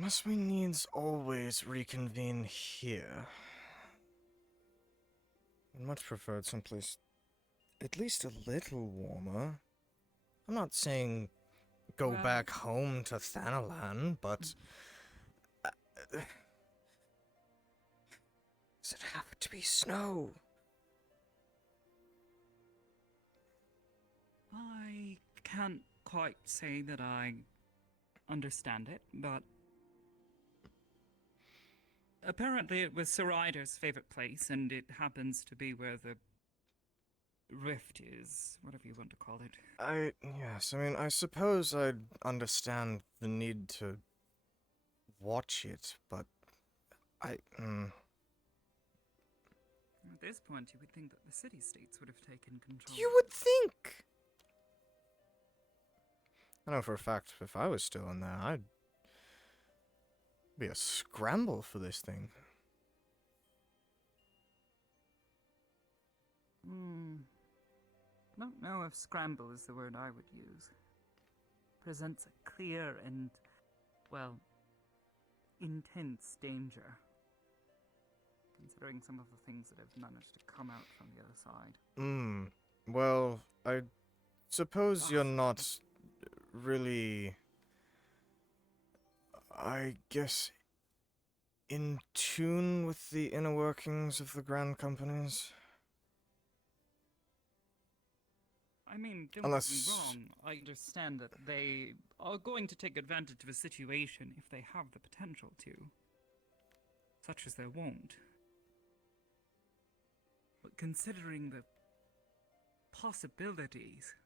Must we needs always reconvene here? I'd much preferred someplace at least a little warmer. I'm not saying go Well, back home to Thanalan, but... does it have to be snow? I can't quite say that I understand it, but apparently it was Sir Ryder's favorite place, and it happens to be where the rift is, whatever you want to call it. Yes, I mean, I suppose I'd understand the need to watch it, but At this point, you would think that the city-states would have taken control. You would think! I know for a fact, if I was still in there, I'd be a scramble for this thing. I don't know if scramble is the word I would use. Presents a clear and, well, intense danger. Considering some of the things that have managed to come out from the other side. Well, I suppose you're not really, I guess, in tune with the inner workings of the grand companies? I mean, don't Unless... get me wrong, I understand that they are going to take advantage of a situation if they have the potential to. Such as their won't. But considering the possibilities,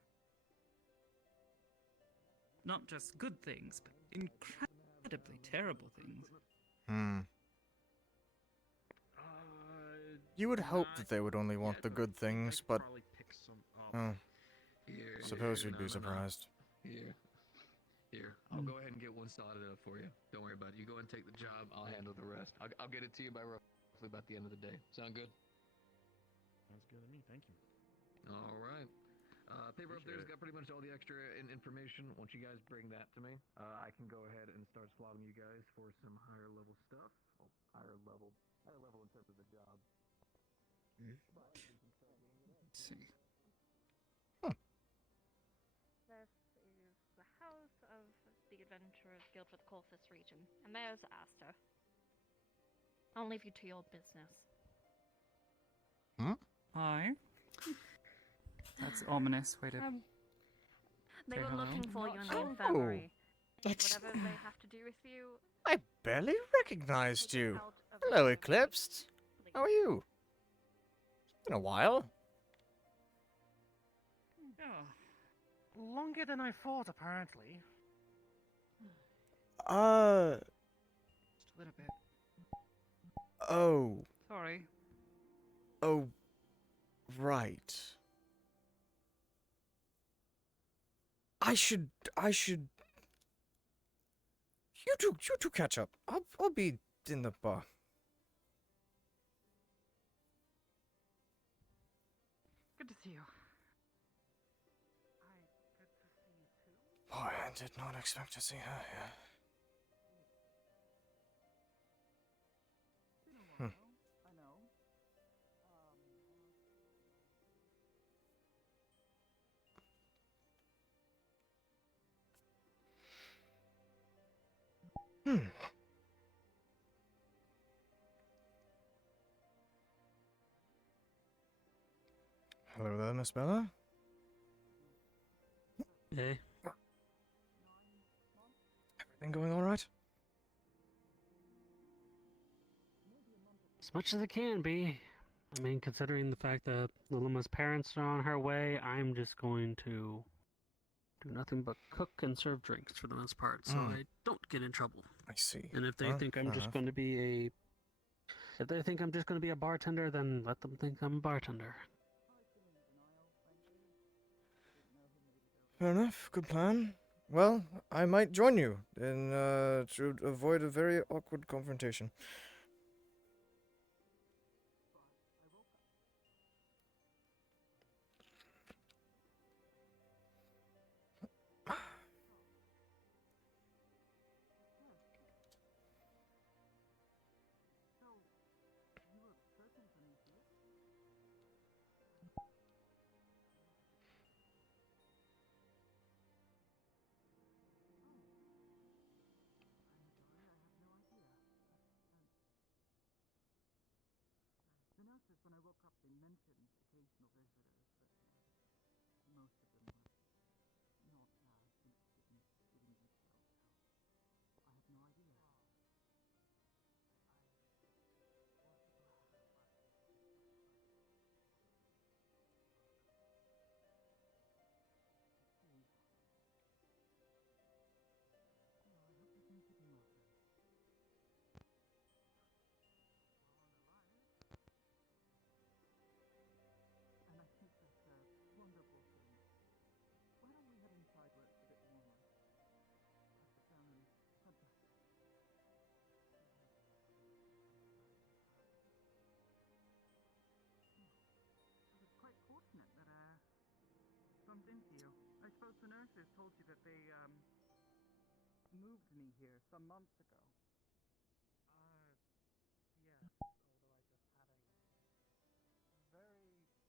not just good things, but incredibly terrible things. You would hope that they would only want the good things, but... suppose you'd be surprised. Here, I'll go ahead and get one slotted up for you. Don't worry about it. You go and take the job. I'll handle the rest. I'll get it to you by roughly about the end of the day. Sound good? Sounds good to me. Thank you. All right. Paper up there's got pretty much all the extra information. Once you guys bring that to me, I can go ahead and start slotting you guys for some higher level stuff. Well, higher level in terms of the job. Let's see. This is the house of the Adventurers Guild for the Colfis region, and there's Asta. I'll leave you to your business. Hi. That's ominous. Way to. They Say were hello. looking for you in the Oh, infirmary. that's... Whatever they have to do with you. I barely recognized take it you. out of Hello, the- Eclipsed. How are you? It's been a while. Yeah. Longer than I thought, apparently. Just a little bit. Oh. Sorry. Oh, right. I should... You two catch up. I'll be in the bar. Good to see you. Boy, I did not expect to see her here. Hello there, Miss Bella. Hey. Everything going all right? As much as it can be. I mean, considering the fact that Liluma's parents are on her way, I'm just going to do nothing but cook and serve drinks for the most part, so I don't get in trouble. I see. And if they think I'm just going to be if they think I'm just going to be a bartender, then let them think I'm a bartender. Fair enough. Good plan. Well, I might join you in to avoid a very awkward confrontation. the nurses told you that they, moved me here some months ago? Yes, although I just had a very, upset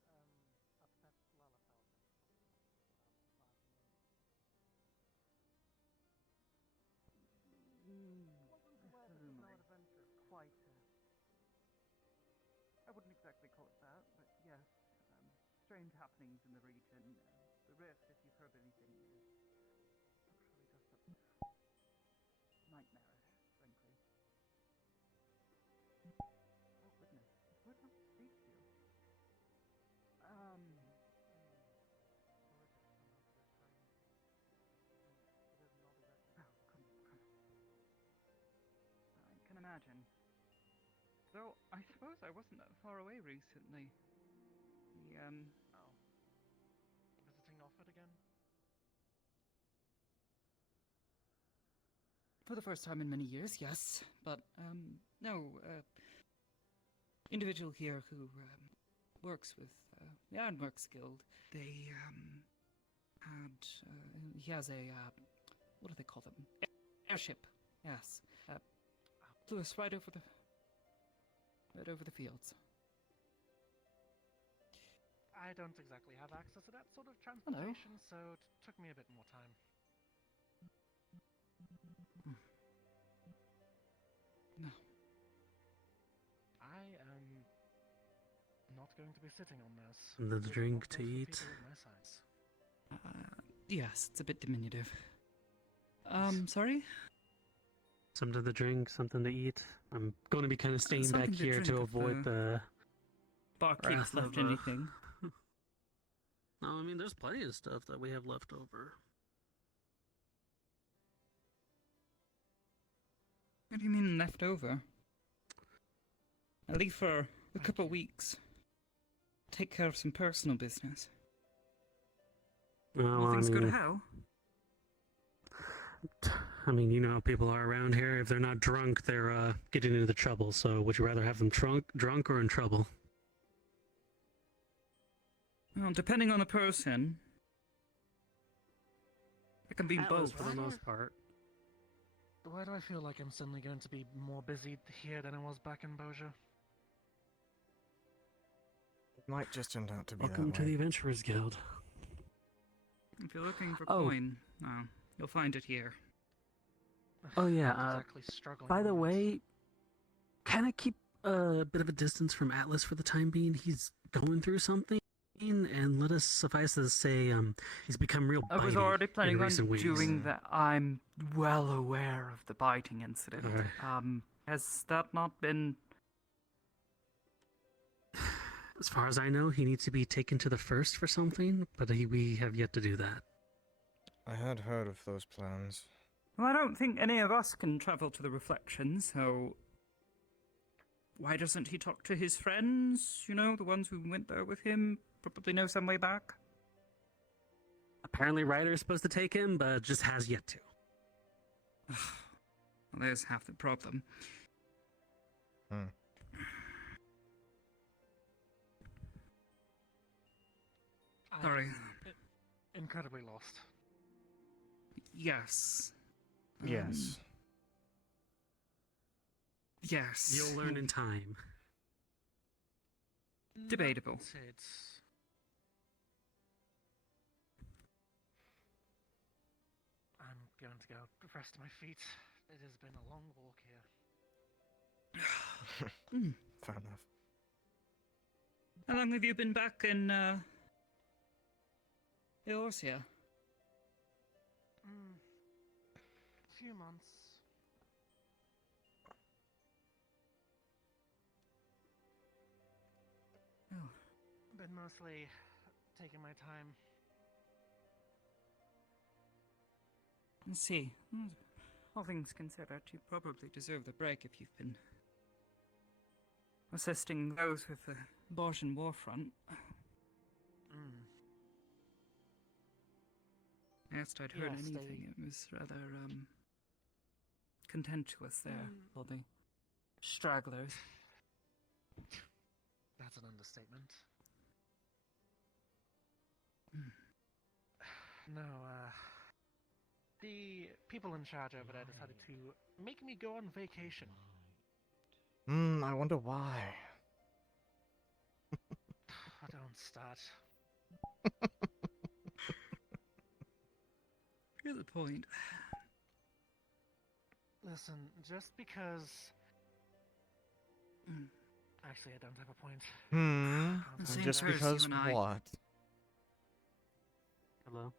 Lalatail wasn't aware this was no adventure. Quite, I wouldn't exactly call it that, but yes, strange happenings in the region. The rift, if you've heard anything, is actually just nightmarish, frankly. Oh goodness, is Wood not to speak to you? I can imagine. Though, I suppose I wasn't that far away recently. Oh. Visiting offered again? For the first time in many years, yes. But, no, individual here who, works with, the Ironworks Guild, they, he has a, what do they call them? Airship, yes. Flew us right over the fields. I don't exactly have access to that sort of transportation, so it took me a bit more time. No. I am not going to be sitting on this. The It drink goes to for eat. people of my size. Yes, it's a bit diminutive. Sorry? Something to drink, something to eat. I'm going to be kind of staying back something to here drink to if, avoid the Barkeep's wrath left of, anything. No, I mean, there's plenty of stuff that we have left over. What do you mean left over? I leave for a couple of weeks. Take care of some personal business. Well, Things I go to mean, hell. I mean, you know how people are around here. If they're not drunk, they're getting into the trouble. So, would you rather have them drunk or in trouble? Well, depending on the person, it can be Atlas, both. for the most part. Why do I feel like I'm suddenly going to be more busy here than I was back in Boja? It might just turn out to be Welcome that to way. the Adventurers Guild. If you're looking for Oh. coin, you'll find it here. Oh, yeah, Not exactly struggling. By the with it. way, kind of keep a bit of a distance from Atlas for the time being. He's going through something, and let us suffice to say, he's become real I was bitey already in planning on recent weeks. doing that. I'm well aware of the biting incident. Has that not been... As far as I know, he needs to be taken to the first for something, but we have yet to do that. I had heard of those plans. Well, I don't think any of us can travel to the Reflection, so... Why doesn't he talk to his friends? You know, the ones who went there with him? Probably know some way back. Apparently Ryder's supposed to take him, but just has yet to. Well, there's half the problem. Hmm. Sorry. Incredibly lost. Yes. Yes. Yes. You'll learn in time. Debatable. It's I'm going to go rest my feet. It has been a long walk here. Fair enough. How long have you been back in, Eorsia? A few months. Oh. Been mostly taking my time. Let's see. All things considered, you probably deserve the break if you've been assisting those with the Borgian warfront. Last I'd heard Yes, anything, it was rather, contentious there for the stragglers. That's an understatement. No, the people in charge over there decided to make me go on vacation. I wonder why. Don't start. You're the point. Listen, just because... Mm. Actually, I don't have a point. The same Just person, because you and I. what? Hello?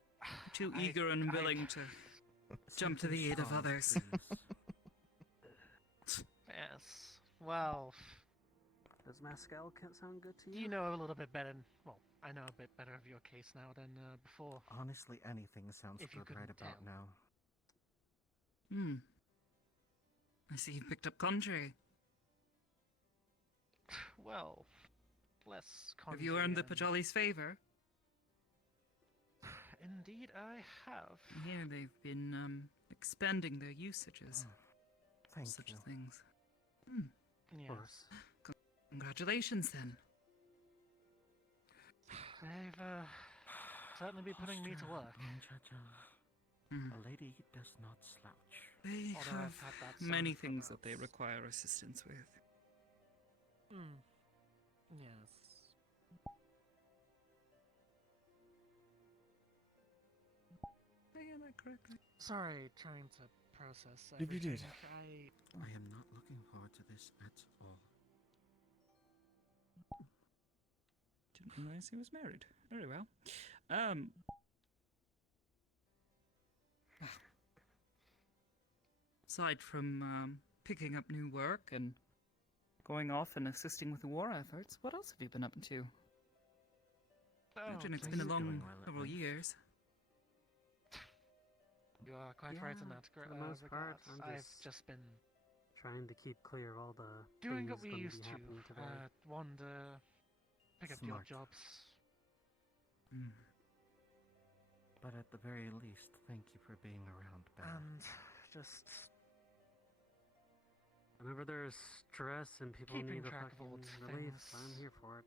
Too eager and willing to jump to the aid of others. Yes. Well, Does Mascal sound good to you? you know a little bit better. Well, I know a bit better of your case now than before. Honestly, anything sounds If you good right couldn't about tell. now. I see you picked up Conjuring. Well, less Have you earned the conjuring. Pajali's favor? Indeed, I have. I hear they've been expanding their usages of Thank such you. things. Yes. course. Congratulations, then. They've certainly been putting me to work. Hmm. A lady does not slouch. They Although have I've had that many sound for things that they months. require assistance with. Yes. Did I hear that correctly? Sorry, trying to process You did. everything. I am not looking forward to this at all. Didn't realize he was married. Very well. Aside from picking up new work and going off and assisting with the war efforts, what else have you been up to? Imagine it's been a he's long doing well at several least. years. You are quite right in Yeah, that for the most part, regards. I'm I've just been Trying to keep clear of all the doing things what we gonna used be to. happening today. Wander, pick up the odd Smart. jobs. But at the very least, thank you for being around, Bella. And just Whenever there's stress and people keeping need a track of fucking old relief, things. I'm here for it.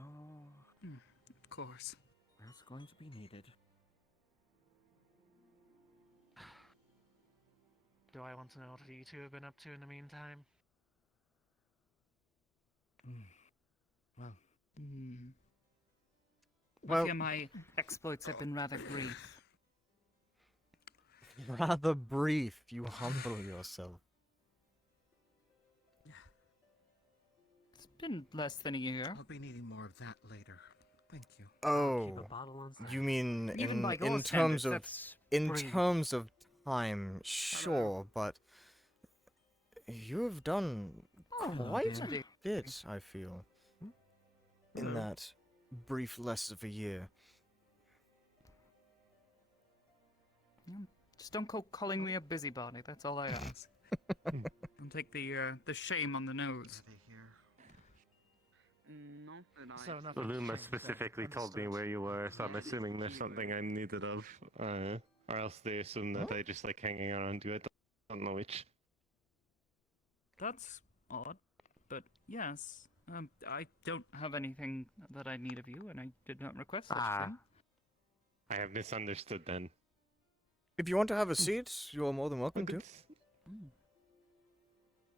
Oh, Of course. that's going to be needed. do I want to know what you two have been up to in the meantime? Well, Well, I fear my exploits have been rather brief. rather brief. You humble yourself. It's been less than a year. I'll be needing more of that later. Thank you. Keep Oh, a bottle on side. you mean Even by in Gore terms standards, of that's in brief. terms of time? Sure, but you have done quite a dear. bit. I feel in that brief less of a year. Just don't go calling me a busybody. That's all I ask. Don't take the shame on the nose. Are they here? Not that I. So nothing Luma changed then. specifically told me Understood. where you were, so I'm assuming there's something I'm needed of. Or else they assume that Huh? I just like hanging around you. I don't know which. That's odd, but yes. I don't have anything that I need of you, and I did not request such Ah. thing. I have misunderstood then. If you want to have a seat, you are more than welcome to.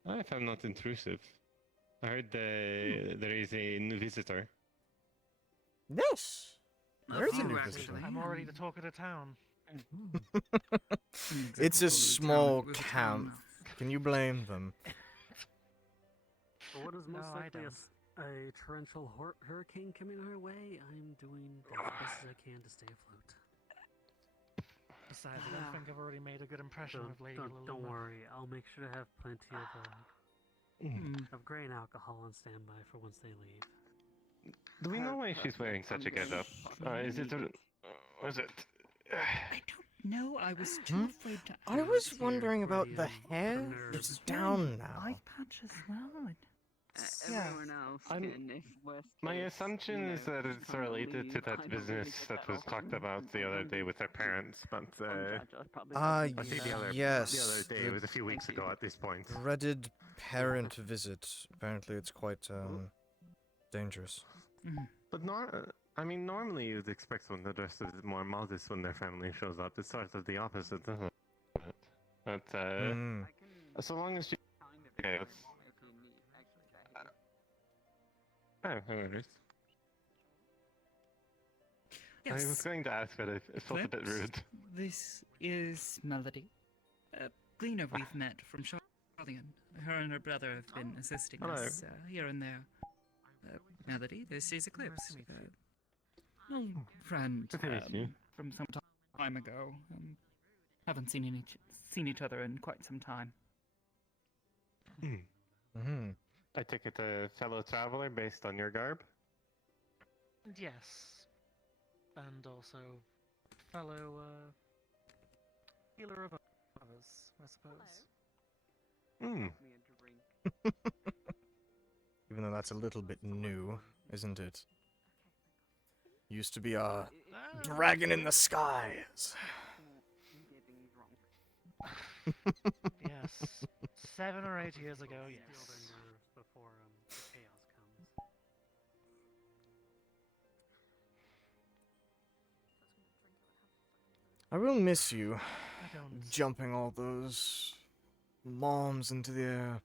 If I'm not intrusive. I heard there is a new visitor. Yes. There is a few, new actually. visitor. I'm already the talk of the town. It's a Exactly. small It was a town. camp. Can you blame them? For what is most No, I likely don't. a torrential hurricane coming our way, I'm doing the best as I can to stay afloat. Besides, I don't think I've already made a good impression Don't, of Lady don't, Liluma. don't worry, I'll make sure to have plenty of grain alcohol on standby for once they leave. Do we know why she's wearing such a getup? Is it? Was it? I don't know. I was too afraid to I ask. was here wondering for about the, the hair. nerves. It's down now. Eye patch as well. Everyone else I'm- can, if worst My case, assumption you is know, that if it's you can't related to leave, I that don't really business get that that was talked often, about the other day with her parents, but I'd probably Ah, wouldn't I do think that. yes. the other day, it was a few weeks Thank you. ago at this point. Dreaded parent visit. Apparently, it's quite dangerous. But I mean, normally you'd expect someone to dress a bit more modest when their family shows up. It's sort of the opposite, doesn't it? But, Hmm. so long as you... Okay, that's... Oh, no worries. I was Yes. going to ask, but it felt a bit Eclipse, rude. This is Melody. A gleaner we've met from Charlian. Her and her brother have been assisting Hello. us here and there. Melody, this is Eclipse. Old friend Good to meet you. from some time ago. Haven't seen each other in quite some time. Mm-hmm. I take it a fellow traveler based on your garb? Yes. And also, fellow, healer of others, I suppose. Hmm. Even though that's a little bit new, isn't it? Used to be a dragon in the skies. Yes. 7 or 8 years ago, yes. Before chaos comes. I will miss you, I don't. jumping all those bombs into the air.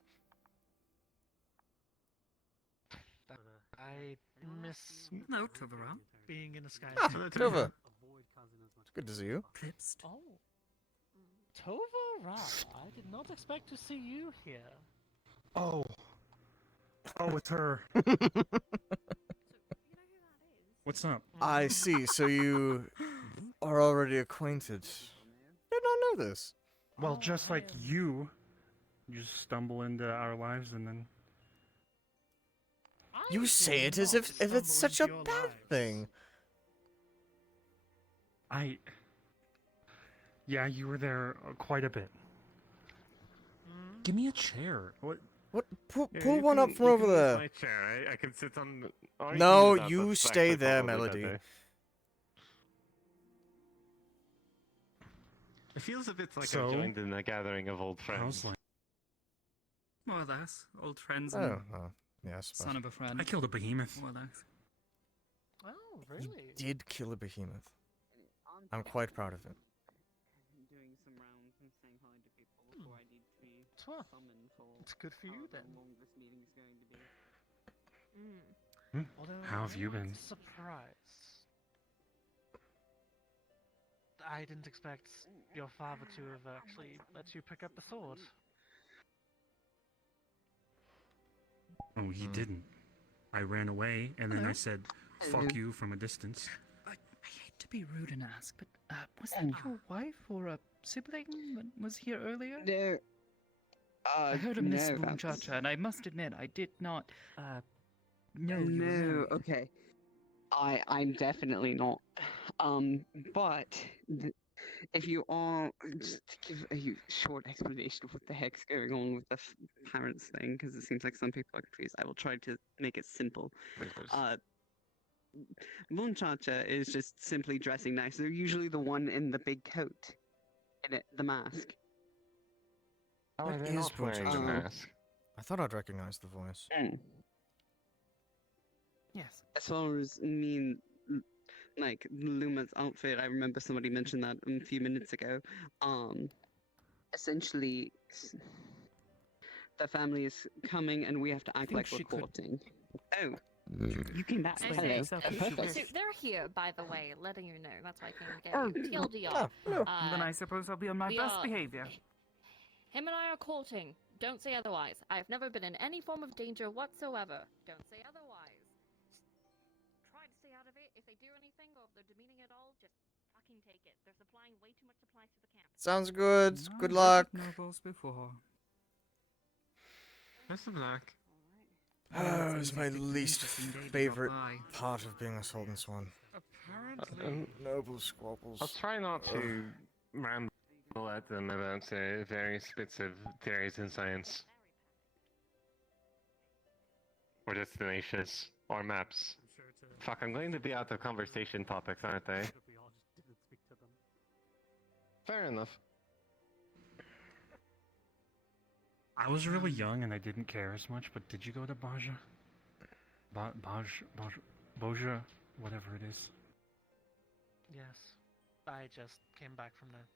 I miss No, Tovara. being in the sky. Ah, Hello, Tova. Avoid causing as much It's good to see you. Eclipsed. Oh. Tova Ra, I did not expect to see you here. Oh. Oh, it's her. What's up? I see, so you are already acquainted. Did not know this. Well, Oh, just I like am- you just stumble into our lives and then... I You did say it as not if it's stumble such a into your bad lives. thing. Yeah, you were there quite a bit. Hmm? Give me a chair. What? What? Pull Yeah, one up you from can over use there. my chair. I can sit on... or you No, can use that, you that's stay actually there, probably Melody. better. It feels a bit like So? I've joined in a gathering of old friends. How's life? More or less. Old friends Oh, and yes. but son of a friend. I killed a behemoth. More or less. Oh, You really? did kill a behemoth. I'm quite proud of it. Doing some rounds and saying hi to people before I need to be Well, summoned for it's good for you however then. long this meeting is going to be. Although How have you been? Surprised. I didn't expect your father to have actually let you pick up the sword. Oh, he didn't. I ran away, and then I Hello? said, fuck you from a distance. I hate to be rude and ask, but was that your wife or a sibling that was here earlier? No. I heard a Miss no, Boomchacha, and I must admit, I did not know you were No, married. okay. I'm definitely not. But if you are, just to give a short explanation of what the heck's going on with the parents thing, because it seems like some people are confused, I will try to make it simple. Munchacha is just simply dressing nice. They're usually the one in the big coat, in the mask. Oh, What they're is not wearing the Boomchacha? mask. I thought I'd recognize the voice. Yes. As far as like Luma's outfit, I remember somebody mentioned that a few minutes ago. Essentially, the family is coming, and we have to act think like she we're could- courting. Oh, you came back. Hey, Hello. hey, So Perfect. they're here, by the way, letting you know. That's why I came Oh, to get you. TLDR. Then I suppose I'll be on my we best are- behavior. Him and I are courting. Don't say otherwise. I've never been in any form of danger whatsoever. Don't say otherwise. Try to stay out of it. If they do anything or if they're demeaning at all, just fucking take it. They're supplying way too much supplies to the camp. Sounds good. No, Good I've luck. had nobles before. Best of luck. Oh, it's my Seems like it's an least interesting day to drop favorite by. part of being a Sultan Swan. Apparently. Noble squabbles. I'll try not to ramble at them about various bits of theories in science. Or destinations. Or maps. Fuck, I'm going to be out of conversation topics, aren't I? We all just didn't speak to them. Fair enough. I was really young and I didn't care as much, but did you go to Baja? Boja? whatever it is. Yes, I just came back from there.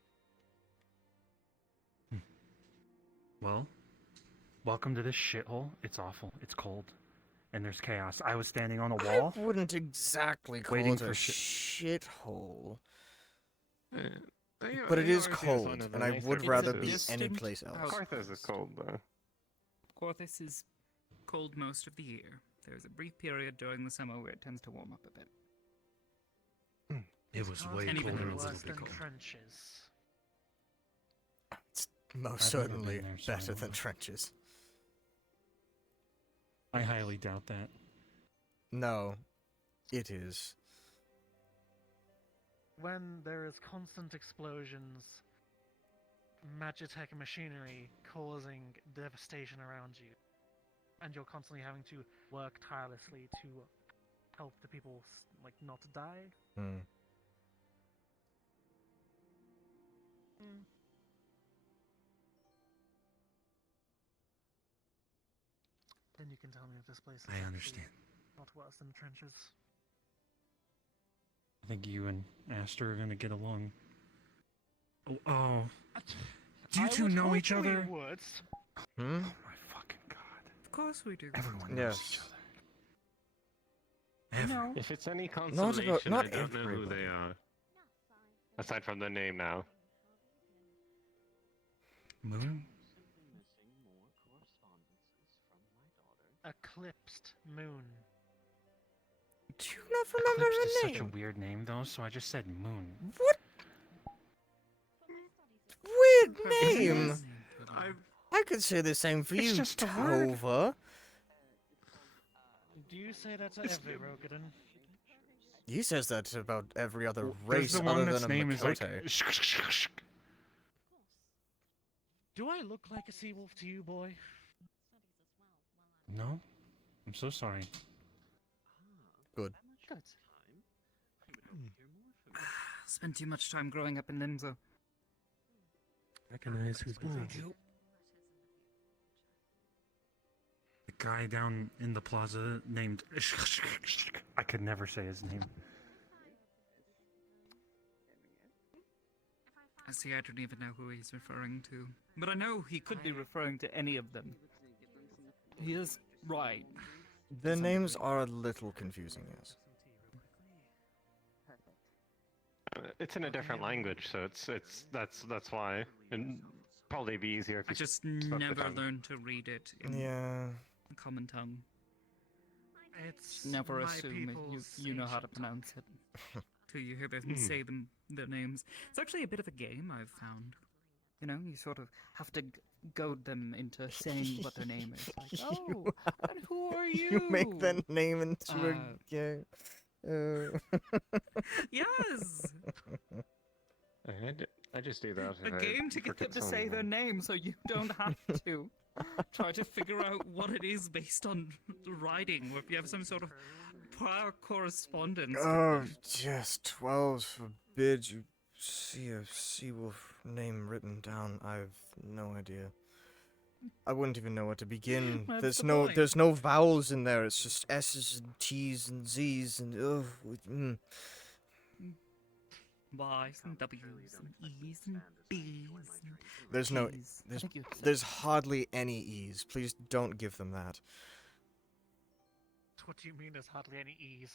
Well, Welcome to this shithole. It's awful. It's cold. And there's chaos. I was standing on a wall. I wouldn't exactly call Waiting it a for shithole. They But it they is are just cold, one of the and I nicer would rather places. be any distant place else. Carthage is cold though. Quarthus is cold most of the year. There's a brief period during the summer where it tends to warm up a bit. it was Can't way And even colder then in it's a worse Little than Big Cold. trenches. It's most I've never been certainly there, so I better don't than know. trenches. I highly doubt that. No, it is. When there is constant explosions, magitech machinery causing devastation around you, and you're constantly having to work tirelessly to help the people like not die. Hmm. Then you can tell me if this place is I actually understand. not worse than trenches. I think you and Aster are gonna get along. Oh, do you two know each other? Hmm? Oh my fucking god. Of course we do. Everyone knows Yes. each other. No. If it's any about- consolation, not I don't know who everybody. they are. Aside from the name now. Moon? Eclipsed Moon. Do you not remember Eclipsed is her such a name? weird name though, so I just said Moon. What? Weird name! I could say the same for It's you, just a word. Tova. Do you say that to every Rogadin? He says that about every other There's race the one other that's than a name is like. Makote. Do I look like a seawolf to you, boy? No? I'm so sorry. Good. Good. Spent too much time growing up in Limzo. Recognize who's behind. The guy down in the plaza named. I could never say his name. I see, I don't even know who he's referring to. But I know he could be referring to any of them. He is right. The names are a little confusing, yes. It's in a different language, so that's why. And probably be easier if I you just spoke the never tongue. learned to read it in Yeah. common tongue. It's Never my assume you people's know how to ancient pronounce it till you hear them say their names. It's actually a bit of a game I've found. You know, you sort of have to goad them into saying what their name is. Like, oh, and who are you? You make that name into a Uh, game. Yes, I just do that. a if I game to get them forget to say someone's their name. name, so you don't have to try to figure out what it is based on the writing, or if you have some sort of prior correspondence. with Oh, them. yes, 12 forbid you see a seawolf name written down. I've no idea. I wouldn't even know where to begin. That's There's the no point. there's no vowels in there. It's just S's and T's and Z's and Y's and W's and E's and B's. And There's no T's. I there's think you said there's hardly any E's. Please don't give them that. What do you mean there's hardly any E's?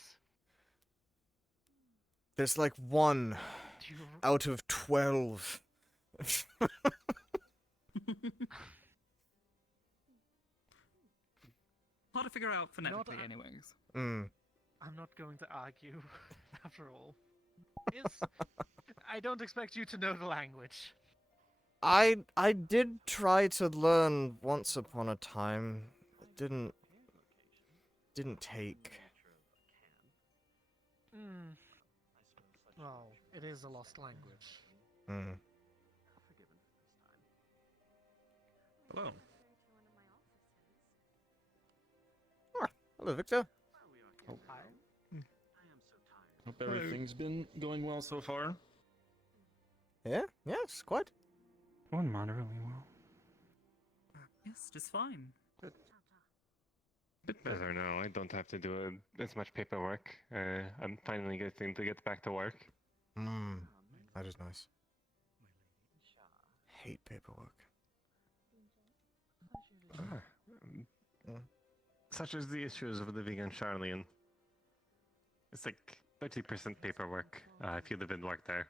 There's like one Do you... out of 12. hard to figure out phonetically, Not a- anyways. Mm. I'm not going to argue, after all. I don't expect you to know the language. I did try to learn once upon a time. It didn't take. Hmm. Well, it is a lost language. Mm. Hello. Hello, Victor. Hi. Hope everything's been going well so far. Yeah, yes, quite. Going moderately well. Yes, just fine. Bit better now. I don't have to do as much paperwork. I'm finally getting to get back to work. That is nice. Hate paperwork. Such as the issues of living in Charlian. It's like 30% paperwork if you live and work there.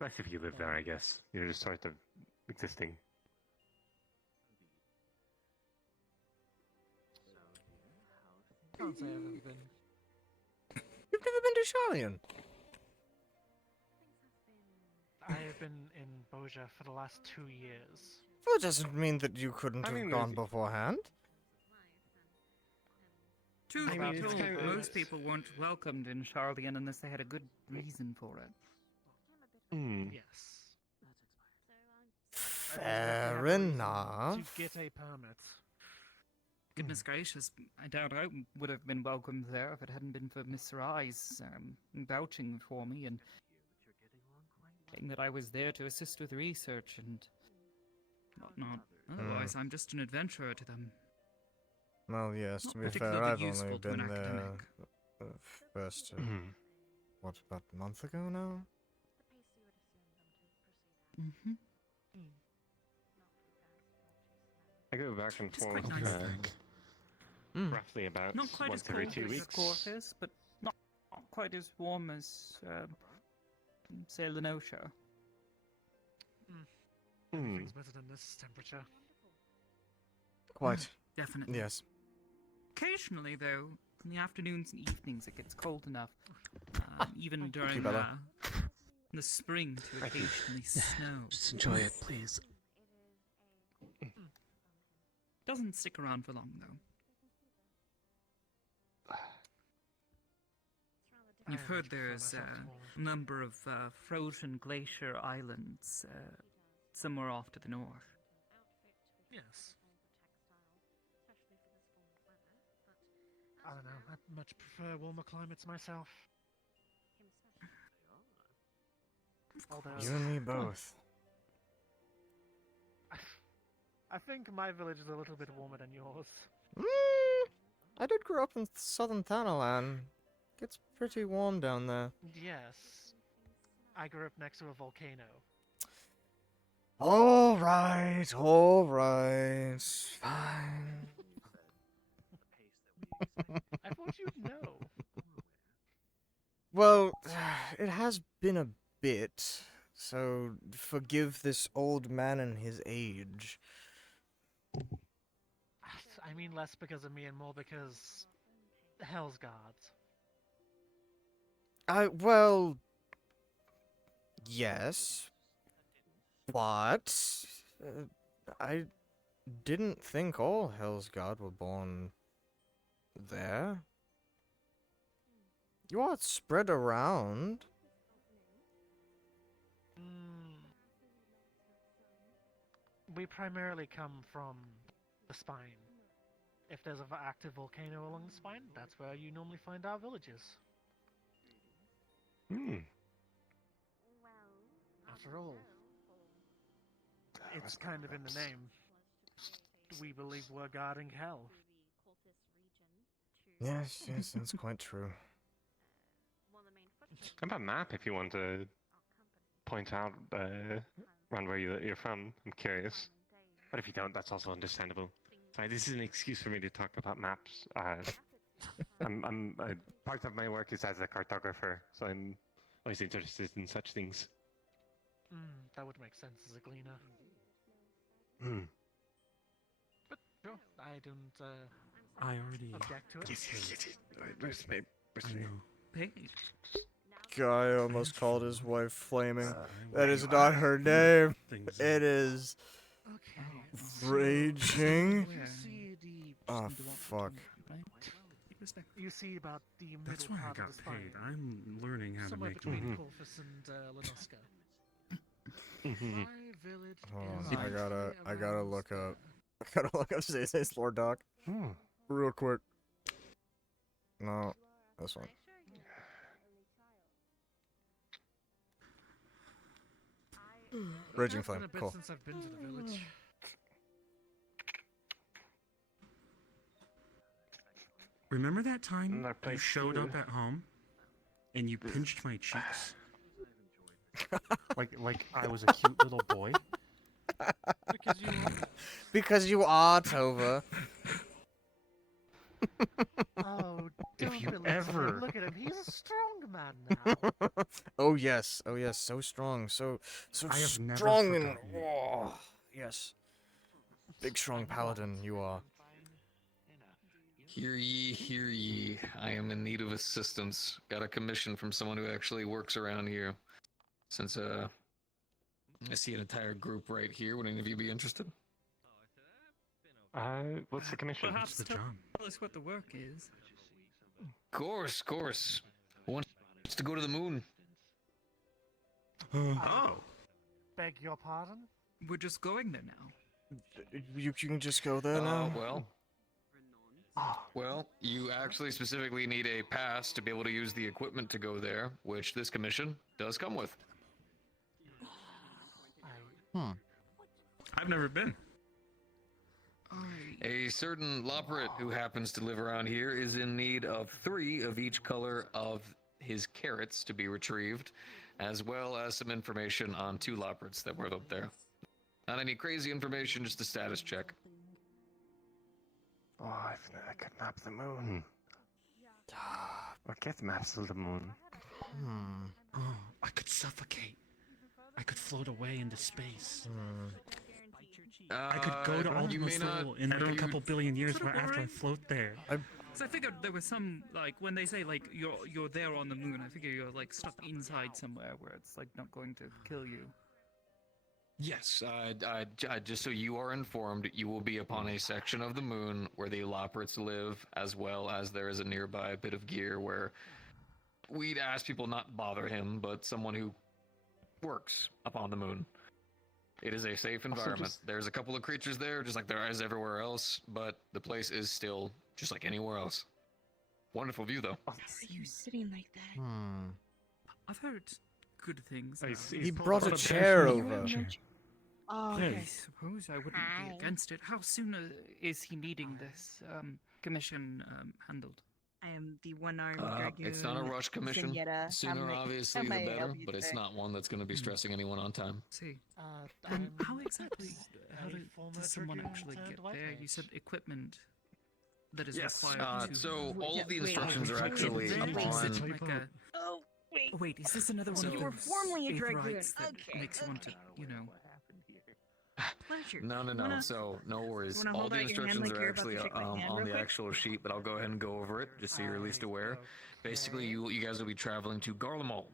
Less if you live there, I guess. You're just sort of existing. Can't say I've ever been. You've never been to Charlian? I have been in Boja for the last 2 years. Well, it doesn't mean that you couldn't have gone beforehand. Truth I be mean, it's told, kind of- most people weren't welcomed in Charlian unless they had a good reason for it. Yes. Fair enough. To get a permit. Goodness gracious, I doubt I would have been welcomed there if it hadn't been for Miss Rise vouching for me and saying that I was there to assist with research and whatnot. Otherwise, I'm just an adventurer to them. Well, yes, Not to be fair, particularly I've only useful to an been there academic. first, what, about a month ago now? Mm-hmm. I go back and Just forth quite nice though. roughly about Not quite once as every cold 2 as weeks. Corpus, but not quite as warm as, say, Lenosha. Everything's better than this temperature. Quite. Definitely. Yes. Occasionally, though, in the afternoons and evenings, it gets cold enough. Even during Bella. the spring to occasionally snow. Just enjoy it, please. Doesn't stick around for long, though. You've heard there's a number of frozen glacier islands somewhere off to the north. Yes. I don't know. I much prefer warmer climates myself. Although You and me both. I think my village is a little bit warmer than yours. I did grow up in southern Thanalan. Gets pretty warm down there. Yes. I grew up next to a volcano. Alright, fine. I thought you'd know. Well, it has been a bit, so forgive this old man and his age. I mean less because of me and more because Hell's Guards. Well, yes, but I didn't think all Hell's God were born there. You are spread around. We primarily come from the spine. If there's an active volcano along the spine, that's where you normally find our villages. After all, it's kind of in the name. We believe we're guarding hell. Yes, that's quite true. I have a map if you want to point out around where you're from. I'm curious. But if you don't, that's also understandable. Sorry, this is an excuse for me to talk about maps. I'm part of my work is as a cartographer, so I'm always interested in such things. That would make sense as a gleaner. But sure, I don't I already object to it. Yes. Where's my... Paid. Guy almost called his wife flaming. That is not her name. It is raging. Oh fuck. You see about the middle That's why I part got of the spine. paid. I'm learning how to Somewhere make between money. Corvus and Lenoska. Hold is on, I gotta look up. I gotta look up Zeze's lore doc. Hmm. Real quick. No, this one. Raging It's been Flame, a bit cool. since I've been to the village. Remember that time That you place showed too. up at home and you pinched my cheeks? like I was a cute little boy? Because you are. Because you are, Tova. Oh, If don't you belittle ever- him. Look at him. He's a strong man now. Oh yes, so strong, so I have never strong and forgotten you. oh, yes, big strong paladin you are. Hear ye, hear ye. I am in need of assistance. Got a commission from someone who actually works around here. Since I see an entire group right here. Would any of you be interested? What's the commission? Perhaps the tell job? us what the work is. Course. Who wants to go to the moon? Oh. Beg your pardon? We're just going there now. You can just go there now. Well, you actually specifically need a pass to be able to use the equipment to go there, which this commission does come with. I've never been. A certain Loprit who happens to live around here is in need of 3 of each color of his carrots to be retrieved, as well as some information on 2 Loprits that were up there. Not any crazy information, just a status check. Oh, I could map the moon. Or get maps of the moon. Oh, I could suffocate. I could float away into space. I could go to you may Almost not- Little in like a couple billion years Sort of after I boring. float there. So I figured there was some like when they say like you're there on the moon. I figure you're like stuck inside somewhere where it's like not going to kill you. Yes, just so you are informed, you will be upon a section of the moon where the Loprits live, as well as there is a nearby bit of gear where we'd ask people not bother him, but someone who works upon the moon. It is a safe environment. There's a couple of creatures there, just like there is everywhere else, but the place is still just like anywhere else. Wonderful view, though. So you're sitting like that. I've heard good things. I about see. it. He Pull brought out a a chair bench and over. chair. Oh, Hey. I okay. suppose I wouldn't Hi. be against it. How soon is he needing this commission handled? I am the one-armed Uh, dragoon. it's not a rush commission. Zenyatta. Sooner, obviously, the may I better, help you but it's today? not one that's going to be stressing anyone on time. See, I'm how exactly how a former does someone dragoon actually turned get white there? You mage. said equipment that is Yes, required to. so all of the Wait, instructions are wait, actually wait, wait, upon... Is it like a, Oh, wait. oh, wait, is this another one So of you were those formerly a dragoon. Aetherites that Okay, makes you want to, you know? Pleasure. No, Wanna- so no worries. wanna All hold the out your hand instructions like are you're about to actually shake my hand on real the quick? actual sheet, but I'll go ahead and go over it just so you're at least aware. Basically, you guys will be traveling to Garlemald,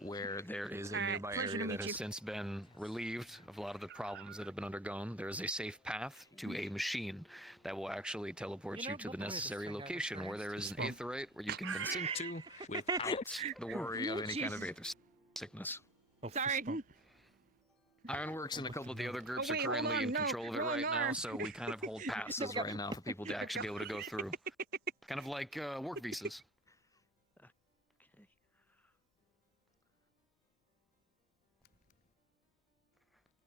where there is a Alright, nearby pleasure to area that meet has you. since been relieved of a lot of the problems that have been undergone. There is a safe path to a machine that will actually teleport you to the necessary location where there is an aetherite where you can then sync to without the worry of any kind of aether sickness. Oh, Sorry. fist bump. Ironworks and a couple of the other groups Oh, wait, are hold currently on, in no, control of it wrong right now, arm. so we kind of hold passes right now for people to actually be able to go through. Kind of like work visas.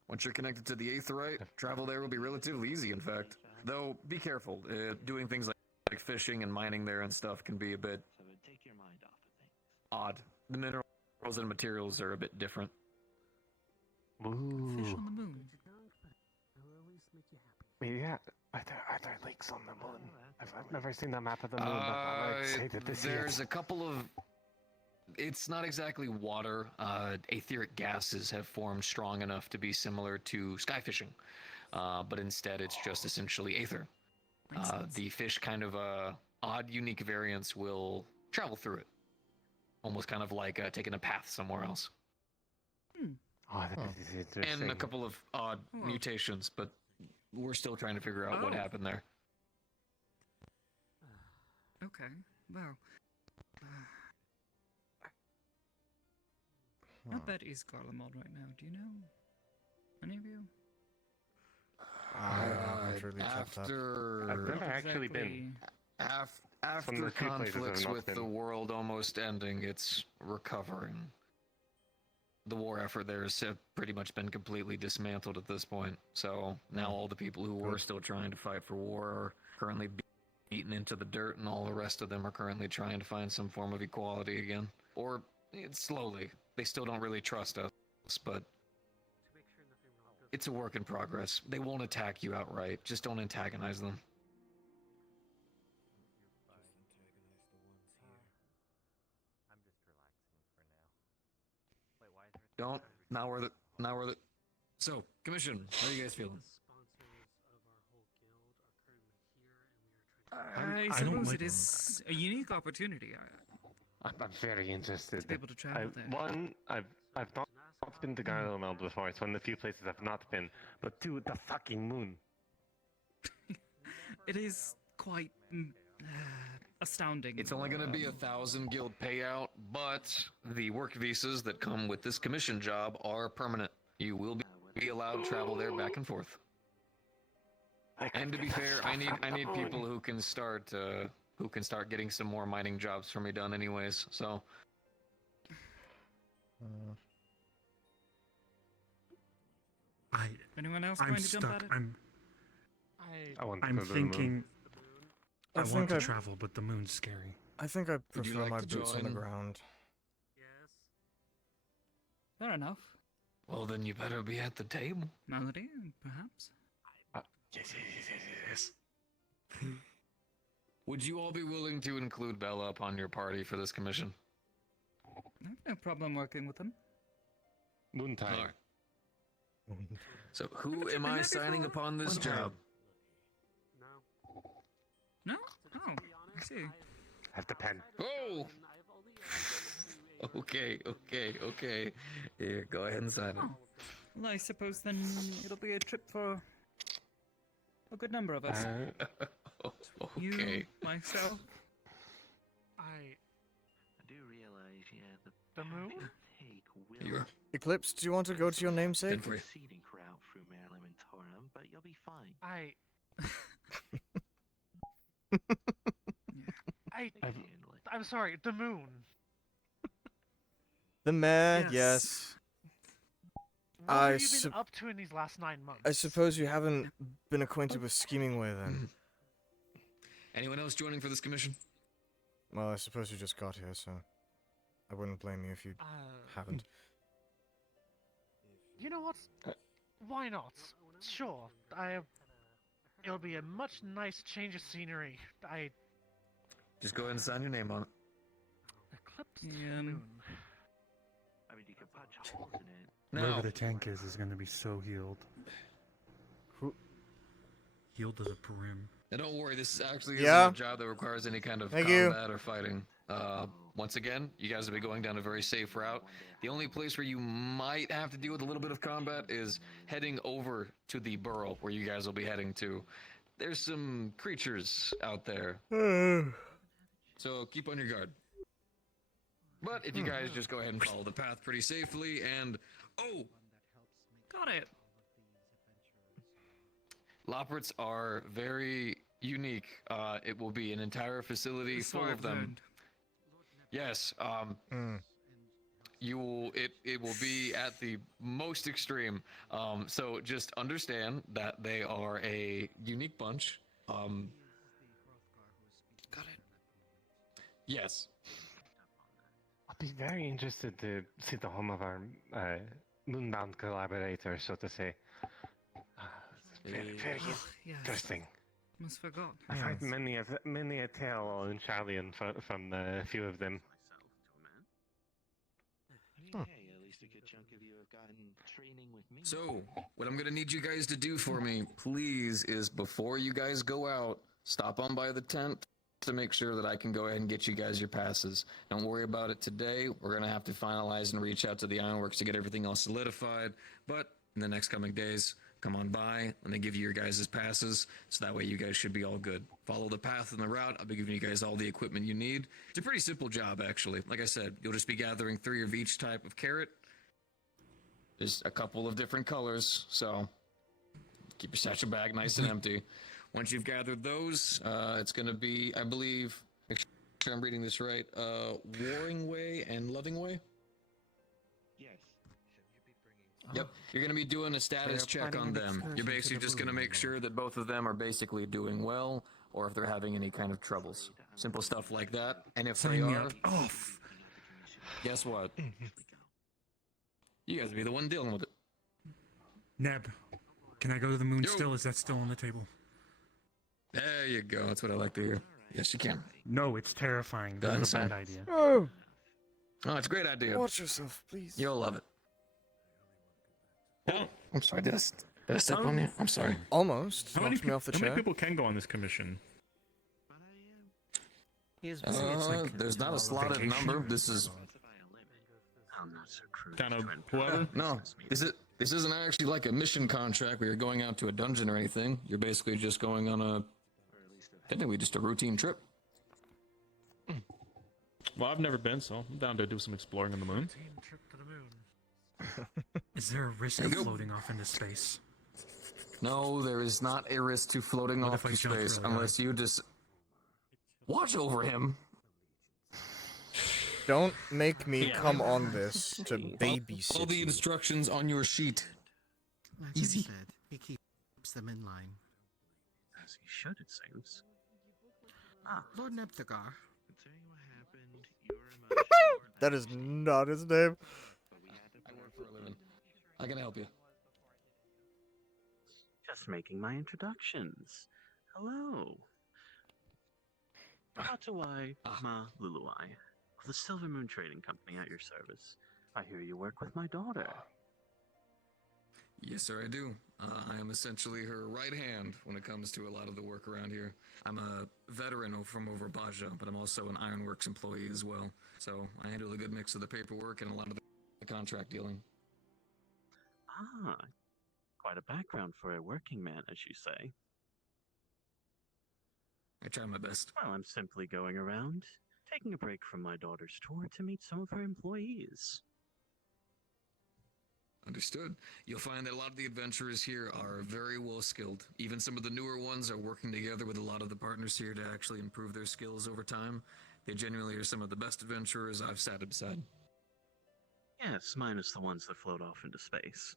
Once you're connected to the aetherite, travel there will be relatively easy, in fact. Though, be careful. Doing things like fishing and mining there and stuff can be a bit odd. The minerals and materials are a bit different. Fish Ooh. on the moon. Yeah. Are there lakes on the moon? I've never seen that map of the moon, but I'm excited to see There's it. a couple of... It's not exactly water. Etheric gases have formed strong enough to be similar to sky fishing. But instead it's just essentially aether. Makes sense. The fish kind of odd, unique variants will travel through it. Almost kind of like taking a path somewhere else. Oh, that is interesting. And a couple of odd Well. mutations, but we're still trying to figure out what Oh. happened there. Okay, well. How bad is Garlemald right now? Do you know? Any of you? I haven't really kept up. I've never actually been. After From the few places I've conflicts not with been. the world almost ending, it's recovering. The war effort there has pretty much been completely dismantled at this point. So now all the people who were Good. still trying to fight for war are currently eaten into the dirt, and all the rest of them are currently trying to find some form of equality again. Or slowly. They still don't really trust us, but it's a work in progress. They won't attack you outright. Just don't antagonize them. Don't. Now we're the. So, Commission, how are you guys feeling? I I don't suppose like- it is a unique opportunity. I'm very interested. To be able to travel there. One, I've not been to Garlemald before. It's one of the few places I've not been. But two, the fucking moon. It is quite astounding. It's only going to be 1,000 guild payout, but the work visas that come with this commission job are permanent. You will be allowed travel there back and forth. And to be fair, I need people who can start getting some more mining jobs for me done, anyways. So. Anyone else I'm going to jump stuck. at it? I want to I'm go to the moon. thinking. I want think to I- travel, but the moon's scary. I think I Would you prefer like my to boots on the join? ground. Fair enough. Well, then you better be at the table. Melody, perhaps? Yes. Would you all be willing to include Bella upon your party for this commission? I have no problem working with them. Moontime. All right. So, who am I signing upon this job? No? Oh, I see. I have the pen. Oh! Okay. Here, go ahead and sign it. Oh. Well, I suppose then it'll be a trip for a good number of us. Okay. You, myself. I. do realize, yeah, The moon? You're Eclipse, do you want to go to your namesake? good for you. scenic route through Maryland and Torum, but you'll be fine. I. I'm sorry, the moon. The mayor, Yes. yes. What I have you been sup- up to in these last 9 months? I suppose you haven't been acquainted with Scheming Way then. Anyone else joining for this commission? Well, I suppose you just got here, so I wouldn't blame you if you haven't. You know what? Why not? Sure. It'll be a much nice change of scenery. Just go ahead and sign your name on it. Eclipsed Yeah, moon. I mean, you could punch holes in it. Now, Wherever the tank is going to be so healed. Healed as a brim. and don't worry, this actually Yeah. isn't a job that requires any kind of Thank you. combat or fighting. Once again, you guys will be going down a very safe route. The only place where you might have to deal with a little bit of combat is heading over to the burrow where you guys will be heading to. There's some creatures out there, so keep on your guard. But if you guys just go ahead and follow the path pretty safely, and got it. Loports are very unique. It will be an entire facility So full I've of them. learned. Yes. You will. It will be at the most extreme. So just understand that they are a unique bunch. Got it. Yes. I'd be very interested to see the home of our moonbound collaborator, so to say. Very Yes. interesting. Almost forgot. I've heard many a tale on Charlian from a few of them. Hey, at least a good chunk of you have gotten training with me. So what I'm gonna need you guys to do for me, please, is before you guys go out, stop on by the tent to make sure that I can go ahead and get you guys your passes. Don't worry about it today. We're gonna have to finalize and reach out to the Ironworks to get everything else solidified. But in the next coming days, come on by and they give you your guys' passes, so that way you guys should be all good. Follow the path and the route. I'll be giving you guys all the equipment you need. It's a pretty simple job, actually. Like I said, you'll just be gathering 3 of each type of carrot. There's a couple of different colors, so keep your satchel bag nice and empty. Once you've gathered those, it's going to be, I believe, make sure I'm reading this right, Warring Way and Loving Way? Yes. Yep. You're going to be doing a status They're check planning on an them. excursion You're to basically the just going to moon. make sure that both of them are basically doing well. or if they're having any kind of troubles. Simple stuff like that. And if Sign they me are, up. Off. guess what? You guys will be the one dealing with it. Neb, can I go to the moon Yo. still? Is that still on the table? There you go. That's what I like to hear. Yes, you can. No, it's terrifying. Done, That's a bad son. idea. Oh, Oh, it's a great idea. watch yourself, please. You'll love it. Oh, I'm sorry. Did I step on you? I'm sorry. Almost. How many, Knocked me off the how many chair. people can go on this commission? There's not a slotted vacation. number. This is Down of whoever? no. This isn't actually like a mission contract where you're going out to a dungeon or anything. You're basically just going on technically just a routine trip. Well, I've never been, so I'm down to do some exploring on the moon. Trip to the moon. Is there a risk There of you go. floating off into space? No, there is not a risk to floating What off if I to jump space really high? unless you just watch over him. Don't make me come on this to babysit All the you. instructions on your sheet. Like Easy. I said, he keeps them in line. As he should, it seems. Lord Nepthagar. That is not his name. I work for a living. I can help you. Just making my introductions. Hello. Atawai Ma Luluai of the Silver Moon Trading Company at your service. I hear you work with my daughter. Yes, sir, I do. I am essentially her right hand when it comes to a lot of the work around here. I'm a veteran from over Baja, but I'm also an Ironworks employee as well. So I handle a good mix of the paperwork and a lot of the contract dealing. Ah, quite a background for a working man, as you say. I try my best. Well, I'm simply going around, taking a break from my daughter's tour to meet some of her employees. Understood. You'll find that a lot of the adventurers here are very well skilled. Even some of the newer ones are working together with a lot of the partners here to actually improve their skills over time. They genuinely are some of the best adventurers I've sat beside. Yes, minus the ones that float off into space.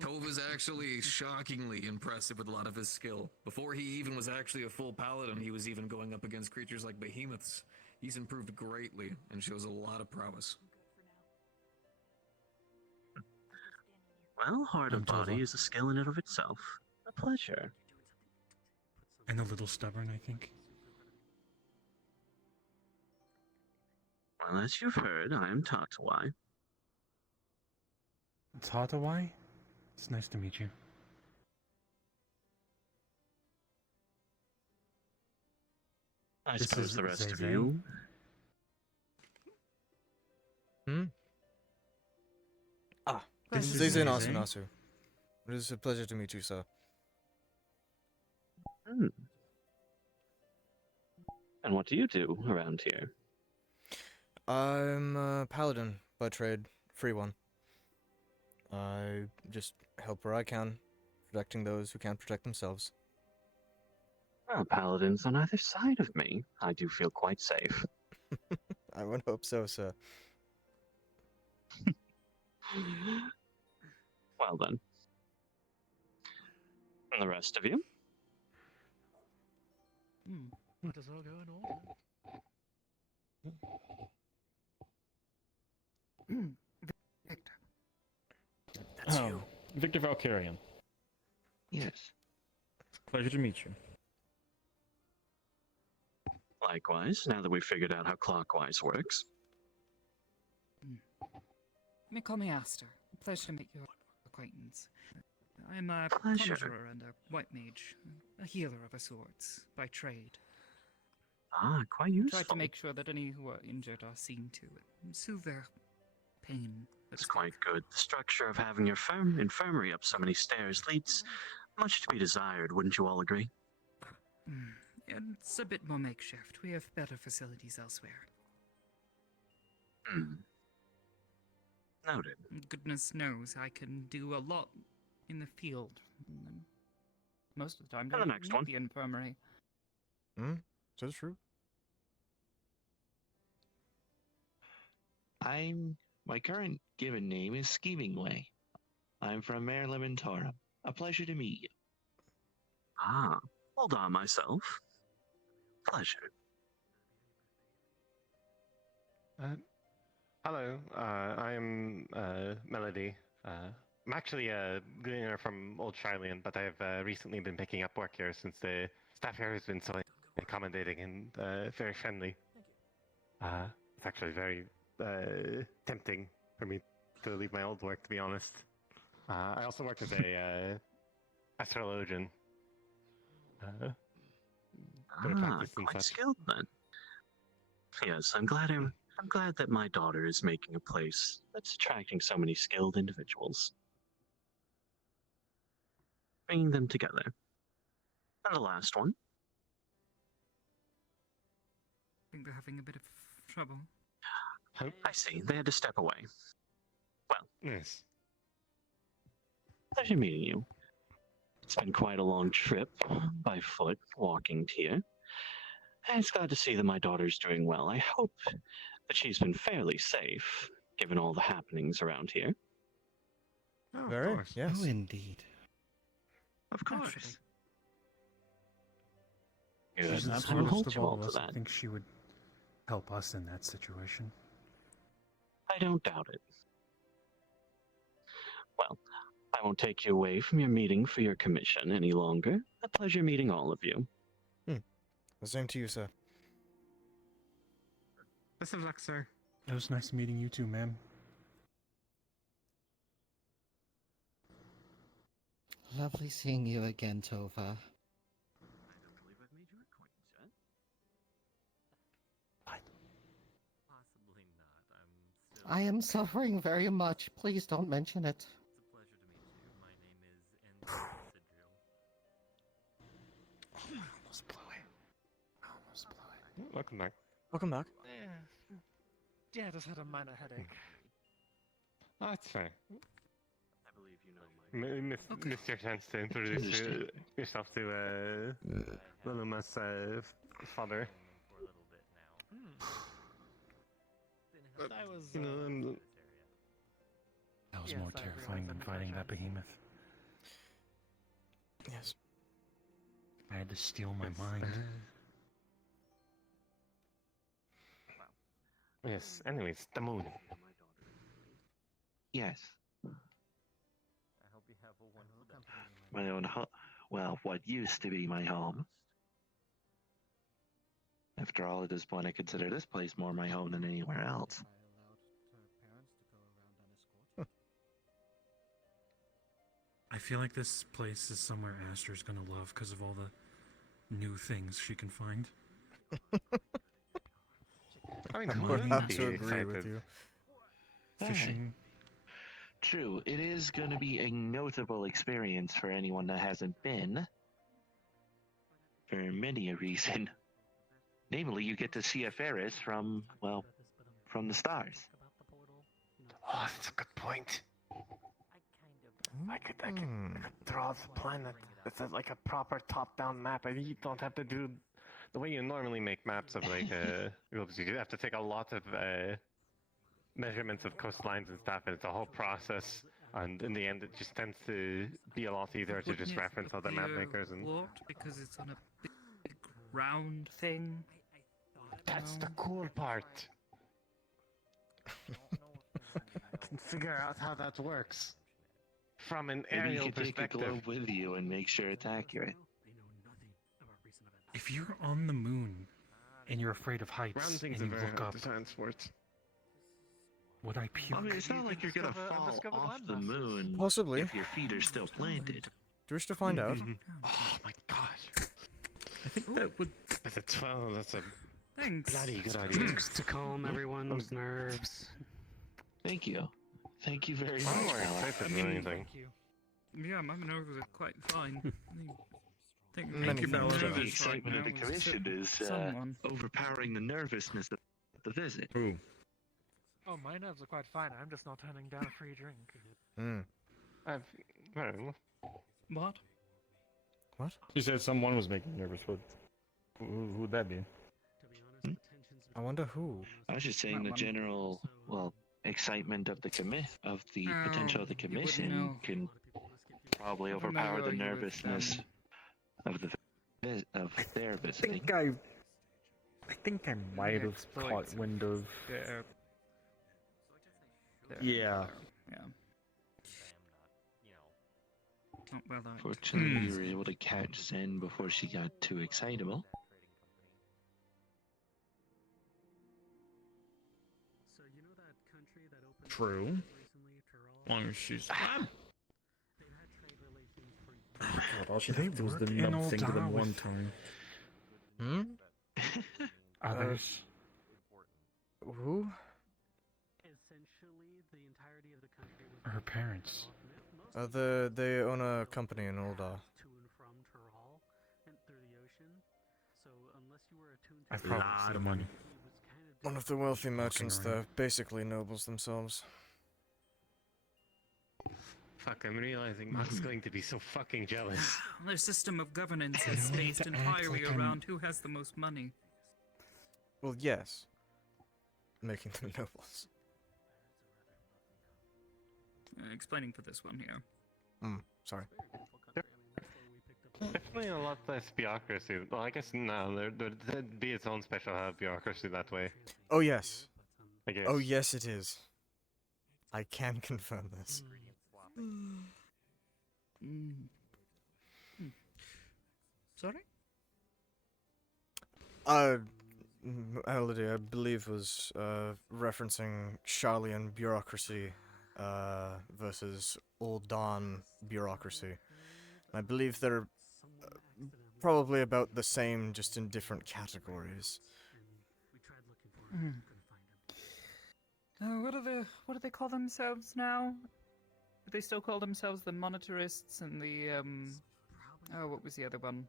Tove is actually shockingly impressive with a lot of his skill. Before he even was actually a full paladin, he was even going up against creatures like behemoths. He's improved greatly and shows a lot of prowess. Well, heart I'm of body Tova. is a skill in and of itself. A pleasure. And a little stubborn, I think. Well, as you've heard, I am Tatawai. Tatawai? It's nice to meet you. I This suppose is the rest of Zeze. you. This is Zezenasu, Zeze. Nasu. It is a pleasure to meet you, sir. Hmm. And what do you do around here? I'm a paladin by trade, free one. I just help where I can, protecting those who can't protect themselves. Well, paladins on either side of me. I do feel quite safe. I would hope so, sir. Well then. And the rest of you? Let us all go in order. Victor. That's you. Victor Valkyrian. Yes. Pleasure to meet you. Likewise, now that we've figured out how clockwise works. You may call me Aster. Pleasure to make your acquaintance. I'm a Pleasure. conjurer and a white mage, a healer of a sorts, by trade. Ah, quite useful. Try to make sure that any who are injured are seen to, and soothe their pain. It's quite good. The structure of having your infirmary up so many stairs leaves much to be desired, wouldn't you all agree? It's a bit more makeshift. We have better facilities elsewhere. Hmm. Noted. Goodness knows I can do a lot in the field. Most of the time, And the don't next need one. the infirmary. That's true. My current given name is Scheming Way. I'm from Mare Lementorum. A pleasure to meet you. Ah, hold on myself. Pleasure. Hello, I am Melody. I'm actually a gleaner from Old Charlian, but I've recently been picking up work here since the staff here has been so accommodating and very friendly. It's actually very tempting for me to leave my old work, to be honest. I also work as a astrologian. Bit of practice and Quite such. skilled then. Yes, I'm glad that my daughter is making a place that's attracting so many skilled individuals. Bringing them together. And the last one. I think they're having a bit of trouble. I see. They had to step away. Well, yes. Pleasure meeting you. It's been quite a long trip by foot, walking here. And it's glad to see that my daughter's doing well. I hope that she's been fairly safe, given all the happenings around here. Oh, Very, of course. yes. Oh, indeed. Of course. Naturally. Good. She's the I'm smartest of hopeful all of to us. I that. think she would help us in that situation. I don't doubt it. Well, I won't take you away from your meeting for your commission any longer. A pleasure meeting all of you. The same to you, sir. Best of luck, sir. It was nice meeting you too, ma'am. Lovely seeing you again, Tova. I don't believe I've made your acquaintance yet. Possibly not. I'm still. I am suffering very much. Please don't mention it. It's a pleasure to meet you. My name is Enzo Sidril. Oh, I almost blew it. Welcome back. Welcome back. Yeah, I just had a minor headache. Oh, that's fair. I believe you know my... Missed your chance to introduce yourself to Liluma's father. For a little bit now. I was. That was Yes, more I terrifying than realize I'm fighting that apologize. behemoth. Yes. I had to steal my mind. Yes, anyways, the moon. Yes. I hope you have a wonderful day. My own well, what used to be my home. After all, at this point, I consider this place more my home than anywhere else. I feel like this place is somewhere Aster's gonna love because of all the new things she can find. I mean, I who would would have be to agree with excited? you. Fishing. True, it is going to be a notable experience for anyone that hasn't been. For many a reason. Namely, you get to see a Ferris from, well, from the stars. Oh, that's a good point. I could draw the planet. It's like a proper top-down map. I mean, you don't have to do the way you normally make maps of like globes. You have to take a lot of measurements of coastlines and stuff, and it's a whole process. And in the end, it just tends to be a lot easier to just reference other map makers and. Warped because it's on a big round thing. That's the cool part. I can figure out how that works from an Maybe you aerial could take a perspective. globe with you and make sure it's accurate. If you're on the moon and you're afraid of heights Round and things you are very look hard up, to transport. would I puke? I mean, it's not like you're gonna fall off the moon Possibly. if your feet are still planted. Do you wish to find out? Oh my gosh. I think that would. As a 12, that's a Thanks. bloody good idea. To calm everyone's nerves. Thank you. Thank you very I'm much, more Bella. excited than anything. Yeah, my nerves are quite fine. Thank Many you, things Bella. are. The Nervous excitement of right the now. commission is Someone. overpowering the nervousness of the visit. Ooh. Oh, my nerves are quite fine. I'm just not turning down a free drink. I've. Well, What? What? You said someone was making you nervous. Who would that be? I wonder who. I was just saying the general, well, excitement of the potential of the you wouldn't commission know. can probably I overpower the remember you with, nervousness of their I visiting. think I might have caught wind of. Yeah. Yeah. Not well done. Fortunately, you were able to catch Zen before she got too excitable. So you know that country that opened True. recently, As long as she's. They've had trade relations for God, all she They had to do was the work in nub thing to them Oldar one with- time. Hmm? Others. Who? essentially the entirety of the country was Her parents. They own a company in Oldar. to and from Tural and through the ocean. So unless you were attuned to I've the probably Lot seen of money. One of the wealthy merchants around. there, basically nobles themselves. Fuck, I'm realizing Mark's going to be so fucking jealous. Their system of governance I is don't need based to act entirely like I'm- around who has the most money. Well, yes. Making them nobles. Explaining for this one here. Sorry. Definitely a lot less bureaucracy. Well, I guess no, there'd be its own special bureaucracy that way. Oh, yes. I guess. Oh, yes, it is. I can confirm this. Sorry? Melody, I believe, was referencing Charlian bureaucracy versus Uldan bureaucracy. I believe they're probably about the same, just in different categories. What do they call themselves now? Do they still call themselves the Monetarists and the oh, what was the other one?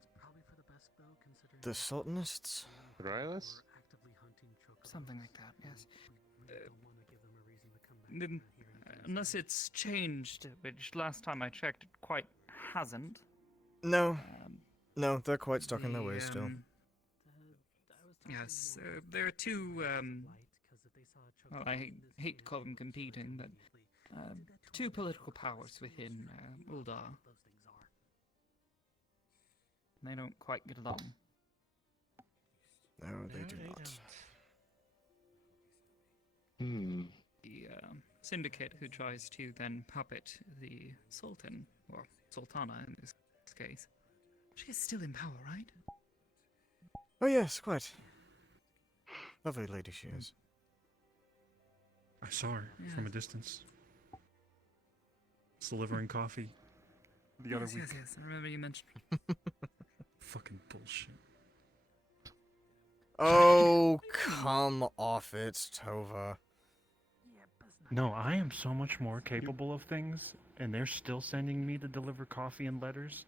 The Sultanists? Royalists? Something like that, yes. Unless it's changed, which last time I checked it quite hasn't. No. No, they're quite stuck in their ways still. Yes, there are two, well, I hate to call them competing, but two political powers within Uldar. They don't quite get along. No, they do not. The syndicate who tries to then puppet the Sultan, or Sultana in this case. She is still in power, right? Oh yes, quite. Lovely lady she is. I saw her from a distance. Delivering coffee the other week. Yes, I remember you mentioned. Fucking bullshit. Oh, come off it, Tova. No, I am so much more capable of things, and they're still sending me to deliver coffee and letters.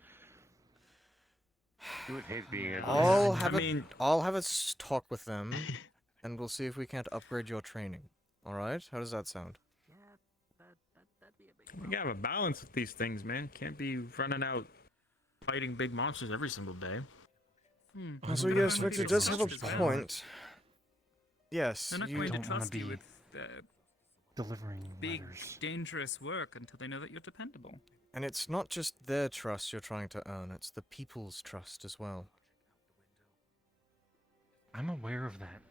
You would hate being able I'll have a talk with them, and we'll see if we can't upgrade your training. All right? How does that sound? We gotta have a balance with these things, man. Can't be running out fighting big monsters every single day. So yes, Victor does have a point. Yes, They're not you going to don't wanna trust you be with delivering big, letters. dangerous work until they know that you're dependable. And it's not just their trust you're trying to earn, it's the people's trust as well. I'm aware of that.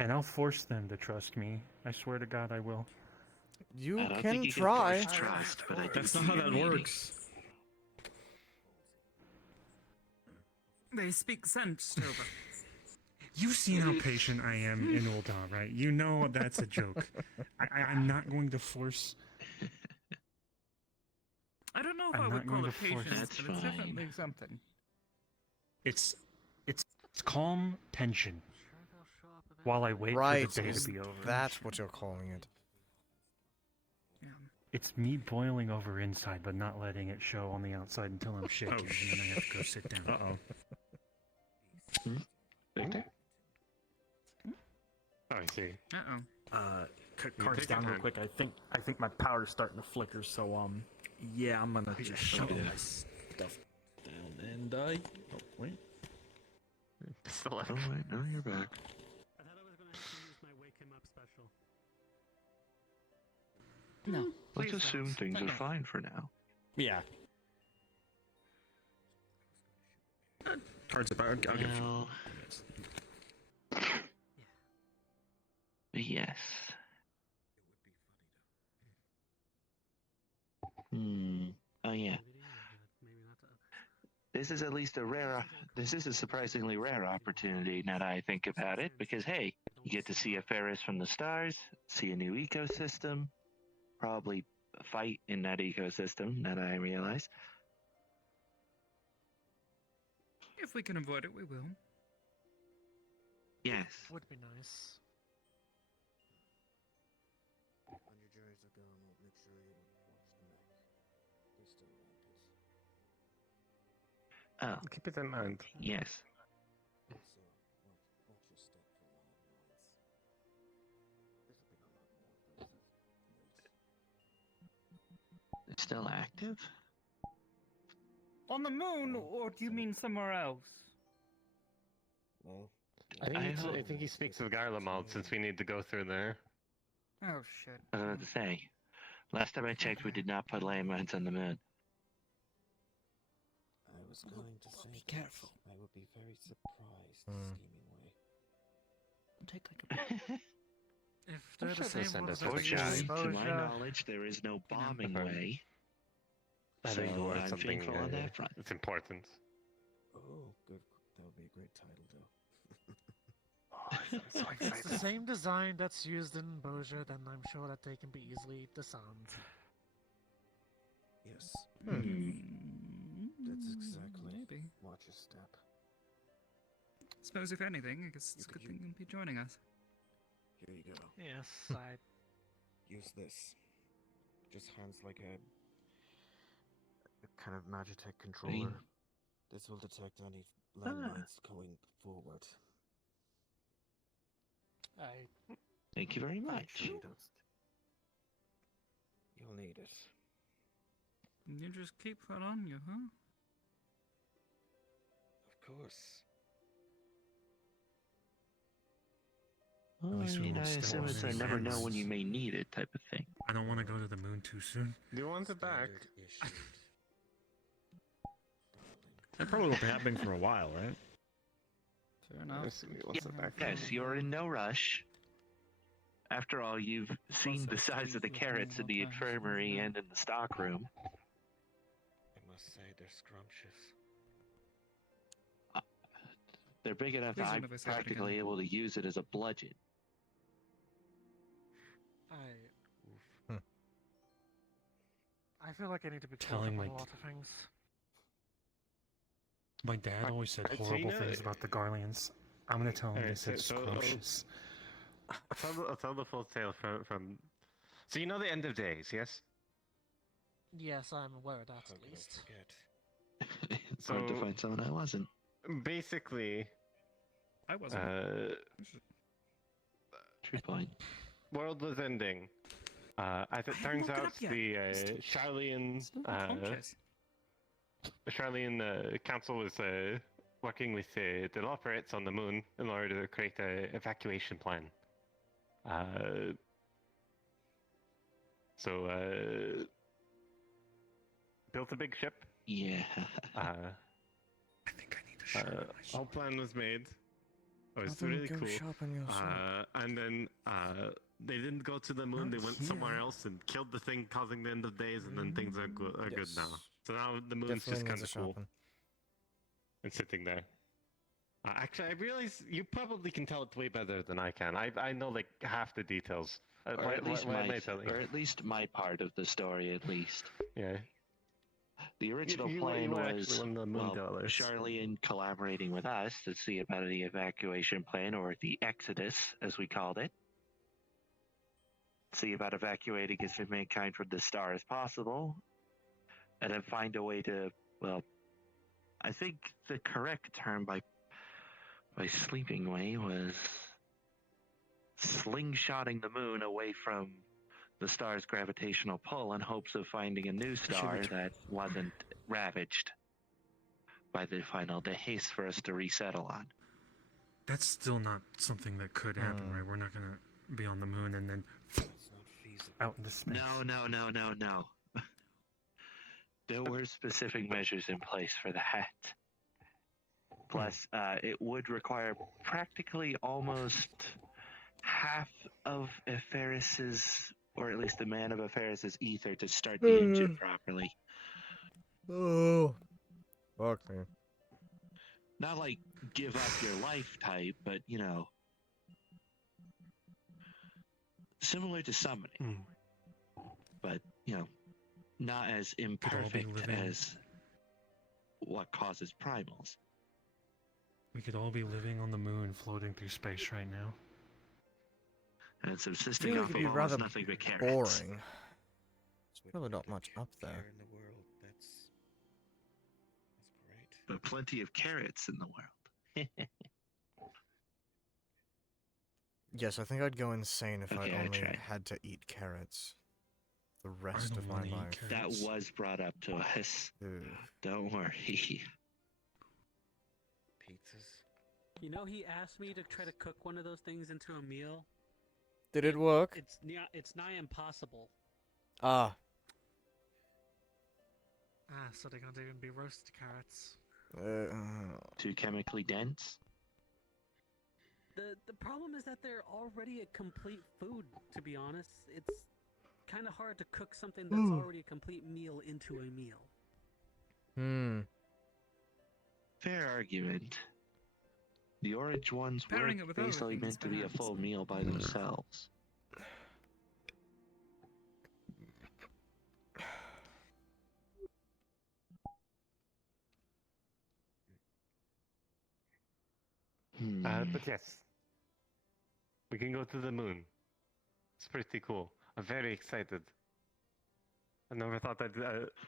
And I'll force them to trust me. I swear to God I will. You I don't can think you try. Can force trust, but I do That's not see how you that needing. works. They speak sense, Tova. You've seen how patient I am in Uldan, right? You know that's a joke. I'm not going to force. I don't know if I'm I not would call going it to force- patience, That's but it's fine. definitely something. It's calm tension. While I wait Right, for the day is to be over. that what you're calling it? It's me boiling over inside, but not letting it show on the outside until I'm shaking. Oh, and then I have to go sit down. Uh-oh. Victor? Oh, I see. Uh-oh. Cards take down your real time. quick. I think my power's starting to flicker. So yeah, I'm gonna just shove yeah. my stuff down and oh wait. Still Oh wait, no, you're back. I thought I was gonna actually use my wake him up special. No. Let's please assume don't. things are No. fine for now. Yeah. Cards about. I'll give you. Well, yes. Oh yeah. This is at least a rare. This is a surprisingly rare opportunity. Now that I think about it, because hey, you get to see a Ferris from the stars, see a new ecosystem, probably fight in that ecosystem. Now that I realize. If we can avoid it, we will. Yes. Would be nice. On your journeys to go, make sure you watch the map. Please stay around, please. Oh. Keep it in mind. Yes. Also, watch your step for landmines. This will be a lot more versus It's still active? On the moon, or do you mean somewhere else? No. I think he speaks of Garlemald since we need to go through there. Oh shit. I was about to say. Last time I checked, we did not put landmines on the moon. I was going to say be careful. I would be very surprised, scheming way. Take like a. If I'm they're sure the they'll same send ones us that we Fortunately, use. to my knowledge, there is no bombing way. I So think I'm something thankful on that front. it's important. Oh, good. That would be a great title, though. If it's the same design that's used in Boja, then I'm sure that they can be easily disarmed. Yes. Hmm. That's exactly. Maybe. Watch your step. Suppose if anything, I guess it's a good thing you'll be joining us. Here you go. Yes, I. Use this. Just hands like a kind of Magitech controller. This will detect any landmines going forward. Thank you very much. Actually, you'll need it. You just keep that on you, huh? Of course. Well, least we won't I step assume on it's a any never know when landmines. you may need it type of thing. I don't want to go to the moon too soon. Do you want it back? That probably won't be happening for a while, right? Fair enough. Yes, you're in no rush. After all, you've seen the size of the carrots in the infirmary and in the stockroom. I must say, they're scrumptious. They're big enough that Please I'm don't ever say that practically again. able to use it as a bludgeon. I feel like I need to be Telling caught up my on a lot of things. My dad always said so you horrible know- things about the Garleans. I'm gonna tell him they Alright, said so- scrumptious. I'll tell the full tale from. So you know the end of days, yes? Yes, I'm aware of that at least. It's hard to So- find someone I wasn't. Basically, I wasn't. True point. world was ending. As it I haven't turns woken out, up yet. the Charlian council was working with the operates on the moon in order to create an evacuation plan. So built a big ship. Yeah. I think I need to sharpen my sword. Whole plan was made. It was Well, then really go cool. sharpen your sword. And then they didn't go to the moon. Not They went here. somewhere else and killed the thing causing the end of days. And then things are good now. Yes. So now the moon's Definitely just kind needs of a cool sharpen. and sitting there. Actually, I realize you probably can tell it way better than I can. I know like half the details. Or at least why am my, I telling or you? at least my part of the story, at least. Yeah. The original you plan were actually was one of the moon well, dwellers. Charlian collaborating with us to see about the evacuation plan, or the Exodus, as we called it. See about evacuating as many mankind from the star as possible, and then find a way to, well, I think the correct term by sleeping way was slingshotting the moon away from the star's gravitational pull in hopes of finding a new star that wasn't ravaged by the final haste for us to resettle on. That's still not something that could happen, right? We're not gonna be on the moon and then out in the space. No. There were specific measures in place for that. Plus, it would require practically almost half of a Ferris's, or at least the man of a Ferris's ether to start the engine properly. Oh, fuck me. Not like give up your life type, but you know, similar to summoning. But you know, not as imperfect as what causes primals. We could all be living on the moon, floating through space right now. And I subsisting feel like off it'd of be rather almost nothing but carrots. boring. There's really not much up there. In the world, that's great. But plenty of carrots in the world. Yes, I think I'd go insane if Okay, I I only tried. had to eat carrots the rest of my life. That was brought up to us. Don't worry. Pizzas. You know, he asked me to try to cook one of those things into a meal. Did it work? It's nigh impossible. Ah. So they're gonna be roasted carrots. Too chemically dense? The problem is that they're already a complete food, to be honest. It's kind of hard to cook something that's already a complete meal into a meal. Fair argument. The orange ones were Pairing it with other basically things, meant to be a perhaps. full meal by themselves. But yes, we can go to the moon. It's pretty cool. I'm very excited. I never thought that.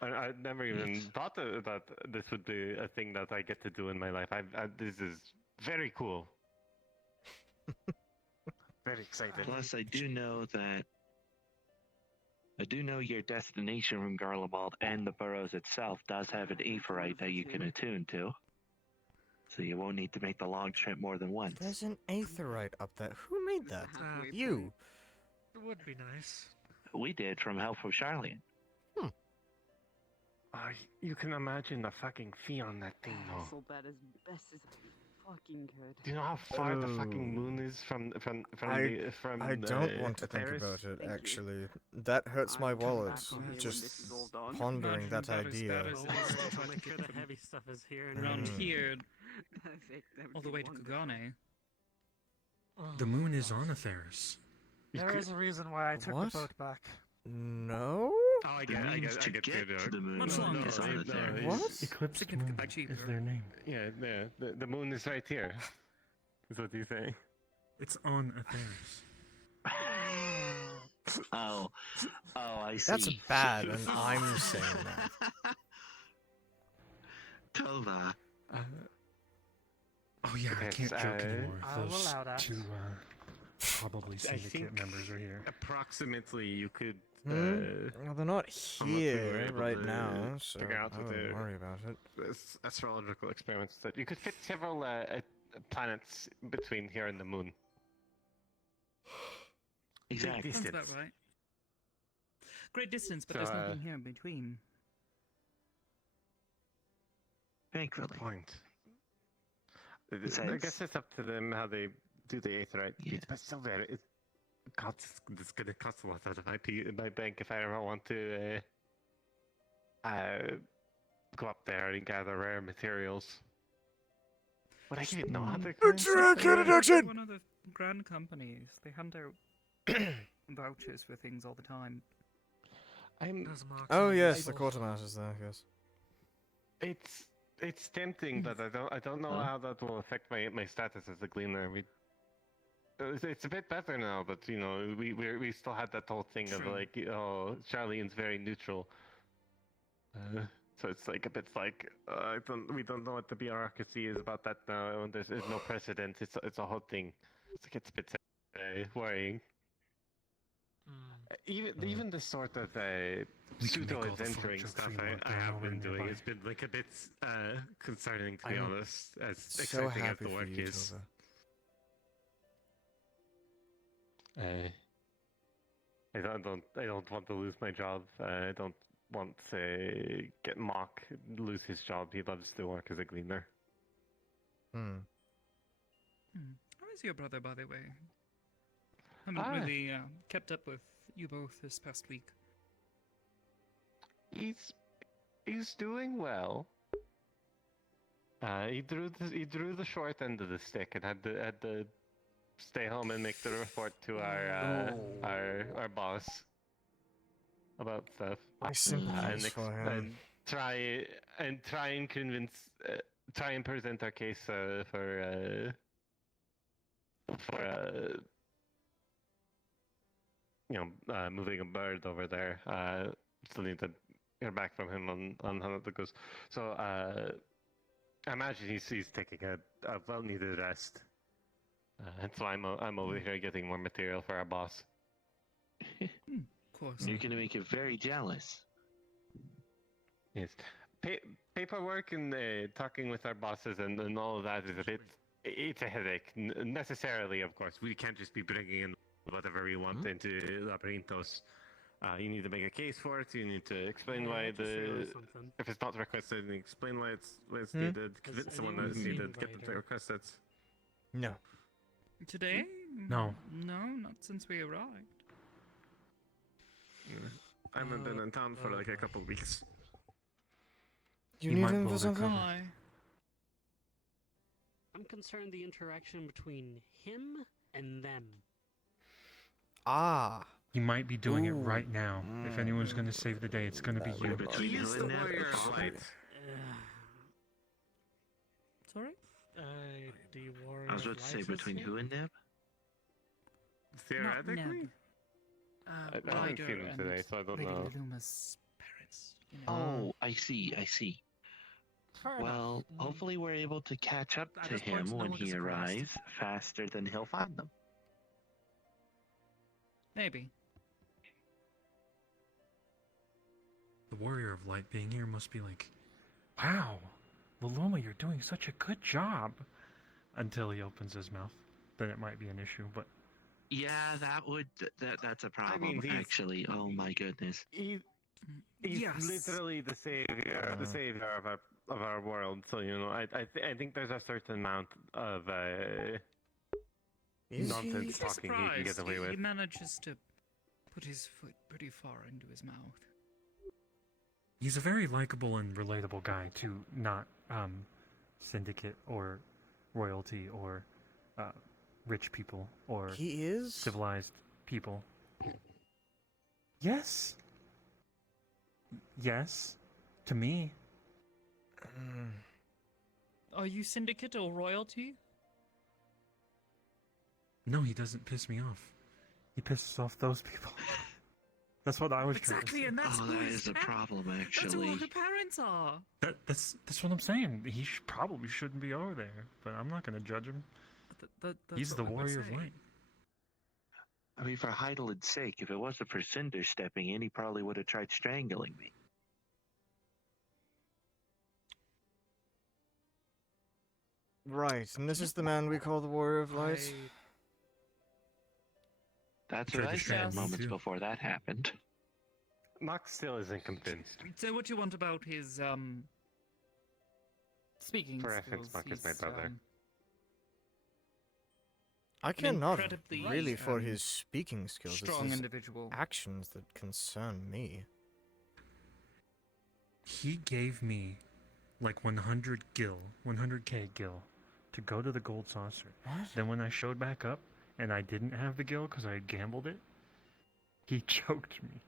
I never even thought that this would be a thing that I get to do in my life. This is very cool. Very excited. Plus, I do know your destination from Garlemald and the Burrows itself does have an aephorite that you can attune to. So you won't need to make the long trip more than once. There's an aetheryte up there. Who made that? You. It would be nice. We did from Help from Charlian. You can imagine the fucking fee on that thing, though. So bad as best as I fucking could. Do you know how far the fucking moon is from I don't want to think Paris? about it, actually. That hurts my wallet, just pondering that idea. The heavy stuff is here. Around Mm. here, all the way to Kugane. The moon is on Atheris. There is a reason why I took What? the boat back. No? Oh, I get the moon. Much longer. What? Eclipse Moon is their name. Yeah, the moon is right here. Is what you say? It's on Atheris. Oh, I see. That's bad, and I'm saying that. Tova. Oh yeah, I can't joke anymore. I will Those allow that. two probably syndicate members are here. Approximately, you could. Well, they're not I'm not sure here able right to now, so figure out I with wouldn't the worry about it. astrological experiments that you could fit several planets between here and the moon. Exactly. Sounds about right. Great distance, but So, there's nothing here in between. Thankfully. Good point. I Besides- guess it's up to them how they do the aetherite piece, but still, God, it's going to cost a lot out of my bank if I ever want to go up there and gather rare materials. Would I even know how to One of the grand companies, they hand out vouchers for things all the time. Oh yes, the quartermass is there. Yes. It's tempting, but I don't know how that will affect my status as a gleaner. It's a bit better now, but you know we still had that whole thing of like, oh, Charlene's very neutral. So it's like a bit like we don't know what the bureaucracy is about that now. And there's no precedent. It's a whole thing. It's a bit worrying. Even the sort of pseudo adventuring stuff I have been doing has been like a bit concerning, to be I'm honest. As so exciting as happy the for work you, is. Tova. I don't want to lose my job. I don't want to get Mock lose his job. He loves to work as a gleaner. Hmm. How is your brother, by the way? Haven't Ah. really kept up with you both this past week. He's doing well. He drew the short end of the stick and had to stay home and make the report to our boss about stuff. I sympathize for him. And try and convince, try and present our case for moving a bird over there. Still need to hear back from him on how that goes. So I imagine he's taking a well-needed rest. And so I'm over here getting more material for our boss. Of course. You're gonna make it very jealous. Yes. Paperwork and talking with our bosses and all of that is a bit... It's a headache. Necessarily, of course. We can't just be bringing in whatever we want into Laberintos. You need to make a case for it. You need to explain why if it's not requested, explain why it's needed. Convince someone that it's needed. Get them to request it. No. Today? No. No, not since we arrived. I haven't been in town for like a couple of weeks. You need him for something? I'm concerned the interaction between him and them. Ah. He might be doing it right now. If anyone's going to save the day, it's going to be you. He is the warrior of light. Sorry? The warrior I was about to say between who and Neb? Theoretically? I haven't seen him today, so I don't know. Luma's parents. You know? Oh, I see. Well, hopefully we're able to catch up At to this point, him no when one he is surprised. arrives faster than he'll find them. Maybe. The Warrior of Light being here must be like, wow, Luluma, you're doing such a good job. Until he opens his mouth. Then it might be an issue, but... Yeah, that's a problem, I mean, actually. Oh my goodness. He's Yes. literally the savior of our world. So I think there's a certain amount of nonsense talking he can get away He with. manages to put his foot pretty far into his mouth. He's a very likable and relatable guy to not syndicate or royalty or rich people or He is? civilized people. Yes. Yes. To me. Are you syndicate or royalty? No, he doesn't piss me off. He pisses off those people. That's what I was trying to say. And that's Oh, who that his is a problem, That's actually. who her parents are. That's what I'm saying. He probably shouldn't be over there, but I'm not going to judge him. That's He's what the we would warrior of say. light. I mean, for Heidelin's sake, if it wasn't for Cinder stepping in, he probably would have tried strangling me. Right, and this is the man we call the Warrior of Light? That's Tried what to I strangle said me moments too. before that happened. Max still isn't convinced. Say what you want about his speaking For skills. reference, Mark is my He's, brother. I cannot incredibly, really for his speaking skills. strong it's his individual. actions that concern me. He gave me like 100k gil to go to the gold saucer. What? Then when I showed back up and I didn't have the gil because I had gambled it, he choked me.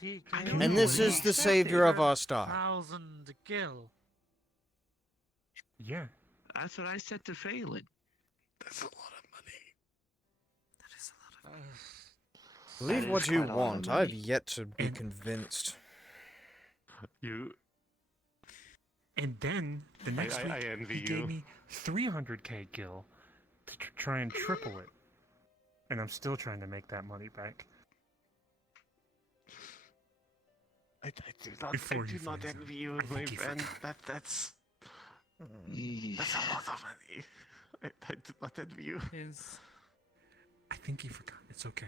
He And this is the savior of our star. 1,000 gil. Yeah. That's what I said to Phelan. That's a lot of money. That is a lot of. Believe That what is you quite a lot of want. money. I've yet to be convinced. And then the next week, I envy he you. gave me 300k gil to try and triple it. And I'm still trying to make that money back. I do not Before he not finds out. envy you, I my think he friend. forgot. That's a lot of money. I do not envy you. I think he forgot. It's okay.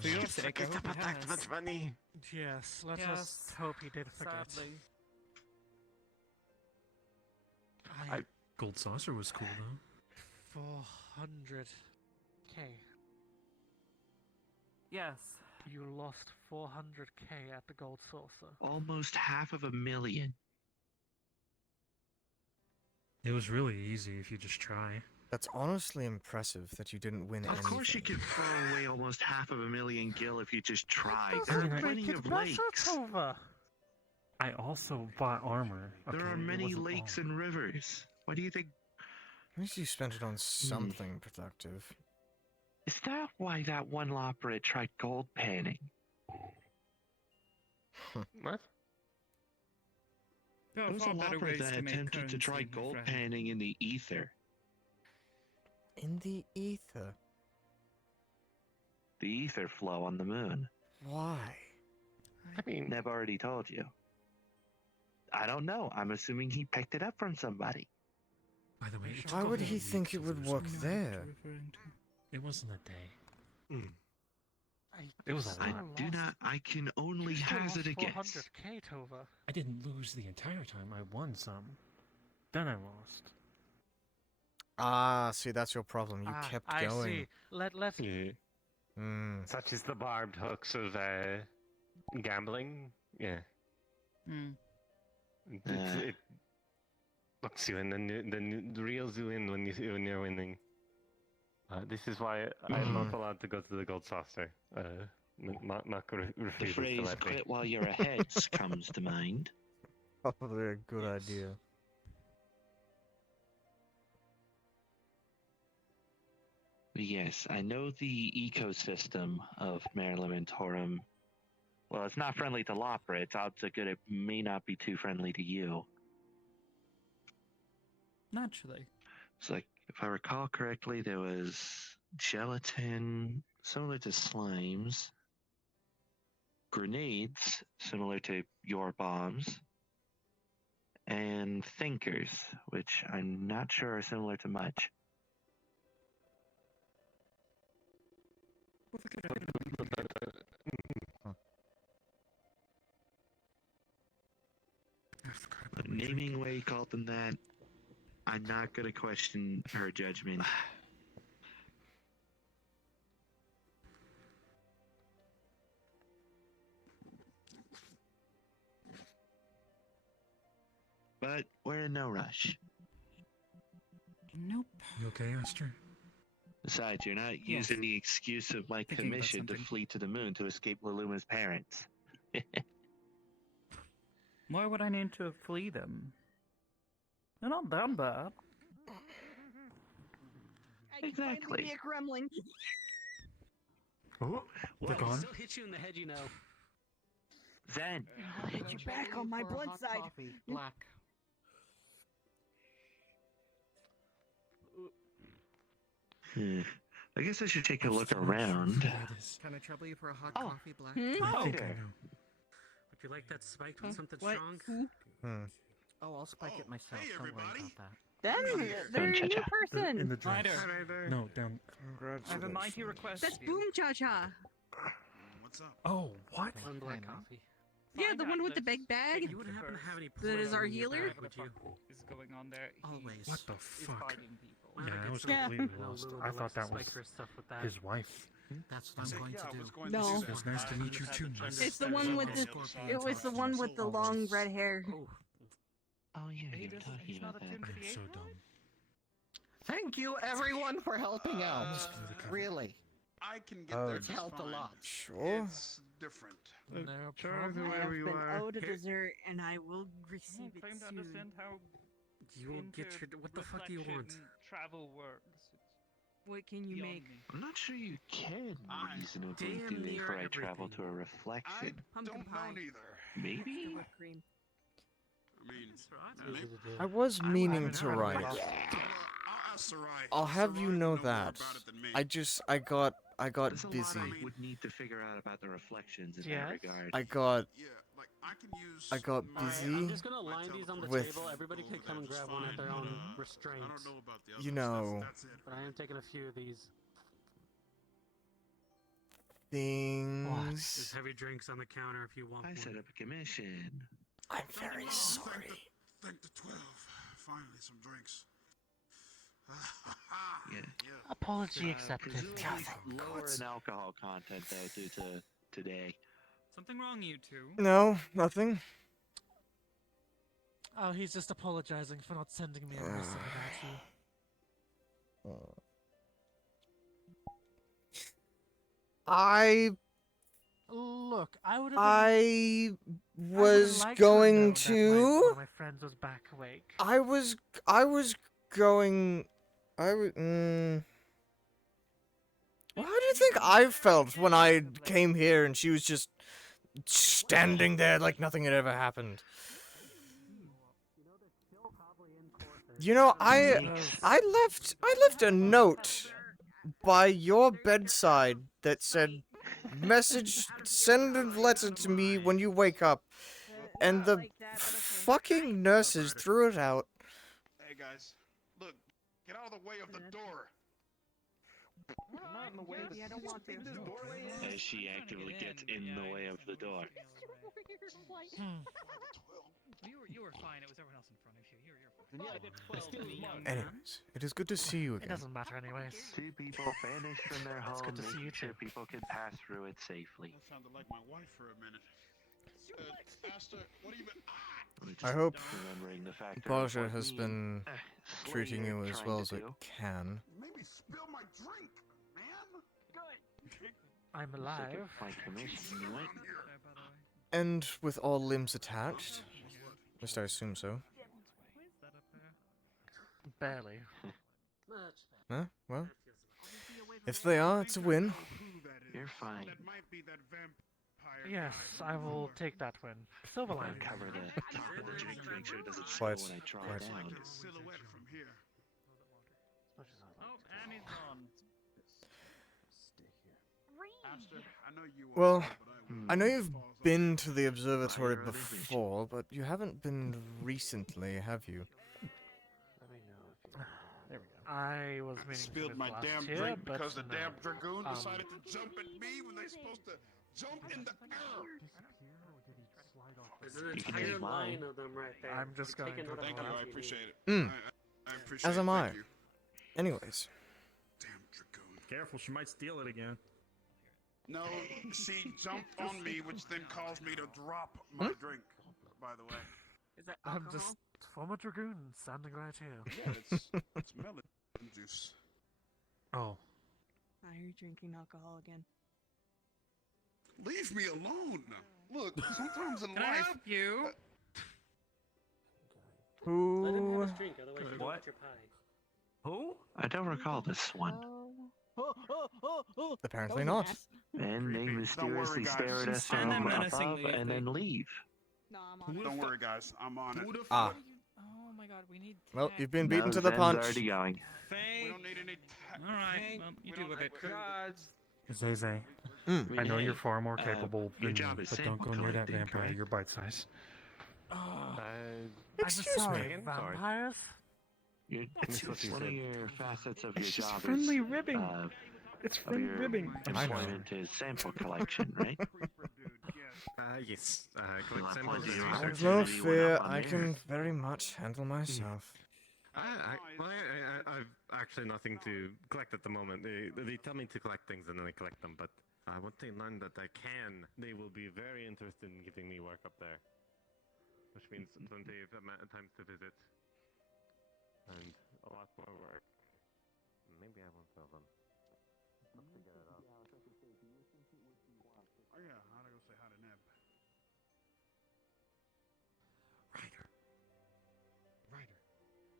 For your Can't sake, I forget hope about he that has. much money. Yes, let's just hope he did forget. Sadly. Gold saucer was cool though. 400k. Yes. You lost 400k at the gold saucer. Almost half of a million. It was really easy if you just try. That's honestly impressive that you didn't win anything. Of course you could throw away almost half of a million gil if you just try. That There doesn't are plenty make it of better, lakes. Tova. I also bought armor. There okay? are It many wasn't lakes all. and rivers. Why do you think? At least you spent it on something productive. Is that why that one Lopera tried gold panning? What? There There are was a far better Lopera ways that to make attempted to try currency, my gold friend. panning in the ether. In the ether? The ether flow on the moon. Why? I mean, Neb already told you. I don't know. I'm assuming he picked it up from somebody. By the way, it Why took a would whole he week think to it would lose work it. there? It wasn't a day. It was a I lot. do not. I can only You still hazard a lost guess. 400k, Tova. I didn't lose the entire time. I won some. Then I lost. Ah, see, that's your problem. You kept I going. see. Let's. Yeah. Mm. Such is the barbed hooks of gambling. Yeah. It looks you in the reels you in when you're winning. This is why I'm not allowed to go to the gold saucer. Mark The refuses to phrase let me. "quit while you're ahead" comes to mind. Probably a good idea. Yes, I know the ecosystem of Mare Lamentorum. Well, it's not friendly to Lopera. It's odds are good it may not be too friendly to you. Naturally. So, like, if I recall correctly, there was gelatin similar to slimes, grenades similar to your bombs, and thinkers, which I'm not sure are similar to much. Naming way called them that. I'm not gonna question her judgment. But we're in no rush. Nope. You okay, Esther? Besides, you're not Yes. using the excuse of my Thinking about commission to something. flee to the moon to escape Liluma's parents. Why would I need to flee them? They're not that bad. Exactly. Be a gremlin. Oh, they're gone. Still hit you in the head, you know. Zen. I'll hit you back on my blood side. Black. I guess I should take a look around. Can I trouble you for a hot Oh. coffee, Black? Hi I think I there. know. Would you like that spiked with something What? strong? Hmm. Oh, I'll spike it myself. Don't worry about that. Then they're a new In person. the dress. No, down. I have a mighty request. That's of you. Boom Cha Cha. What's up? Oh, what? One black coffee. Yeah, Find the one with the Atlas. big bag. You wouldn't happen to have any That is our poison in your healer? bag, would you? Is going on there. He Always. What the is fuck? fighting people. Well, Yeah, I I get was some- completely No, lost. Lulu I likes thought to that spike was her stuff with that. his wife. That's what I'm going to do. No. It was nice to meet you too, miss. It's the one with the. It was the one with the long red hair. Oh yeah, He you're doesn't- talking he's not about that. attuned to the I'm so age dumb. Thank you, everyone, for helping out. Really, I can get Oh, there. it's just helped a fine. lot. Sure. It's different. Charles, I whoever have you been are. owed a Here- dessert, and I will I receive don't it claim to soon. understand how You will get your. What the fuck do you want? interreflection travel works. It's What can you beyond make? me. I'm not sure you can reasonably damn do it near before I travel to a everything. I reflection. Pumpkin don't pie. know neither. Maybe? Whipped cream. I mean, That's right. maybe- Easy to do. I was meaning to I'll write. ask Sarai. I'll have you Sarai know will more that. about it than me. I got There's a busy. lot I would need to figure out about the reflections in Yes? that regard. I got Yeah, like I can use. I got my- Alright, I'm busy just gonna line these on the with- table. Everybody can come and grab one at their own I restraints. don't know about the others. You know. That's it. But I am taking a few of these. There's things. heavy drinks on the counter if you want I one. set up a commission. I'm very sorry. Thank the 12 finally some drinks. Yeah. Apology accepted. Presumably lower in alcohol content there due to today. Something wrong, you two? No, nothing. Oh, he's just apologizing for not sending me a message about you. Look, I would have. I was going to. One of my friends was back awake. I was going. I was. Well, how do you think I felt when I came here and she was just standing there like nothing had ever happened? You know, I left a note by your bedside that said, send a letter to me when you wake up. And the fucking nurses threw it out. Hey guys, look, get out of the way of the door. Not in the way. I don't want to. As she actively gets in the way of the door. You were fine. It was everyone else in front of you. You're fine. Anyways, it is good to see you It again. doesn't matter anyways. Two people banished from their home, good to see you sure too. people could pass through it safely. That sounded like my wife for a minute. Aster, what do you mean? I hope Remembering the fact that Baja what has me, been treating Slayer you as trying well to as it do. can. Maybe spill my drink, man. Good. I'm alive. My commission, you went. And with all limbs attached? At least I assume so. Barely. Huh? Well, if they are, it's a win. You're fine. That might be that vampire. Yes, I will take that win. Silverline. Cover the top of the drink to make sure it doesn't Quite, spill when I draw quite. it down. Silhouette from here. Oh, Annie's gone. Aster, I know you Well, but I know you've been to the observatory before, but you haven't been recently, have you? There we go. I was meaning spilled to my last damn year, drink but because the no. damn dragoon decided to jump at me when they're supposed to jump in the air. There's an You can entire use mine. line of them right there. I'm just Take going to another Thank you, copy I if you appreciate need. it. I appreciate As it. am I. Thank you. Anyways. Damn dragoon. Careful, she might steal it again. No, she jumped on me, which then caused me to drop my drink, by the way. Is that I'm alcohol? just former dragoon standing right here. Yeah, it's melon juice. Oh. Now you're drinking alcohol again. Leave me alone. Look, sometimes in Can I life... help you? Let him Who? have his drink, otherwise you don't What? get your pie. Who? I don't recall this one. Apparently not. And they Don't mysteriously worry, guys. stare at us Stand there from above menacingly if and they- then leave. No, I'm on it. Don't worry, guys. I'm on it. Ah. Oh my god, we need. Well, tact. you've been No, beaten to the Zen's punch. already going. We don't need any... Alright, well, you do with it. Zeze, Mm. I know you're Hey, far more capable your than job me, is but don't go sample near that collecting, vampire. correct? You're bite size. I'm Excuse sorry, me. vampires? It's one of your facets of your It's just job friendly is, ribbing. It's of friendly your ribbing. I know. employment is sample collection, right? Yes. Well, Collect I samples apologize. and There's There's research. no Maybe we're fear. not on I there. can very much handle myself. I've actually nothing to collect at the moment. They tell me to collect things and then I collect them, but once they learn that I can, they will be very interested in giving me work up there. Which means plenty of times to visit. And a lot more work. Maybe I won't tell them. I'll figure it out. Oh yeah, I gotta go say hi to Neb. Ryder. Ryder,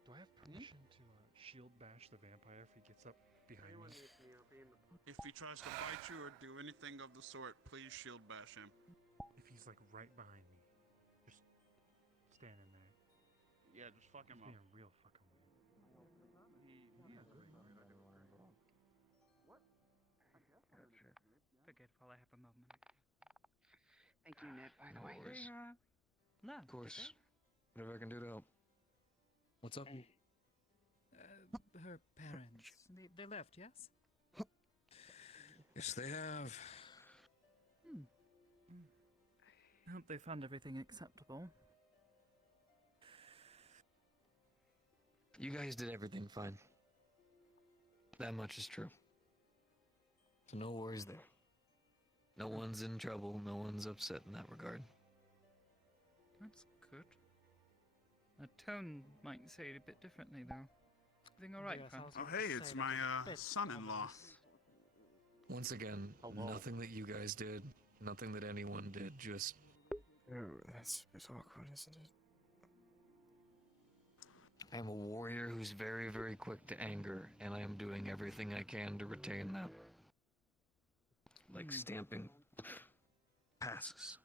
do I have permission to shield bash the vampire if he gets up behind me? If he tries to bite you or do anything of the sort, please shield bash him. If he's like right behind me, just standing there. Yeah, just fuck him Being up. a real fucking weird. Forget while I have a moment. Thank you, Ned, by the way. No. Of course. Whatever I can do to help. What's up? Her parents. They left, yes? Yes, they have. I hope they found everything acceptable. You guys did everything fine. That much is true. So no worries there. No one's in trouble, no one's upset in that regard. That's good. A tone might say it a bit differently, though. Everything alright, Yes, I friend? was Oh, going to hey, say it's that's my a bit son-in-law. ominous. Once again, nothing that you guys did, nothing that anyone did, just... Oh, that's a bit awkward, isn't it? I am a warrior who's very, very quick to anger, and I am doing everything I can to retain that. Like stamping passes.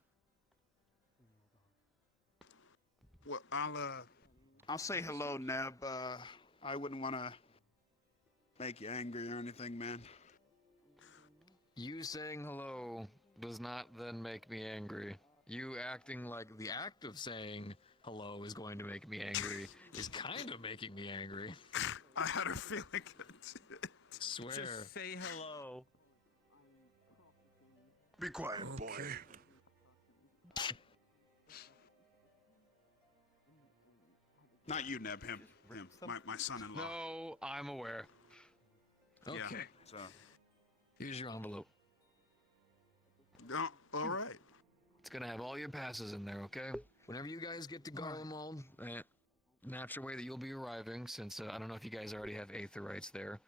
Well, I'll say hello, Neb. I wouldn't want to make you angry or anything, man. You saying hello does not then make me angry. You acting like the act of saying hello is going to make me angry is kind of making me angry. I had a feeling it. Swear. Just say hello. Be quiet, boy. Not you, Neb. Him. My son-in-law. No, I'm aware. Okay. Yeah, so. Here's your envelope. Oh, all right. It's gonna have all your passes in there, okay? Whenever you guys get to Garlemald, natural way that you'll be arriving, since I don't know if you guys already have Aetherites there.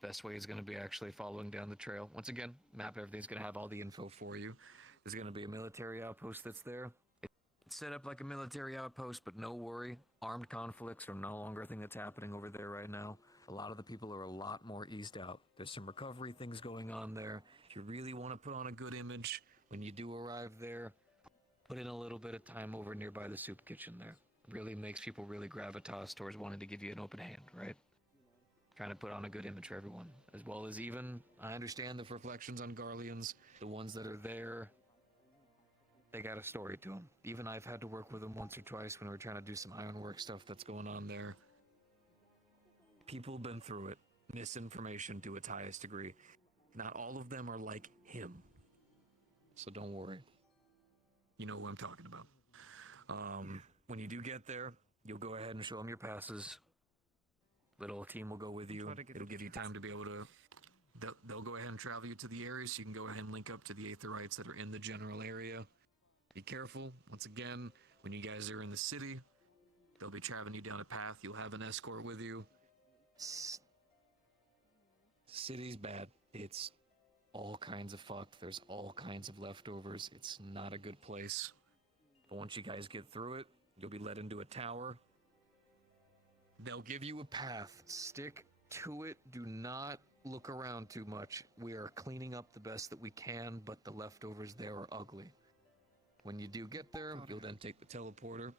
Best way is gonna be actually following down the trail. Once again, map everything's gonna have all the info for you. There's gonna be a military outpost that's there. It's set up like a military outpost, but no worry, armed conflicts are no longer a thing that's happening over there right now. A lot of the people are a lot more eased out. There's some recovery things going on there. If you really want to put on a good image, when you do arrive there, put in a little bit of time over nearby the soup kitchen there. Really makes people really gravitas towards wanting to give you an open hand, right? Trying to put on a good image for everyone. As well as even, I understand the reflections on Garleans, the ones that are there, they got a story to them. Even I've had to work with them once or twice when we were trying to do some ironwork stuff that's going on there. People have been through it. Misinformation to its highest degree. Not all of them are like him. So don't worry. You know who I'm talking about. When you do get there, you'll go ahead and show them your passes. Little team will go with you. It'll give you time to be able to... They'll go ahead and travel you to the area, so you can go ahead and link up to the Aetherites that are in the general area. Be careful. Once again, when you guys are in the city, they'll be traveling you down a path. You'll have an escort with you. City's bad. It's all kinds of fucked. There's all kinds of leftovers. It's not a good place. But once you guys get through it, you'll be led into a tower. They'll give you a path. Stick to it. Do not look around too much. We are cleaning up the best that we can, but the leftovers there are ugly. When you do get there, you'll then take the teleporter.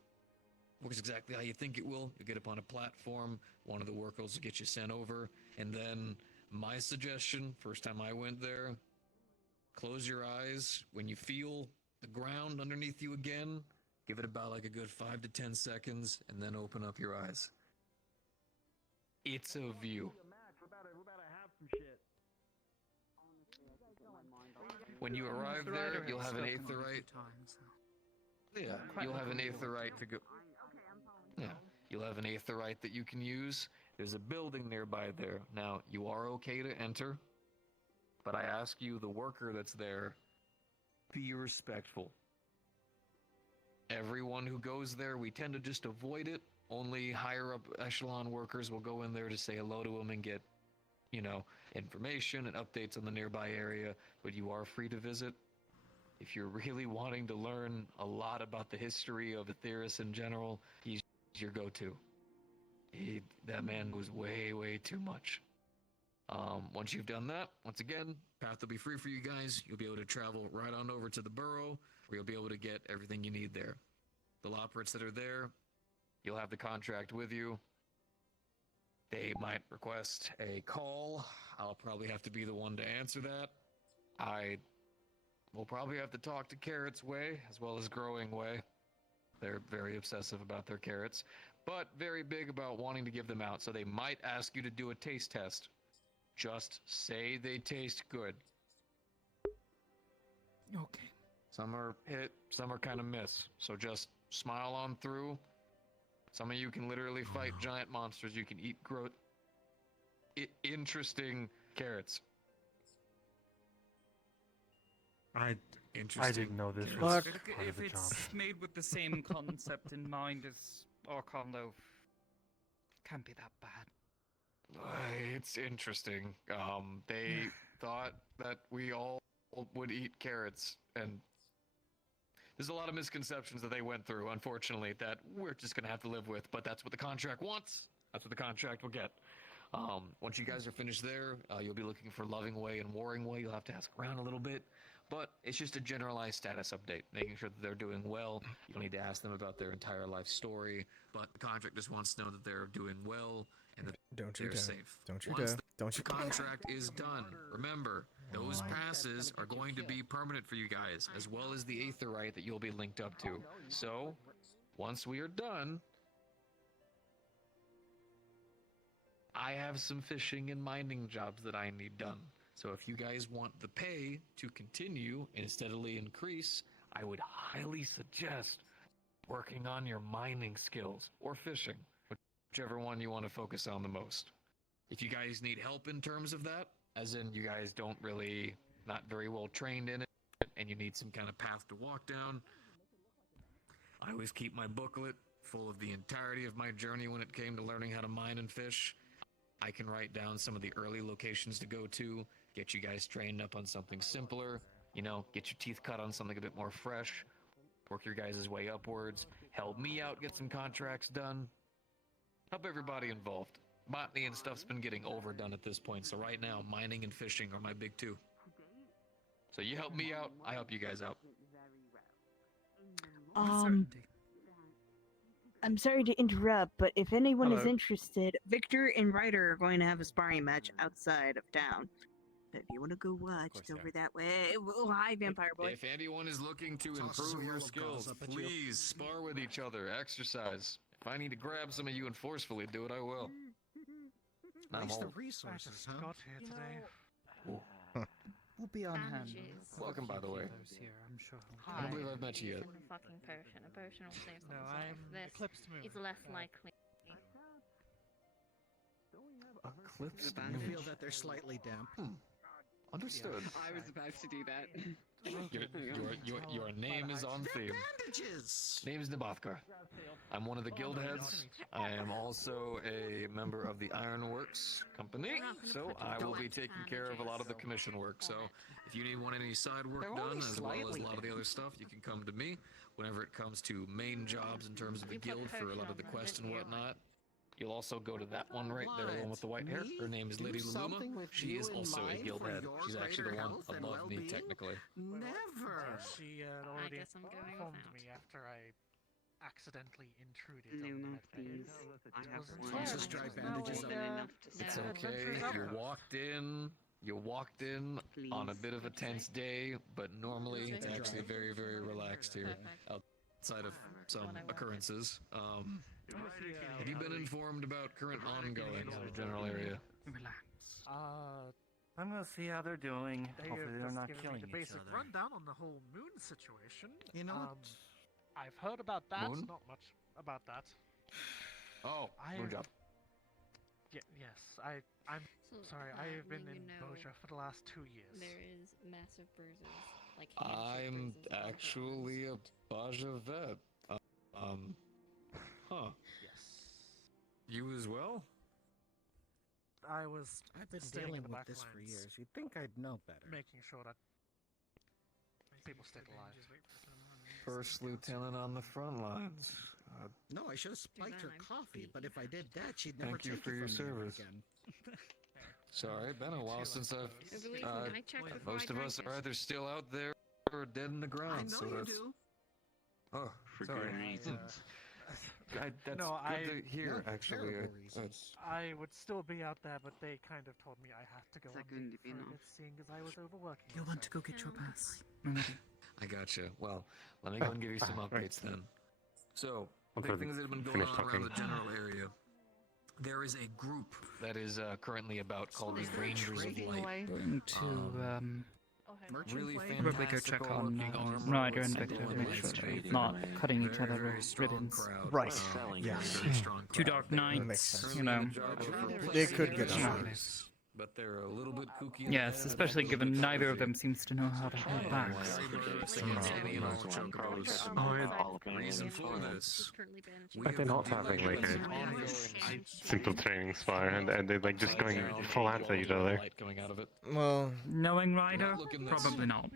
Works exactly how you think it will. You'll get up on a platform. One of the workers will get you sent over. And then, my suggestion, first time I went there, close your eyes. When you feel the ground underneath you again, give it about like a good 5 to 10 seconds, and then open up your eyes. It's a view. When you arrive there, you'll have an Aetherite. Yeah, you'll have an Aetherite to go. Yeah, you'll have an Aetherite that you can use. There's a building nearby there. Now, you are okay to enter, but I ask you, the worker that's there, be respectful. Everyone who goes there, we tend to just avoid it. Only higher up echelon workers will go in there to say hello to them and get, you know, information and updates on the nearby area, but you are free to visit. If you're really wanting to learn a lot about the history of Aetheris in general, he's your go-to. That man was way, way too much. Once you've done that, once again, path will be free for you guys. You'll be able to travel right on over to the burrow, where you'll be able to get everything you need there. The Loperates that are there, you'll have the contract with you. They might request a call. I'll probably have to be the one to answer that. I will probably have to talk to Carrot's Way, as well as Growing Way. They're very obsessive about their carrots, but very big about wanting to give them out, so they might ask you to do a taste test. Just say they taste good. Okay. Some are hit, some are kind of miss, so just smile on through. Some of you can literally fight giant monsters. You can eat interesting carrots. I didn't know this was Look, part if of the job. it's made with the same concept in mind as Archon loaf, can't be that bad. It's interesting. They thought that we all would eat carrots, and there's a lot of misconceptions that they went through, unfortunately, that we're just gonna have to live with, but that's what the contract wants. That's what the contract will get. Once you guys are finished there, you'll be looking for Loving Way and Warring Way. You'll have to ask around a little bit, but it's just a generalized status update, making sure that they're doing well. You don't need to ask them about their entire life story, but the contract just wants to know that they're doing well and that they're safe. Don't you Once dare. Don't you the contract is done, remember, those passes are going to be permanent for you guys, as well as the Aetherite that you'll be linked up to. So, once we are done, I have some fishing and mining jobs that I need done. So if you guys want the pay to continue and steadily increase, I would highly suggest working on your mining skills or fishing, whichever one you want to focus on the most. If you guys need help in terms of that, as in you guys not very well trained in it, and you need some kind of path to walk down, I always keep my booklet full of the entirety of my journey when it came to learning how to mine and fish. I can write down some of the early locations to go to, get you guys trained up on something simpler, get your teeth cut on something a bit more fresh, work your guys' way upwards, help me out get some contracts done, help everybody involved. Botany and stuff's been getting overdone at this point, so right now, mining and fishing are my big two. So you help me out, I help you guys out. I'm sorry to interrupt, but if anyone is interested, Victor and Ryder are going to have a sparring match outside of town. But if you want to go watch, it's over that way. Oh, hi, Vampire Boy. If anyone is looking to improve your skills, please spar with each other, exercise. If I need to grab some of you and forcefully do it, I will. Waste of resources, huh? Got here today. We'll be on hand. Welcome, by the way. Here, I'm sure. I don't believe I've met you yet. A fucking potion. A potion will save No, someone's I'm life. Eclipsed Moon. It's less likely. Eclipsed I feel that they're slightly damp. Understood. I was about to do that. Your name is on theme. Bandages! Name is Nabothkar. I'm one of the guild heads. I am also a member of the Ironworks company, so I will be taking care of a lot of the commission work. So if you want any side work done, as well as a lot of the other stuff, you can come to me. Whenever it comes to main jobs in terms of the guild for a lot of the quests and whatnot, you'll also go to that one right there, the one with the white hair. Her name is Lady Luluma. She is also a guild head. She's actually the one above me, technically. Never! She had already guess I'm going informed without. me after I accidentally intruded on Luna, that phase. please. I have Wasn't one. Let's just dry bandages up. It's No. okay. You walked in on a bit of a tense day, but normally it's actually very, very relaxed here, outside of some occurrences. Have you been informed about current ongoings in the general area? Relax. I'm gonna see how they're doing. They Hopefully have they're just not given killing me the each basic other. rundown on the whole moon situation. You know what? I've heard about that. Moon? Not much about that. Oh, moon job. Yes, I'm sorry. I have been in Boja for the last 2 years. There is massive bruises. Like huge I'm bruises on actually a Baja vet. Huh. Yes. You as well? I've been staying in dealing the with back this for lines, years. You'd think I'd know better. making sure that people stayed alive. First lieutenant on the front lines. No, I should have spiked her I'm coffee, but if I did that, she'd never Thank you take for it your from me ever service. again. Sorry, been a while since I've. Believe me, I checked before Most I of drank us this. are either still out there or dead in the I ground. know so you that's. do. Oh, For sorry. good reasons. That's No, good to hear. No, Actually, terrible reasons. I would still be out there, but they kind of told me I had to go Is that on going leave to be for a enough? bit, seeing as I was overworking. You'll want to go myself. get your pass. I gotcha. Well, let me go and give you some updates then. So, Once big I've things that have been going finished on around the talking. general area. There is a group that is currently about called the Is there a Rangers of trading Light. away? Going to really Probably go check on Ryder and Victor to make sure they're not cutting each other to ribbons. Right. Yes. Two Dark Knights, you know. They could get Come on. on. But they're a little bit kooky. in the Yes, head, especially a little given bit neither of silly. them seems to know how to hold back. Reason for this. Like they're not having like a simple training spar, and they're like just going full out at each other. Well, knowing Ryder, probably not.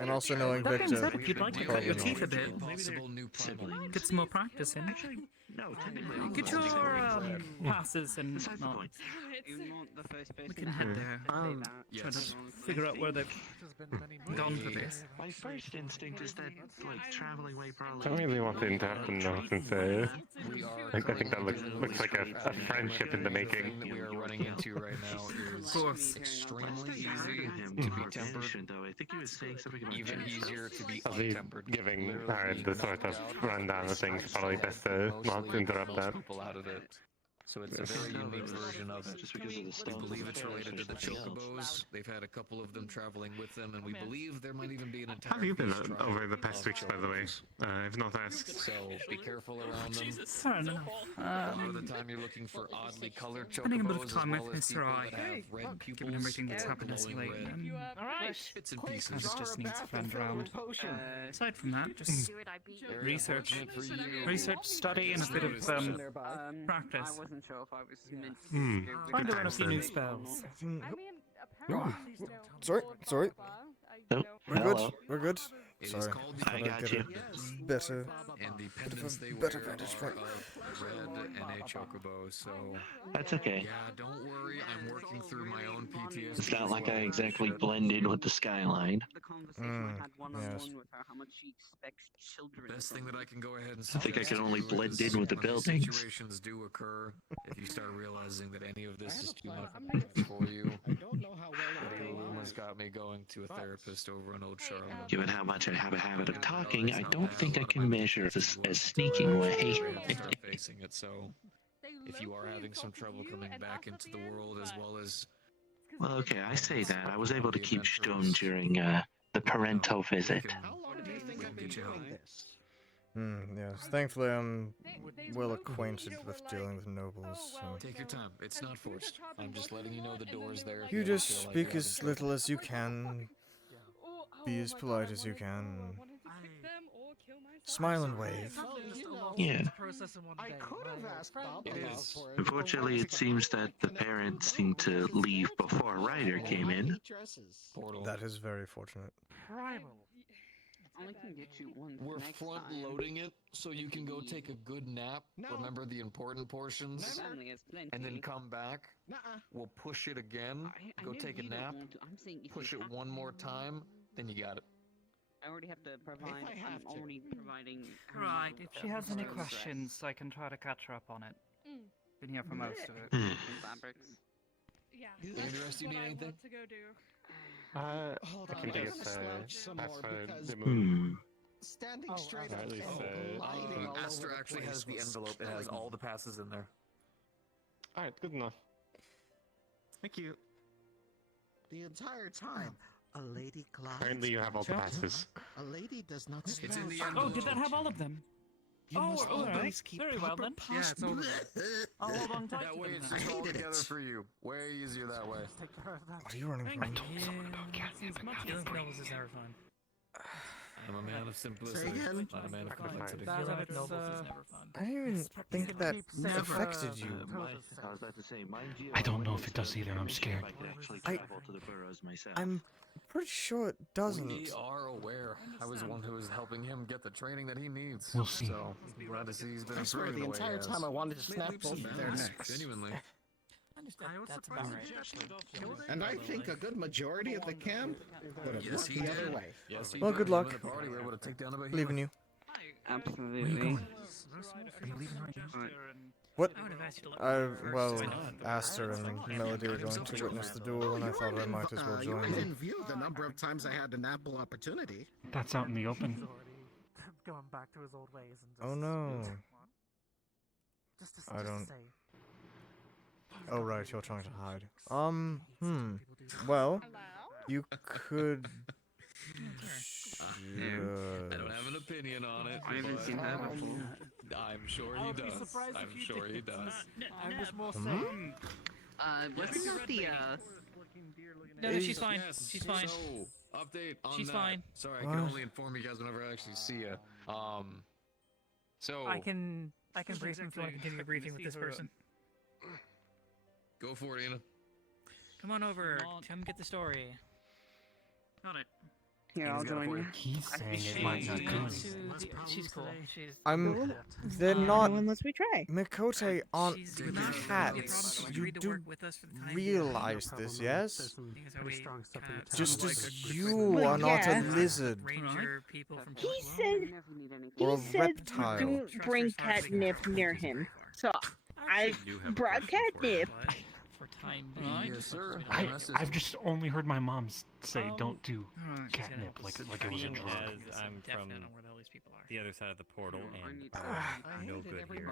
And also knowing That being Victor, said, if you'd like to cut your probably teeth a bit, get some more practice in. Get your passes and not. We can head there. Try to figure out where they've gone for this. My first instinct is that, like, traveling way I probably. don't really want it to happen now, since I think that looks like a friendship in the making. That we are running into right now is extremely easy to be tempered. Though I think he was saying something about Even easier to be I'll be untempered. giving her the sort of rundown of things. Probably best to not interrupt that. People out of it. So it's a very unique version of it. Just because of the We stuff. believe it's related to the chocobos. They've had a couple of them traveling with them, and we believe there might even be an entire. Have you been beast tribe over the of past weeks, by the way? I've not asked. So be careful around them. I don't know. A lot of the time you're looking for oddly colored Spending a bit of chocobos, time as with well as Mr. people I. that have red pupils Given everything that's or happened as of glowing late, red. Bits and kind pieces. of just needs a friend around. Aside from that, just research, study, and a bit of practice. I wasn't sure if I was meant to Hmm. Trying to learn a few new spells. Sorry. Oh, We're good. hello. We're good. It is Sorry. called Thought the I'd got get you. a better. And the Bit of pendants a they better wear vantage are point. of red and a chocobo, so That's okay. yeah, don't worry, I'm working through my own PTSD. It's not as like I well. exactly blend in with the skyline. The conversation I had one-on-one yes. with her, how much she expects children. Best thing that I can go ahead and I think I suggest can to only you blend is in with the when these buildings. situations do occur, if you start realizing that any of this is too much for you, Luma's got me going to a therapist over in Old Charlotte. Given how much I have a habit of talking, I don't think I can measure this as sneaking way. Start facing it, so if you are having some trouble coming back into the world as well as Well, okay, I say that. I was able to keep stone during the parental visit. we can get you help. Yes. Thankfully, I'm well acquainted with dealing with nobles, so. Take your time. It's not forced. I'm just letting you know the door's there. if You don't just feel like speak you're as having little as you can. Be as polite as you can. Smile and wave. Yeah. I could have asked Bob for it. Unfortunately, it seems that the parents seemed to leave before Ryder came in. Portal. That is very fortunate. Primal. I only can get you one. We're next front time. loading it so you can go take a good nap. No. Remember the important portions, Family has plenty. and then come back. Nuh-uh. We'll push it again. I Go know take a you don't nap. want to. I'm saying if Push you it have one to. more time. Then you got it. I already have to provide. I have I'm to. already providing. Right, if she has any stress. questions, I can try to catch her up on it. Been here for most of it. Hmm. Fabrics. Yeah. Andrew, do you need anything? To go do. Hold I on, can I'm take gonna slouch some pass more for because the moon. standing straight or up at least, and gliding all Aster over the actually place has the was envelope. It has killing all the passes in there. Alright, good enough. Thank you. the entire time. A lady glides. Apparently you have all the passes. A lady does not It's in spell the out. Oh, did that have all of them? You Oh, must all right. always keep Very well proper then. posture. Yeah, it's all of I'll hold on tight That to way them it's then. just all hated together it. for you. Way easier that way. Take care of that. What are you running from? Killing nobles is never fun. I'm a man of simplicity, again? not a man of complexity. Killing nobles is never fun. I didn't even think that affected you. I was about to say, mind you, I don't know if it does either, I'm scared. I could actually I- travel to the boroughs myself. I'm pretty sure it doesn't. We are aware. I was the one who was helping him get the training that he needs. We'll see. So, glad to see he's been I swear, improving the way he entire has. time I wanted to Made snap leaps both and of their bounds, necks. Genuinely. That's about right. And I think a good majority of the camp would have Yes, looked he the did. other way. Yes, he Well, did. good Him luck. and a party were able to take down a behemoth. Leaving you. Absolutely. What? I would have asked you to let I, me first. well, Why not? Aster and Melody were going to witness the duel, and I thought I might as well You join guys them. didn't view the number of times I had an ample opportunity. That's out in the open. Going back to his old ways and just, Oh no. I don't. Oh right, you're trying to hide. Well, you could I don't have an opinion on it. I haven't seen her but before. I'm sure he does. I'm sure he does. I was more Hmm? saying. Wasn't that the No, she's fine. She's fine. So, update on She's that. fine. Sorry, I can only inform you guys whenever I actually see you. So I can brief him if you want to continue briefing with this person. Go for it, Anna. Come on over. Come get the story. Got it. Here, I'll join you. He's saying it might not come. She's cool. She's They're not. Unless we try. Mikote aren't She's good. cats. She You agreed to do work with us for the time realize this, yes? Pretty Just as you are not a lizard Ranger people from He said or a he said reptile. don't bring catnip near him. So I brought catnip. For time being. Yes, sir. I've just only heard my mom say don't do catnip like it was a drug. As I'm from the other side of the portal and no good here.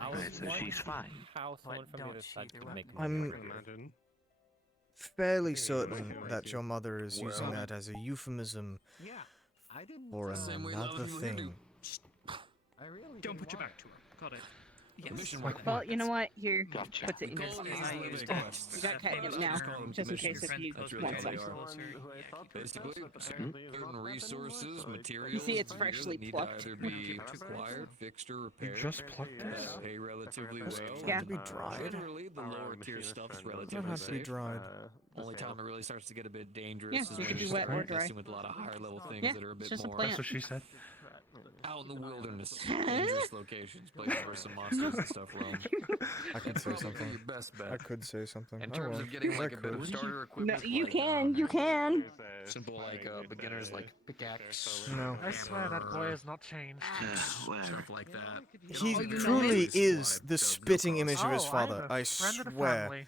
I was so she's fine. how someone from the other side could make me I'm Imagine. fairly certain that your mother is using that as a euphemism for Same way another loving you thing. do. Don't put your back to her. Got it. Yes. Well, you know what? Here, Gotcha. puts it in here. You got catnip now, just in case if you want some. Basically, certain resources, materials. You see, it's here freshly that need plucked. to either be acquired, fixed, or repaired. just plucked this? That pay relatively well. Yeah. To be dried. Generally, the lower tier stuff's Don't relatively have to be safe. dried. Only time it really starts to get a bit dangerous Yeah, is it when could you be wet start or dry. messing with a lot of higher level things Yeah, that are a it's bit just a more plant. That's what she said. out in the wilderness, dangerous locations, places where some monsters and stuff roam. I could say Probably something. your best bet. I could say something. In I terms won't. of getting like I a bit of could. starter No, equipment, you like, can. You can. simple like beginners like pickaxe. No. I swear that boy has not changed. Stuff like that. He All your truly normally is supplied, the so no spitting cost. image of his Oh, father. I'm a I friend of the swear. family.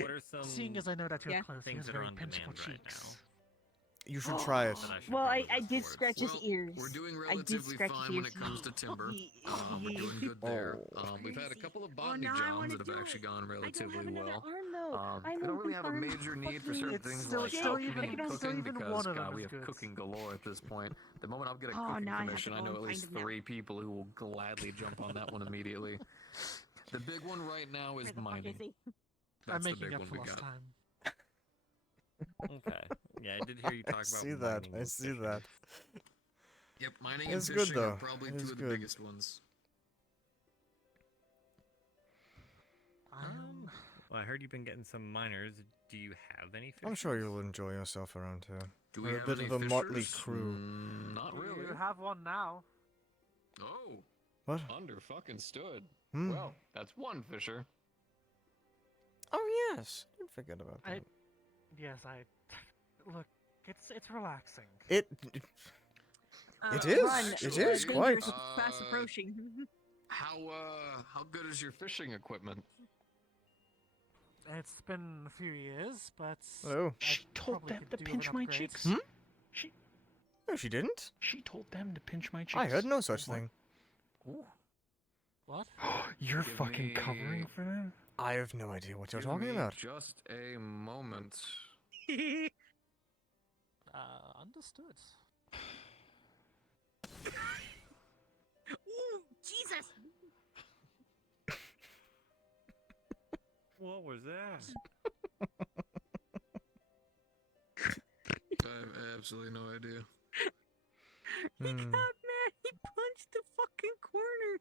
what are some Seeing as I know that you're Yeah. close, he things has that are very on pinchable demand right cheeks. You should try it. that I should Well, probably I look did towards? scratch his ears. We're doing I did relatively scratch fine his when ears. it comes to timber. We're doing good there. We've had a couple of botany now I jobs wanna that have do actually it. gone I don't relatively have another well. arm though. I don't really have a major need for certain It's things still- like still alchemy even- and still cooking even because one of them God, we is have good. cooking galore at this point. The moment I'll get a Oh, cooking now I have commission, to I go know at and least find him now. 3 people who will gladly jump on that one immediately. The big one right now is Where the fuck mining. is he? That's I'm the making big up one for we lost got. time. Okay. Yeah, I did hear you talk I about see that. mining I and see fishing. that. Yep, mining It's and good, fishing are though. probably It's 2 of the good. biggest ones. Well, I heard you've been getting some miners. Do you have any fish? I'm sure you'll enjoy yourself around here. Do we We're a have bit any of a motley fishers? crew. Not really. You have one now. Oh, What? under fucking stood. Hmm. Well, that's one fisher. Oh yes, don't forget about that. Yes, look. It's relaxing. It Run. is. It is quite. Dangerous, fast approaching. How good is your fishing equipment? It's been a few years, but Oh. She told probably them could to do pinch an my upgrade. cheeks. Hmm? No, she didn't. She told them to pinch my cheeks. I heard no such thing. What? You're Give fucking me- covering for them? I have no idea what you're Give talking me about. Just a moment. Understood. Ooh, Jesus! What was that? I have absolutely no idea. He got Hmm. mad. He punched the fucking corner.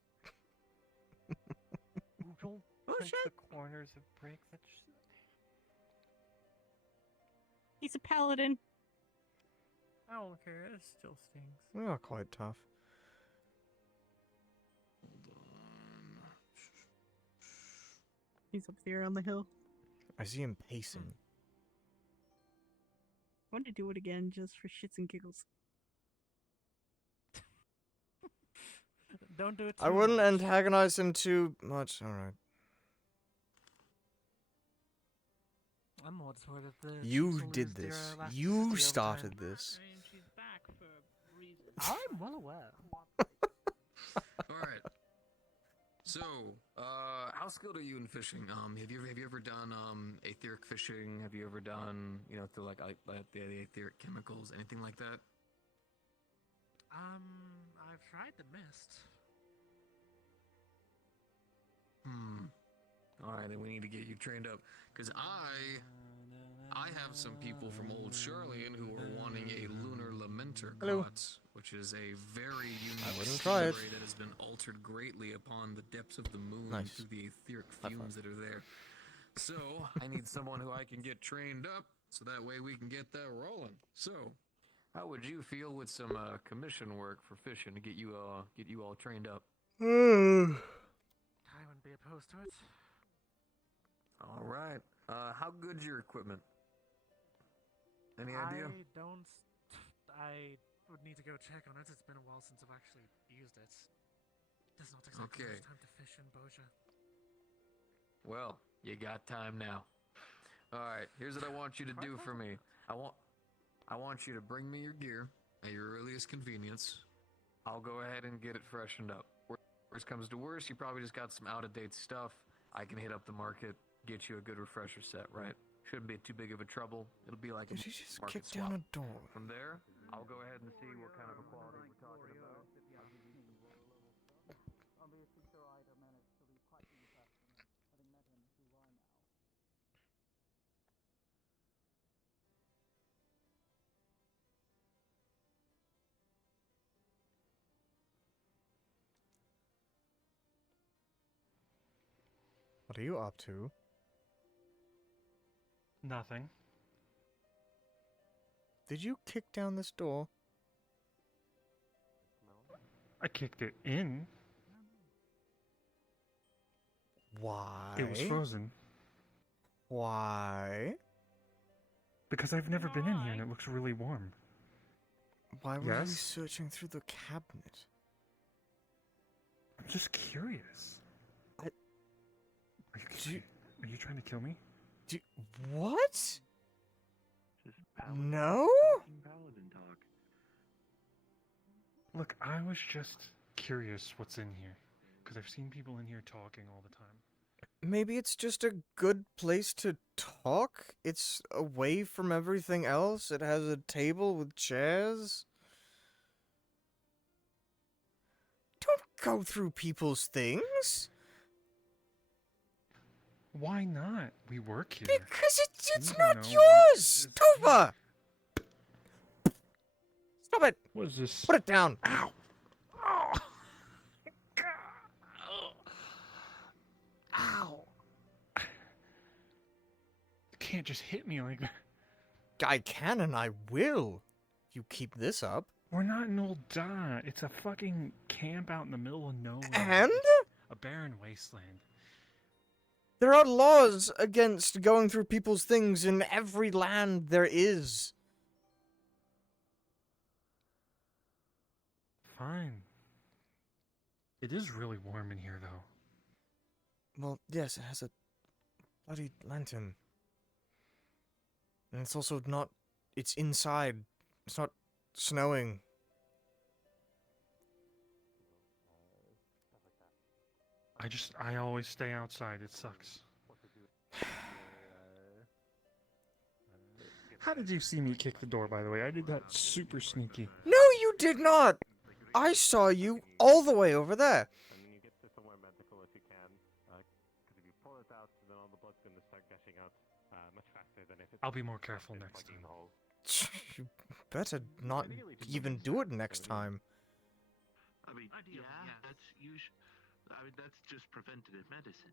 Don't Oh punch shit! the corners of brick. That's He's a paladin. I don't care. It still stings. We are quite tough. He's up there on the hill. I see him pacing. I want to do it again just for shits and giggles. Don't do it. I too wouldn't much. antagonize him too much. All right. I'm more sort of the You cheeks will did lose their this. elasticity You over started time. this. I'm well aware. Alright. So, how skilled are you in fishing? Have you ever done etheric fishing? Have you ever done through like the etheric chemicals, anything like that? I've tried the mist. All right, then we need to get you trained up, because I have some people from Old Charlian who are wanting a lunar lamenter caught, which is a very unique try it. story that has been altered greatly upon the depths of the moon through the etheric fumes that are there. So I need someone who I can get trained up, so that way we can get that rolling. So, how would you feel with some commission work for fishing to get you all trained up? I wouldn't be opposed to it. All right. How good's your equipment? Any idea? I would need to go check on it. It's been a while since I've actually used it. Does not exactly much time to fish in Boja. Well, you got time now. All right. Here's what I want you to do for me. I want you to bring me your gear at your earliest convenience. I'll go ahead and get it freshened up. Worst comes to worst, you probably just got some out-of-date stuff. I can hit up the market, get you a good refresher set, right? Shouldn't be too big of a trouble. It'll be like a Did you just market kick swap. down a door? From there, I'll go ahead and see what kind of a quality we're talking about. What are you up to? Nothing. Did you kick down this door? I kicked it in. Why? It was frozen. Why? Because I've never been in here and it looks really warm. Why were you Yes? searching through the cabinet? I'm just curious. Are you trying to kill me? What? No? Paladin talk. Look, I was just curious what's in here. Because I've seen people in here talking all the time. Maybe it's just a good place to talk? It's away from everything else? It has a table with chairs? Don't go through people's things! Why not? We work here. Because it's You not know, yours! Tova! Stop it! What is this? Put it down! Ow! Ow! You can't just hit me like that. I can and I will. You keep this up. We're not in Old Da. It's a fucking camp out in the middle of nowhere. And? A barren wasteland. There are laws against going through people's things in every land there is. Fine. It is really warm in here, though. Well, yes, it has a bloody lantern. And it's also not... It's inside. It's not snowing. I always stay outside. It sucks. How did you see me kick the door, by the way? I did that super sneaky. No, you did not! I saw you all the way over there. I mean, you get to somewhere medical if you can, because if you pull it out, then all the blood's going to start gushing out much faster than if it's... I'll be more careful next time. You better not even do it next time. I mean, that's that's just preventative medicine.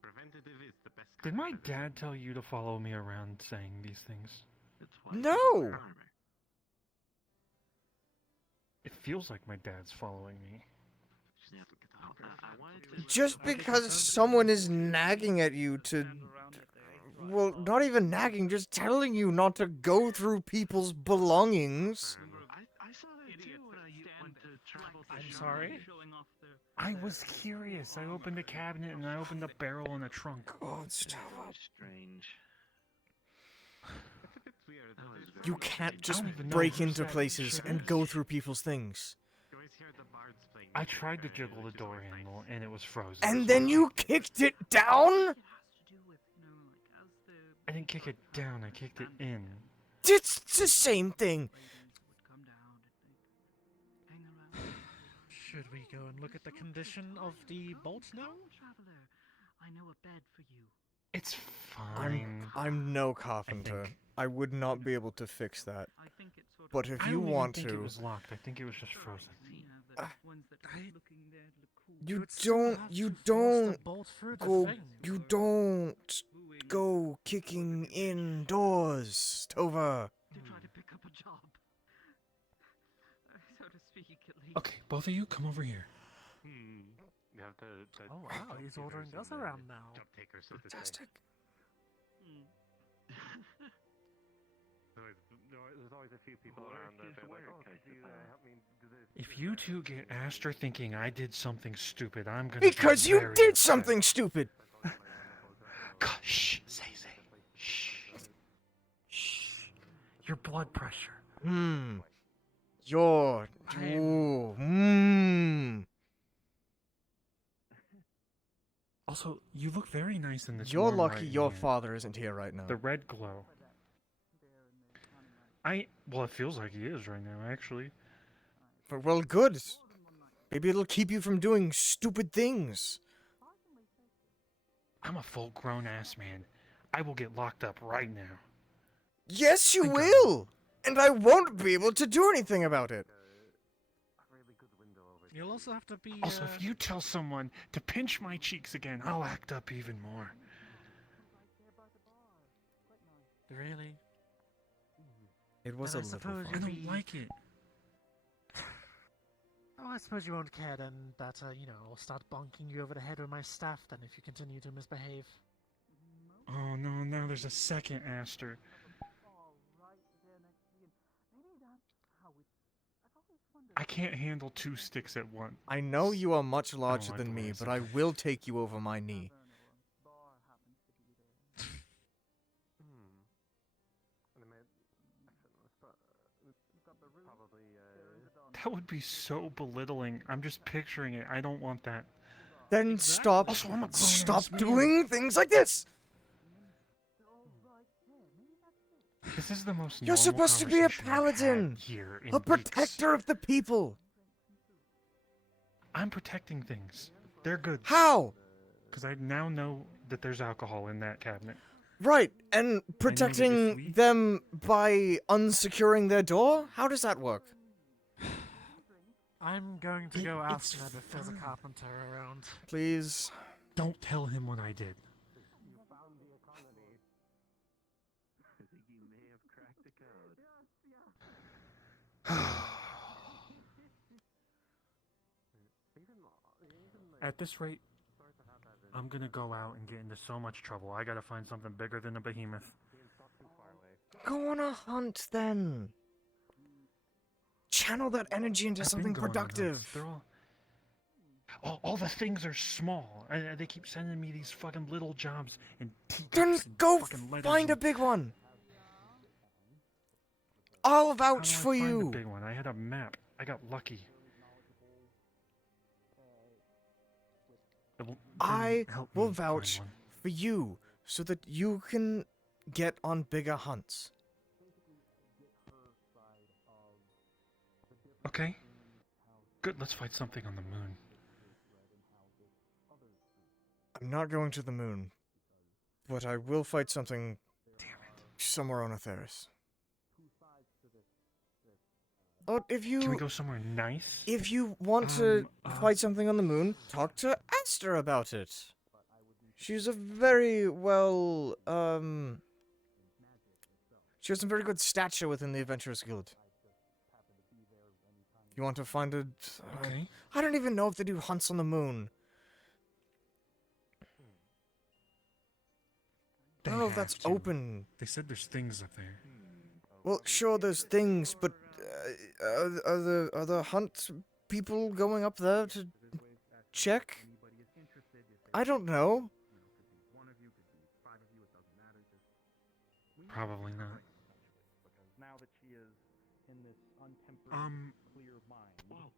Preventative is the best. Did my dad tell you to follow me around saying these things? No! It feels like my dad's following me. Just because someone is nagging at you to... Well, not even nagging, just telling you not to go through people's belongings. I saw that too when I went to travel to I'm sorry? I was curious. I opened a cabinet and I opened a barrel and a trunk. Oh, it's strange. You can't just break into places and go through people's things. You always hear the bards playing I tried to jiggle the door handle and it was frozen. And then you kicked it down? I didn't kick it down, I kicked it in. It's the same thing. Should we go and look at the condition of the bolts now? I know a bed for you. It's fine. I'm no carpenter. I would not be able to fix that. But if I you don't want even think to, it was locked. I think it was just frozen. you You'd still don't, have you to force the don't bolt through the go, thing. you don't go kicking indoors, Tova. To try to pick up a job. So to speak, at least. Okay, both of you, come over here. You have to Oh wow, he's ordering us around now. job takers, so to say. Fantastic. There's always a few people around that are like, oh, could you help me do this? If you two get Astra thinking I did something stupid, I'm gonna Because be you very did upset. something stupid. Shh, Zeze. Shh. Your blood pressure. Your, Also, you look very nice in this You're warm lucky right your hand. father isn't here right now. The red glow. Well, it feels like he is right now, actually. Well, good. Maybe it'll keep you from doing stupid things. I'm a full-grown ass man. I will get locked up right now. Yes, you will! And I won't be able to do anything about it. You'll also have to be. Also, if you tell someone to pinch my cheeks again, I'll act up even more. Really? It was Then a I little suppose fun. I don't like it. Oh, I suppose you won't care then that, I'll start bonking you over the head with my staff then if you continue to misbehave. Oh no, now there's a second Aster. I can't handle 2 sticks at once. I know you are much larger like than the way me, it's but I will take you over my knee. That would be so belittling. I'm just picturing it. I don't want that. Then stop, Also, I'm a stop grown-ass man. doing things like this! This is the most You're normal supposed to be a conversation I've had paladin! here in A weeks. protector of the people! I'm protecting things. They're good. How? Because I now know that there's alcohol in that cabinet. Right, and if protecting we- them by unsecuring their door? How does that work? I'm going to go ask Ned if there's a carpenter around. Please. Don't tell him what I did. At this rate, I'm gonna go out and get into so much trouble. I gotta find something bigger than a behemoth. Go on a hunt then. Channel that energy into I've been something going on hunts. productive. They're all the things are small. They keep sending me these fucking little jobs and Then teacups and go fucking letters find a and- big one. I'll How vouch do I for find you. a big one? I had a map. I got lucky. Then I help will me find vouch one. for you so that you can get on bigger hunts. Okay. Good, let's fight something on the moon. I'm not going to the moon, but I will fight something somewhere on Atheris. Or if you Can we go somewhere nice? if you want to fight something on the moon, talk to Aster about it. She's a very well she has some very good stature within the Adventurers Guild. You want to find a Okay. I don't even know if they do hunts on the moon. I don't know if that's open. They said there's things up there. Well, sure, there's things, but are the hunt people going up there to check? I don't know. Probably not. Now that she is in this untempered, Um, clear mind.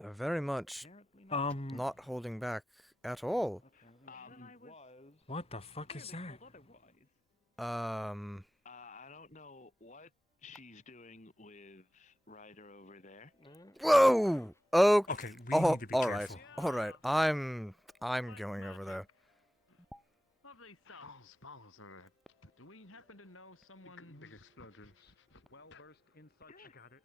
They're very much not holding back at all. What the fuck is that? I don't know what she's doing with Ryder over there. Whoa! Okay. Okay, we need to be all right. careful. All right. I'm going over there. Do we happen to know someone big explosions well versed in such? I got it.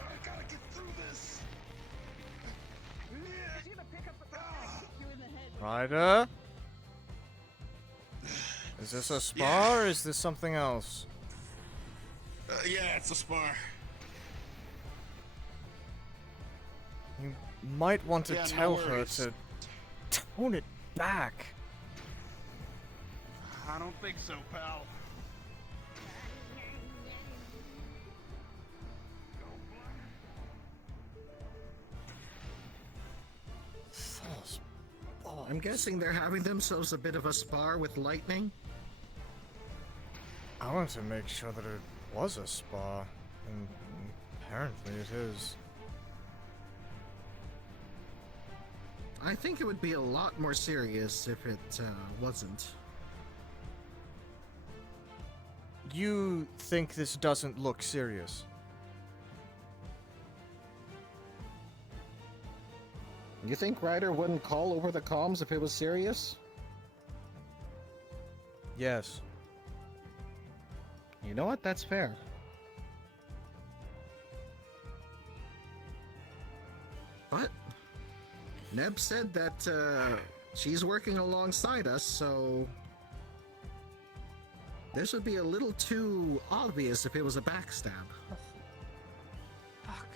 I gotta get through this. He's gonna pick up the rock and kick you in the head. Ryder? Is this a spar or is this something else? Yeah, it's a spar. You might want to Yeah, no tell her worries. to tone it back. I don't think so, pal. I'm guessing they're having themselves a bit of a spar with lightning. I want to make sure that it was a spa, and apparently it is. I think it would be a lot more serious if it wasn't. You think this doesn't look serious? You think Ryder wouldn't call over the comms if it was serious? Yes. You know what? That's fair. But Neb said that she's working alongside us, so this would be a little too obvious if it was a backstab. Fuck.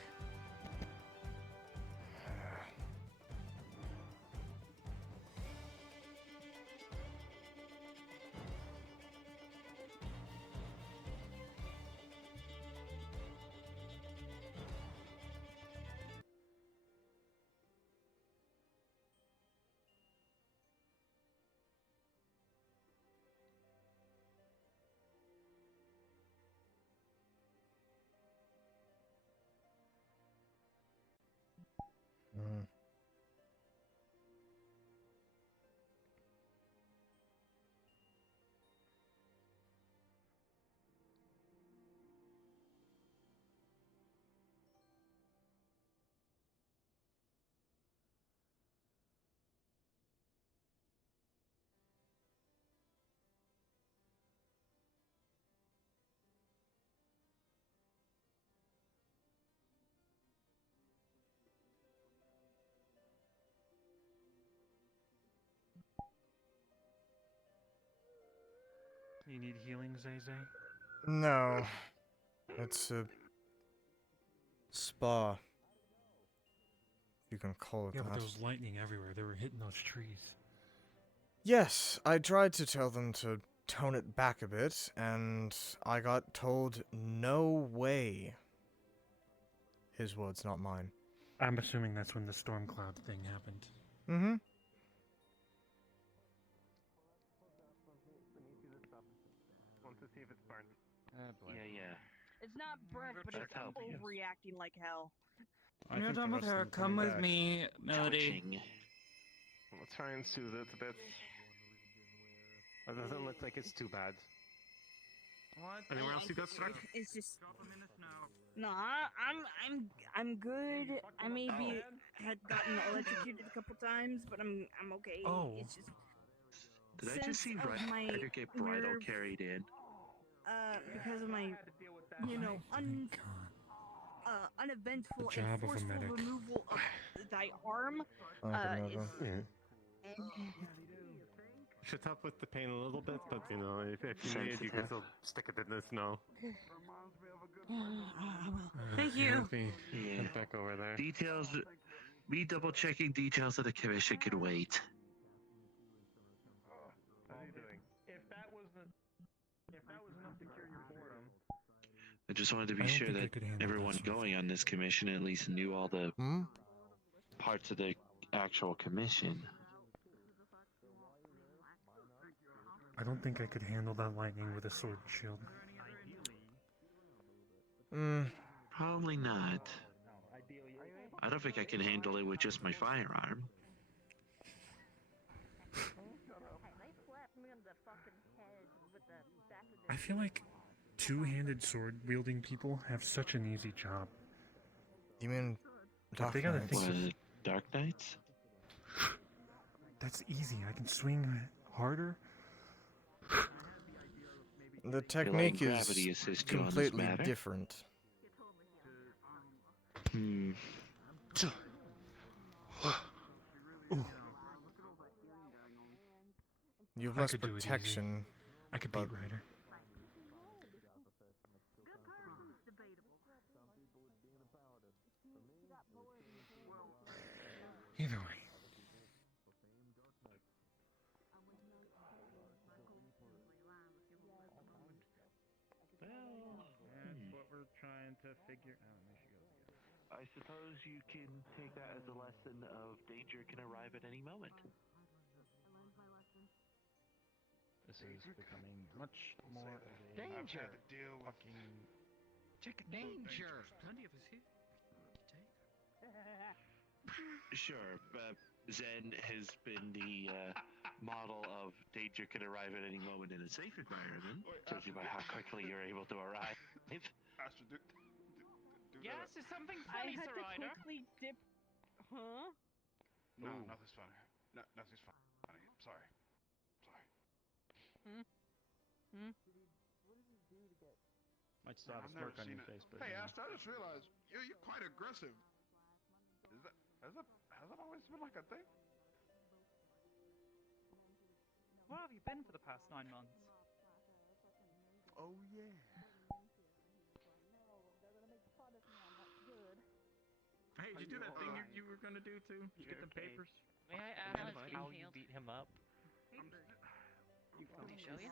Mm. You need healing, Zeze? No. It's a spa. You can call it Yeah, that. but there was lightning everywhere. They were hitting those trees. Yes, I tried to tell them to tone it back a bit, and I got told no way. His words, not mine. I'm assuming that's when the storm cloud thing happened. Mm-hmm. Want to see if it's burned. Yeah. It's not breath, but That's it's how it is. overreacting like hell. When you're done with her, come with me, Melody. Twitching. We'll try and soothe it a bit. It doesn't look like it's too bad. What? Anywhere else you got stuck? It's just. No, I'm good. I maybe had gotten electrocuted a couple times, but I'm okay. Oh. It's just. Did I just see sense of my Ryder get bridal nerve, carried in? because of my, uneventful The job and of a forceful medic. removal of thy arm. Shut up with the pain a little bit, but you know, if you need, you can still stick it in the snow. Thank you. Head back over there. Details. Me double checking details of the commission can wait. How are you doing? If that was enough to cure your boredom. I just wanted to I be don't sure think I that could handle everyone that sort of going on this commission at least knew all the parts of the actual commission. I don't think I could handle that lightning with a sword and shield. Probably not. I don't think I can handle it with just my firearm. I feel like two-handed sword-wielding people have such an easy job. You mean Like, they gotta think What, Dark Knights? That's easy. I can swing harder. The technique gravity is assist you on this completely matter? different. Hmm. You have I less could do it easy. protection. I could beat Ryder. Either way. Well, that's what we're trying to figure out. I suppose you can take that as a lesson of danger can arrive at any moment. This is becoming much more of a Danger. I've had to deal with fucking Danger. Plenty of us here. Sure, Zen has been the model of danger can arrive at any moment in a safe environment, judging by how quickly you're able to arrive. Astrid, do Yes, is something I funny, had Sir to Ryder? quickly dip. Huh? No, Ooh. nothing's funny. No, nothing's funny. I'm sorry. Might still have a I've never smirk on seen your it. face, but Hey, you know. Astrid, I just realized you're quite aggressive. Has that always been like a thing? Where have you been for the past 9 months? Oh yeah. Hey, did you do that thing you were gonna do too? Did you get the papers? May I ask how you beat him up? Want me to show you?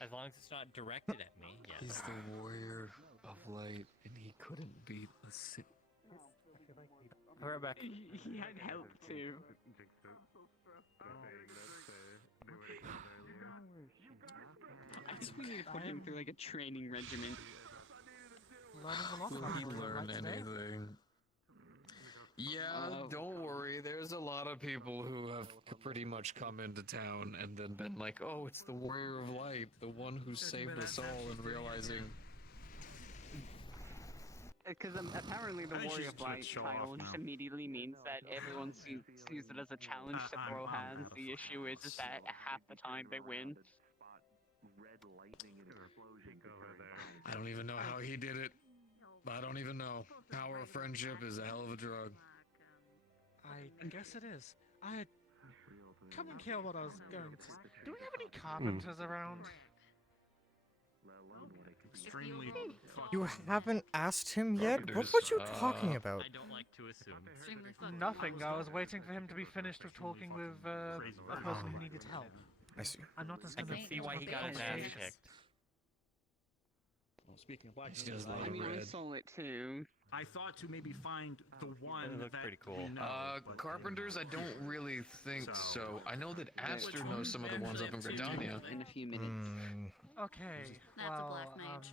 As long as it's not directed at me, yes. He's the warrior of light, and he couldn't beat a city. I'll be right back. He had help too. I think we need to put him through like a training regimen. Will he learn anything? Yeah, don't worry. There's a lot of people who have pretty much come into town and then been like, oh, it's the Warrior of Light, the one who saved us all, and realizing... Because apparently the I think Warrior she's of gonna Light show title off just now. immediately means that everyone sees it as a challenge to throw hands. The issue is that half the time they win. I don't even know how he did it. I don't even know. Power of friendship is a hell of a drug. I guess it is. I couldn't hear what I was going to. Do we have any carpenters around? Extremely. You haven't asked him yet? What were you talking about? I don't like to assume. Nothing. I was waiting for him to be finished with talking with a person who needed help. I see. I'm not just I gonna can see why he got his ass kicked. Well, speaking of black, I mean, I saw it too. I thought to maybe find the one It looked that pretty cool. we know, but, Carpenters, I don't really think so. I know that Aster knows some of the ones up in Gridania. In a few minutes. Okay. That's a black mage.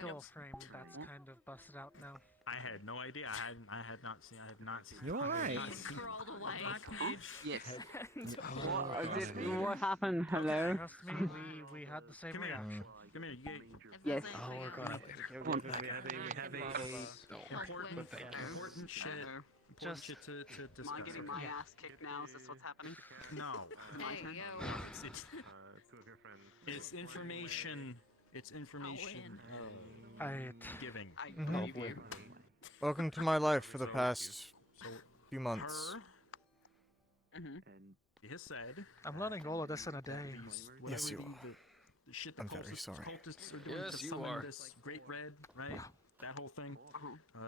door frame that's kind of busted out now. I had no idea. I had not seen. You alright? Crawled away. Black Mage. Yes. Oh, What happened? Hello? Trust me, we had the same Come here. reaction. Come here. Yes. Oh, we're going. We have a important shit. Important shit to discuss. Am I getting my ass kicked now? Is this what's happening? No. My turn? It's Two of your friends. it's information. It's information. Giving. Welcome to my life for the past few months. Her has said. I'm learning all of this in a day. Yes, you are. The shit I'm the very sorry. cultists are doing Yes, to you summon are. this great red, right? That whole thing.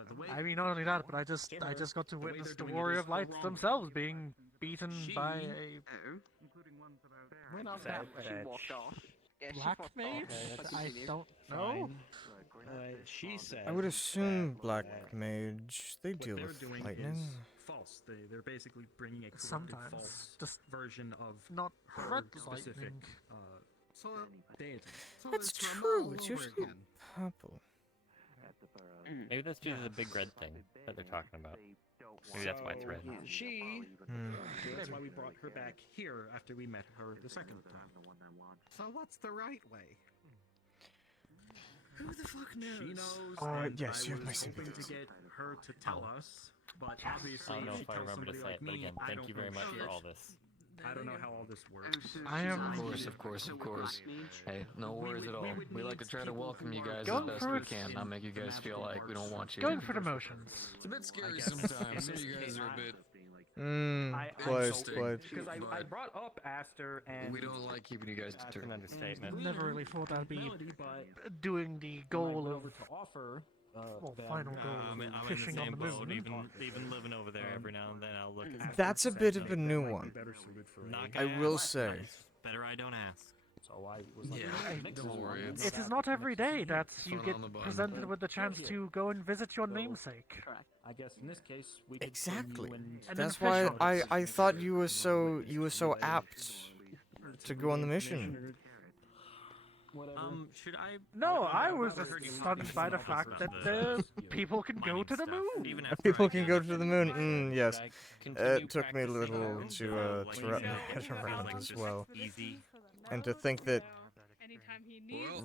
The way I mean, not only that, but I just got to witness the Warrior of Lights themselves being beaten by a Went off that way. She walked off. Yeah, she black walked mage. off. I don't know. She said. I would assume Black Mage. They what deal they're with doing lightning. is false. They're basically bringing a corrupted Sometimes. false Just version of not her red specific lightning. deity. That's true. It's usually purple. Maybe that's due to the big red thing that they're talking about. Maybe that's why it's red. She. That's why we brought her back here after we met her the second time. So what's the right way? Who the fuck knows? She knows. And yes, you have my I was hoping sympathies. to get her to tell us, but obviously, I don't know if she if I tells remember to somebody say like it, but me, again, I thank don't you very know much shit. for all this. I don't know how all this works. I am. Of course. Hey, no worries at all. We like to try to welcome you guys Going as best for we it. can, not make you guys feel like we don't want you. Going for the motions. It's a bit scary sometimes. Some of you guys are a bit. Quite. Because I brought up Aster and We don't like keeping you guys That's deterred. an understatement. Never really thought I'd be doing the goal of to offer. final goal, I'm in fishing the on same the boat. moon. Even living over there every now and then, I'll look at That's a bit of a new one. Not I gonna will ask. say. Better I don't ask. So I was like, Don't worry. It is not every day that you Fun get on the bun. presented with the chance to go and visit your namesake. I guess in this case we could Exactly. bring you in- And That's then why fish on it. I thought you were so apt to go on the mission. Should I? No, I was I've just heard you stunned speak by the about fact this that from the people can go mining to the stuff, moon. even after People I can did go it. to the moon. Yes. It took me a practicing little around, to like to you wrap said, my it head feels around like as just well, easy. and to think that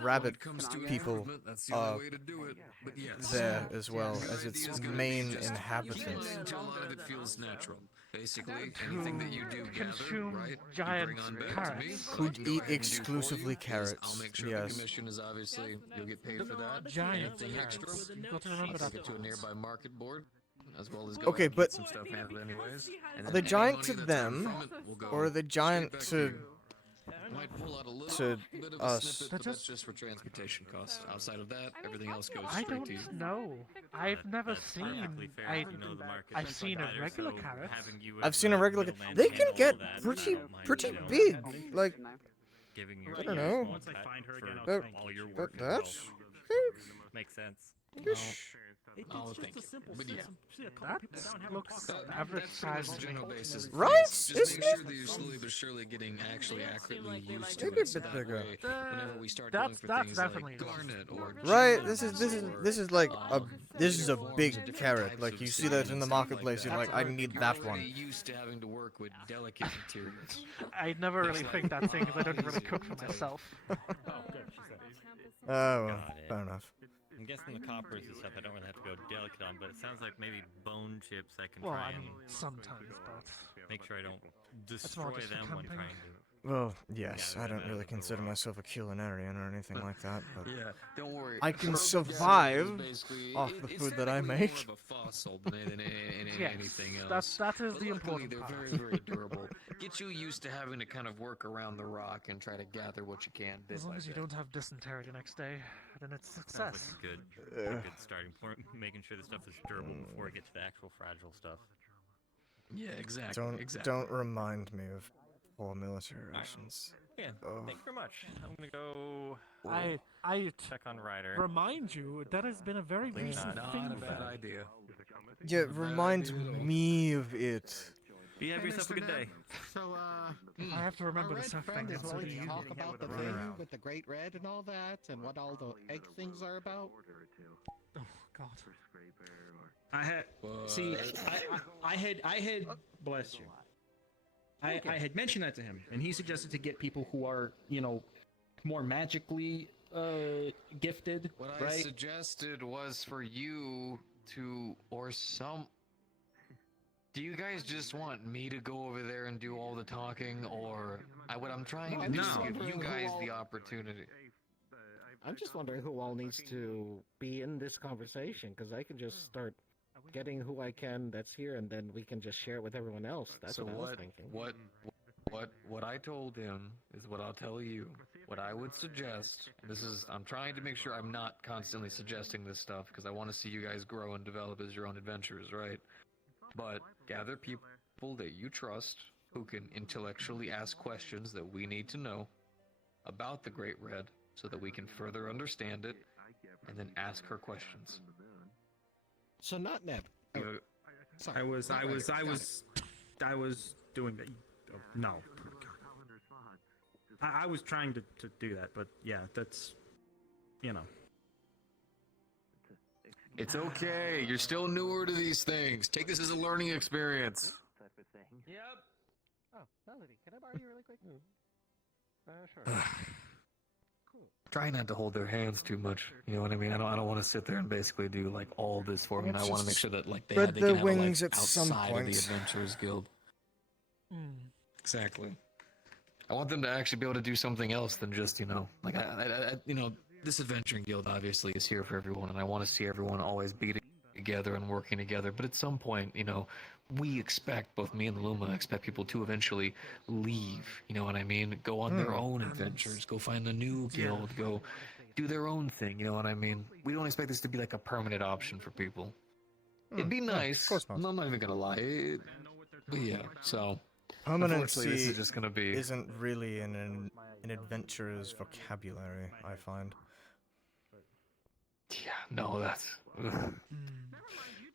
rabbit people That's the are only way to do it. But yes, there as well Your as its idea is gonna be main just inhabitants. keep until a lot of it feels natural. Basically, anything that you do gather, Consume right? giant you bring on back to me. carrots. Who What I'll go eat ahead and do for exclusively you is carrots, I'll make sure yes. the commission is obviously you'll get paid for that. Giant Anything extra, carrots. You've got to remember I'll that. take it to a nearby market board, as well as go Okay, ahead and but get some stuff handled anyways. And are then they any giant money to that's them, earned from it will go or are they giant straight back to you. Might pull out a little to bit of us? a snippet, but that's just for transportation costs. Outside of that, everything else goes I straight to you. don't know. I've never That's seen. perfectly fair I, if you know the market I've seen a better, regular so carrot. having you I've as seen a the regular. middleman They to can handle get all that, pretty I don't mind, pretty you know, big. Like giving your I don't know. Once I find her again, I'll But, thank all your but work as that well. Makes sense. Oh, thank you. But yeah. That looks That's advertised. pretty much general basis. Right? Just Isn't make sure it? that you're slowly but surely getting actually accurately used to Maybe a it. So bit that bigger. way, whenever we start going for That's things definitely like garnet or Right, gem this is like a this is a big carrot. Like you see that in the marketplace, you're like, I need that You're already one. used to having to work with delicate materials. I never really think that thing because I don't really cook for myself. Oh well, Got it. fair enough. I'm guessing the coppers and stuff I don't really have to go delicate on, but it sounds like maybe bone chips I can Well, try I and mean, sometimes, but make sure I don't more destroy just for them when camping. trying to. Well, yes, I don't really consider myself a culinarian or anything like that, but Yeah, don't worry. I can So, survive yeah, basically- off the it's food that I technically make. More of a fossil than Yes, anything else. that is But the luckily, important they're part. very, very durable. Get you used to having to kind of work around the rock and try to gather what you can. Bit As long by as you bit. don't have dysentery the next day, then it's Sounds success. like a good starting point. Making sure the stuff is durable before it gets to the actual fragile stuff. Yeah, exactly. Don't remind me of poor military rations. Yeah, Oh. thank you very much. I'm gonna go I check on Ryder. remind you that has been a very recent Not thing. a bad idea. Yeah, remind me of it. You have Hey, yourself a Mr. good Ned, day. So, I have to remember our to red stuff friend things is so willing that to you talk can about the get thing around. with the Great Red and all that, and what all the egg things are about. Oh God. I had see. I had. Bless you. I had mentioned that to him, and he suggested to get people who are, more magically gifted, What I right? suggested was for you to, or some. Do you guys just want me to go over there and do all the talking, or what I'm trying to do is give you guys the opportunity? I'm just wondering who all needs to be in this conversation, because I can just start getting who I can that's here, and then we can just share it with everyone else. That's So what I was thinking. What I told him is what I'll tell you. What I would suggest, I'm trying to make sure I'm not constantly suggesting this stuff because I want to see you guys grow and develop as your own adventurers, right? But gather people that you trust who can intellectually ask questions that we need to know about the Great Red so that we can further understand it and then ask her questions. So not Neb. Sorry, I was doing that. Oh, no. I was trying to do that, but yeah, that's, It's okay. You're still newer to these things. Take this as a learning experience. Yep. Oh, Melody, can I borrow you really quick? Sure. Try not to hold their hands too much. You know what I mean? I don't want to sit there and basically do like all this for them. I want to make sure that like they spread can their have wings a life at some outside of the point. Adventurers Guild. Exactly. I want them to actually be able to do something else than just, like this adventuring guild obviously is here for everyone, and I want to see everyone always be together and working together. But at some point, we expect, both me and Luma expect people to eventually leave. You know what I mean? Go on their own adventures. Go find a new guild. Go do their own thing. You know what I mean? We don't expect this to be like a permanent option for people. It'd be nice. Of course not. I'm not even gonna lie. But yeah, so. Permanency Unfortunately, this is just gonna be. isn't really in an adventurer's vocabulary, I find. Yeah, no,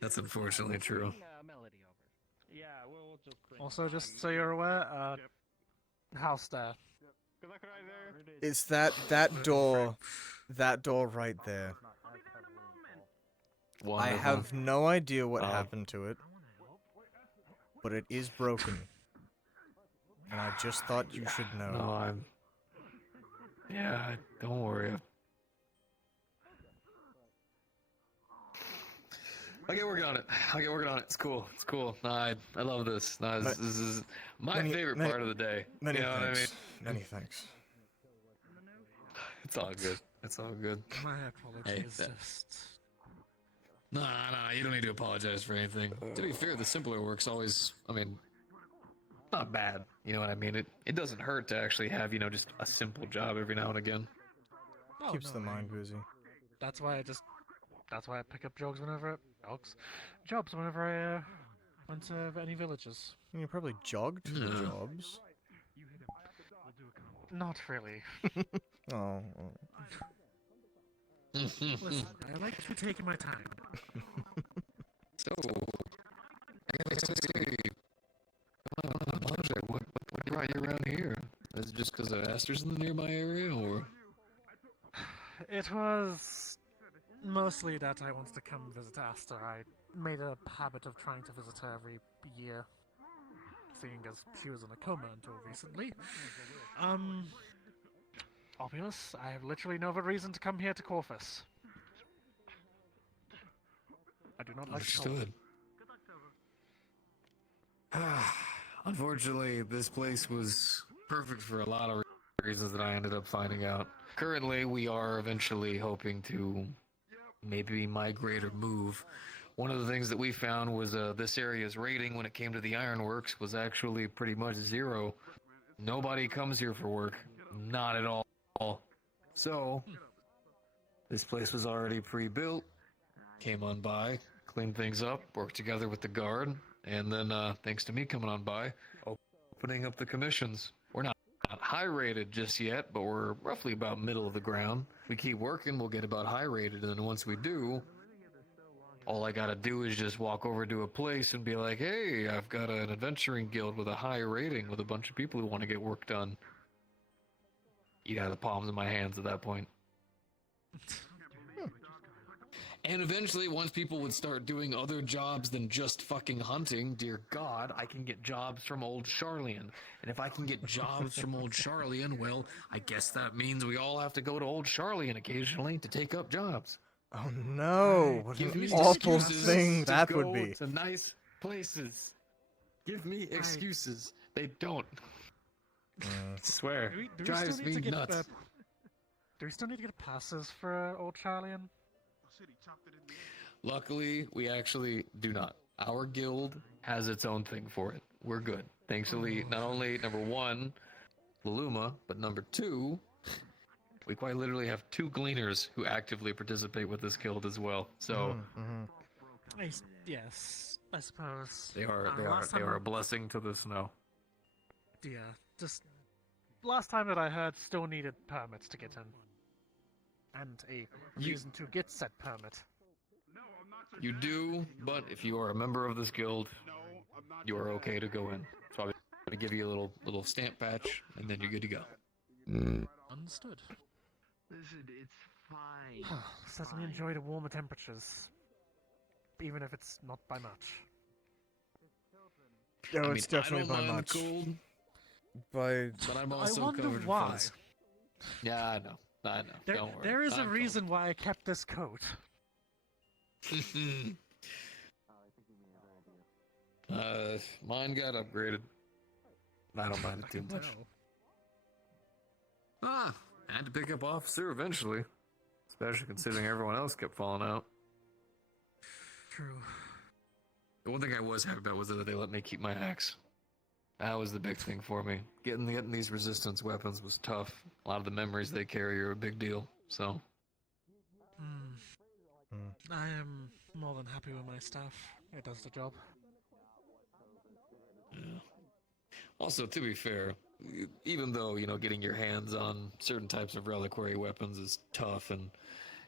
that's unfortunately true. Yeah, we'll just bring also, just so you're aware, house staff. It's that door right there. I have no idea what happened to it, but it is broken. And I just thought you should know. No, don't worry. I'll get working on it. It's cool. No, I love this. No, this is my favorite part of the day. Many you know thanks. What I mean? Many thanks. It's all good. My apologies. No, you don't need to apologize for anything. To be fair, the simpler work's always, not bad. You know what I mean? It doesn't hurt to actually have, just a simple job every now and again. Keeps the mind busy. That's why I pick up jobs whenever I went to any villages. You probably jogged to the jobs. Not really. Oh. Listen, I like to take my time. So, I gotta say, what brought you around here? Is it just because of Aster's in the nearby area, or? It was mostly that I wanted to come visit Aster. I made a habit of trying to visit her every year, seeing as she was in a coma until recently. I'll be honest, I have literally no other reason to come here to Corvus. I do not like Understood. Unfortunately, this place was perfect for a lot of reasons that I ended up finding out. Currently, we are eventually hoping to maybe migrate or move. One of the things that we found was this area's rating when it came to the ironworks was actually pretty much 0. Nobody comes here for work. Not at all. So, this place was already pre-built. Came on by, cleaned things up, worked together with the guard, and then, thanks to me coming on by, opening up the commissions. We're not high rated just yet, but we're roughly about middle of the ground. We keep working, we'll get about high rated, and then once we do, all I gotta do is just walk over to a place and be like, hey, I've got an adventuring guild with a high rating with a bunch of people who want to get work done. Eat out of the palms of my hands at that point. And eventually, once people would start doing other jobs than just fucking hunting, dear God, I can get jobs from old Charlian. And if I can get jobs from old Charlian, well, I guess that means we all have to go to old Charlian occasionally to take up jobs. Oh no, what Give an me awful excuses thing to that go would be. to nice places. Give me excuses. They don't. Swear. Do we Drives still me need to get nuts. do we still need to get passes for Old Charlian? Luckily, we actually do not. Our guild has its own thing for it. We're good. Thankfully, not only number one, Luluma, but number two, we quite literally have 2 gleaners who actively participate with this guild as well. So Yes, I suppose. they are Last they time are a blessing to the snow. Yeah, just last time that I heard, still needed permits to get in, and a reason to get said permit. You do, but if you are a member of this guild, you are okay to go in. So I'm going to give you a little stamp patch, and then you're good to go. Understood. Listen, it's fine. Certainly enjoy the warmer temperatures, even if it's not by much. Oh, it's definitely I don't by mind much. the cold, But I'm I also wonder covered in why. fuzz. Yeah, I know. Don't worry. There is a I'm reason why I kept this coat. Mine got upgraded. I don't mind it too much. I had to pick up officer eventually, especially considering everyone else kept falling out. True. The one thing I was happy about was that they let me keep my axe. That was the big thing for me. Getting these resistance weapons was tough. A lot of the memories they carry are a big deal. So I am more than happy with my staff. It does the job. yeah. Also, to be fair, even though getting your hands on certain types of reliquary weapons is tough and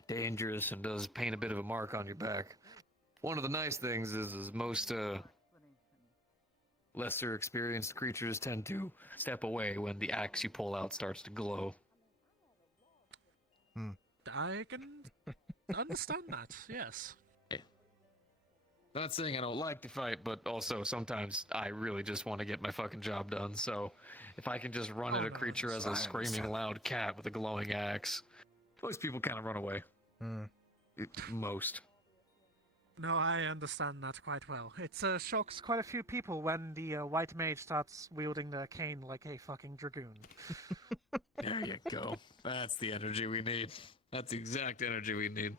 dangerous and does paint a bit of a mark on your back, one of the nice things is most lesser experienced creatures tend to step away when the axe you pull out starts to glow. I can understand that, yes. Not saying I don't like to fight, but also sometimes I really just want to get my fucking job done. So if I can just run at a creature as a screaming loud cat with a glowing axe, most people kind of run away. Most. No, I understand that quite well. It shocks quite a few people when the white mage starts wielding the cane like a fucking dragoon. There you go. That's the energy we need. That's the exact energy we need.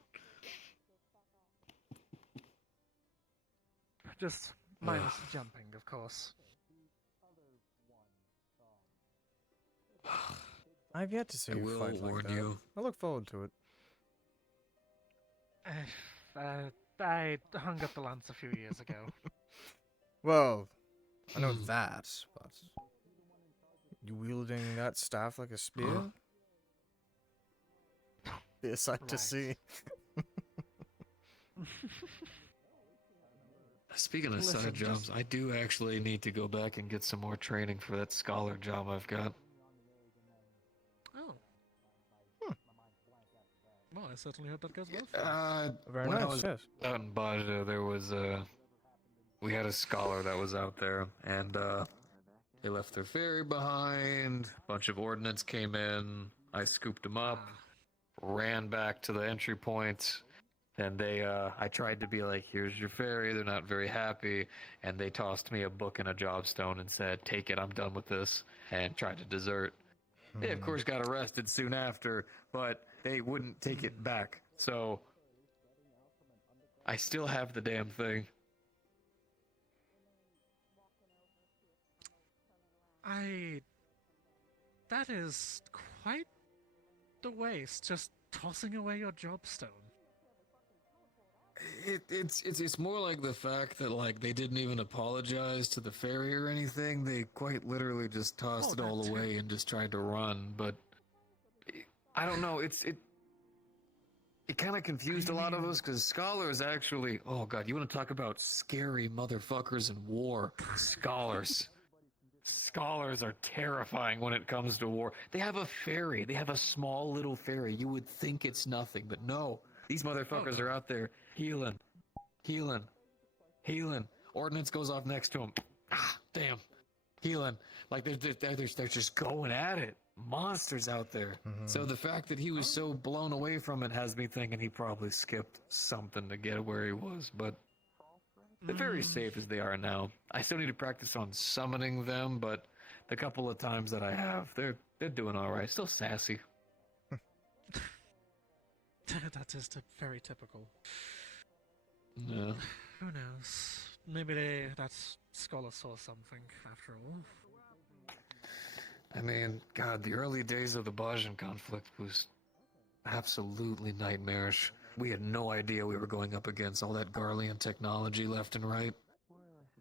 Just minus jumping, of course. I've yet to see I you will fight like warn that. you. I look forward to it. I hung up the lance a few years ago. Well, I know that, but you wielding that staff like a spear? Be a sight to see. Speaking of side jobs, I do actually need to go back and get some more training for that scholar job I've got. Oh. Well, I certainly hope that goes well for you. Very when I nice, was yes. out in Baja, there was we had a scholar that was out there, and they left their ferry behind. A bunch of ordnance came in. I scooped them up, ran back to the entry point, and I tried to be like, "Here's your ferry." They're not very happy, and they tossed me a book and a jobstone and said, "Take it. I'm done with this," and tried to desert. They, of course, got arrested soon after, but they wouldn't take it back. So I still have the damn thing. That is quite the waste, just tossing away your jobstone. It's more like the fact that like they didn't even apologize to the ferry or anything. They quite literally just tossed it all away and just tried to run. But I don't know. It it kind of confused a lot of us because scholars actually. Oh god, you want to talk about scary motherfuckers in war? Scholars. Scholars are terrifying when it comes to war. They have a ferry. They have a small little ferry. You would think it's nothing, but no. These motherfuckers are out there healing. Ordnance goes off next to them. Ah, damn. Healing. Like they're just going at it. Monsters out there. So the fact that he was so blown away from it has me thinking he probably skipped something to get where he was, but they're very safe as they are now. I still need to practice on summoning them, but the couple of times that I have, they're doing all right. Still sassy. That is very typical. Yeah. Who knows? Maybe that scholar saw something after all. I mean, God, the early days of the Bajan conflict was absolutely nightmarish. We had no idea we were going up against all that Garlean technology left and right.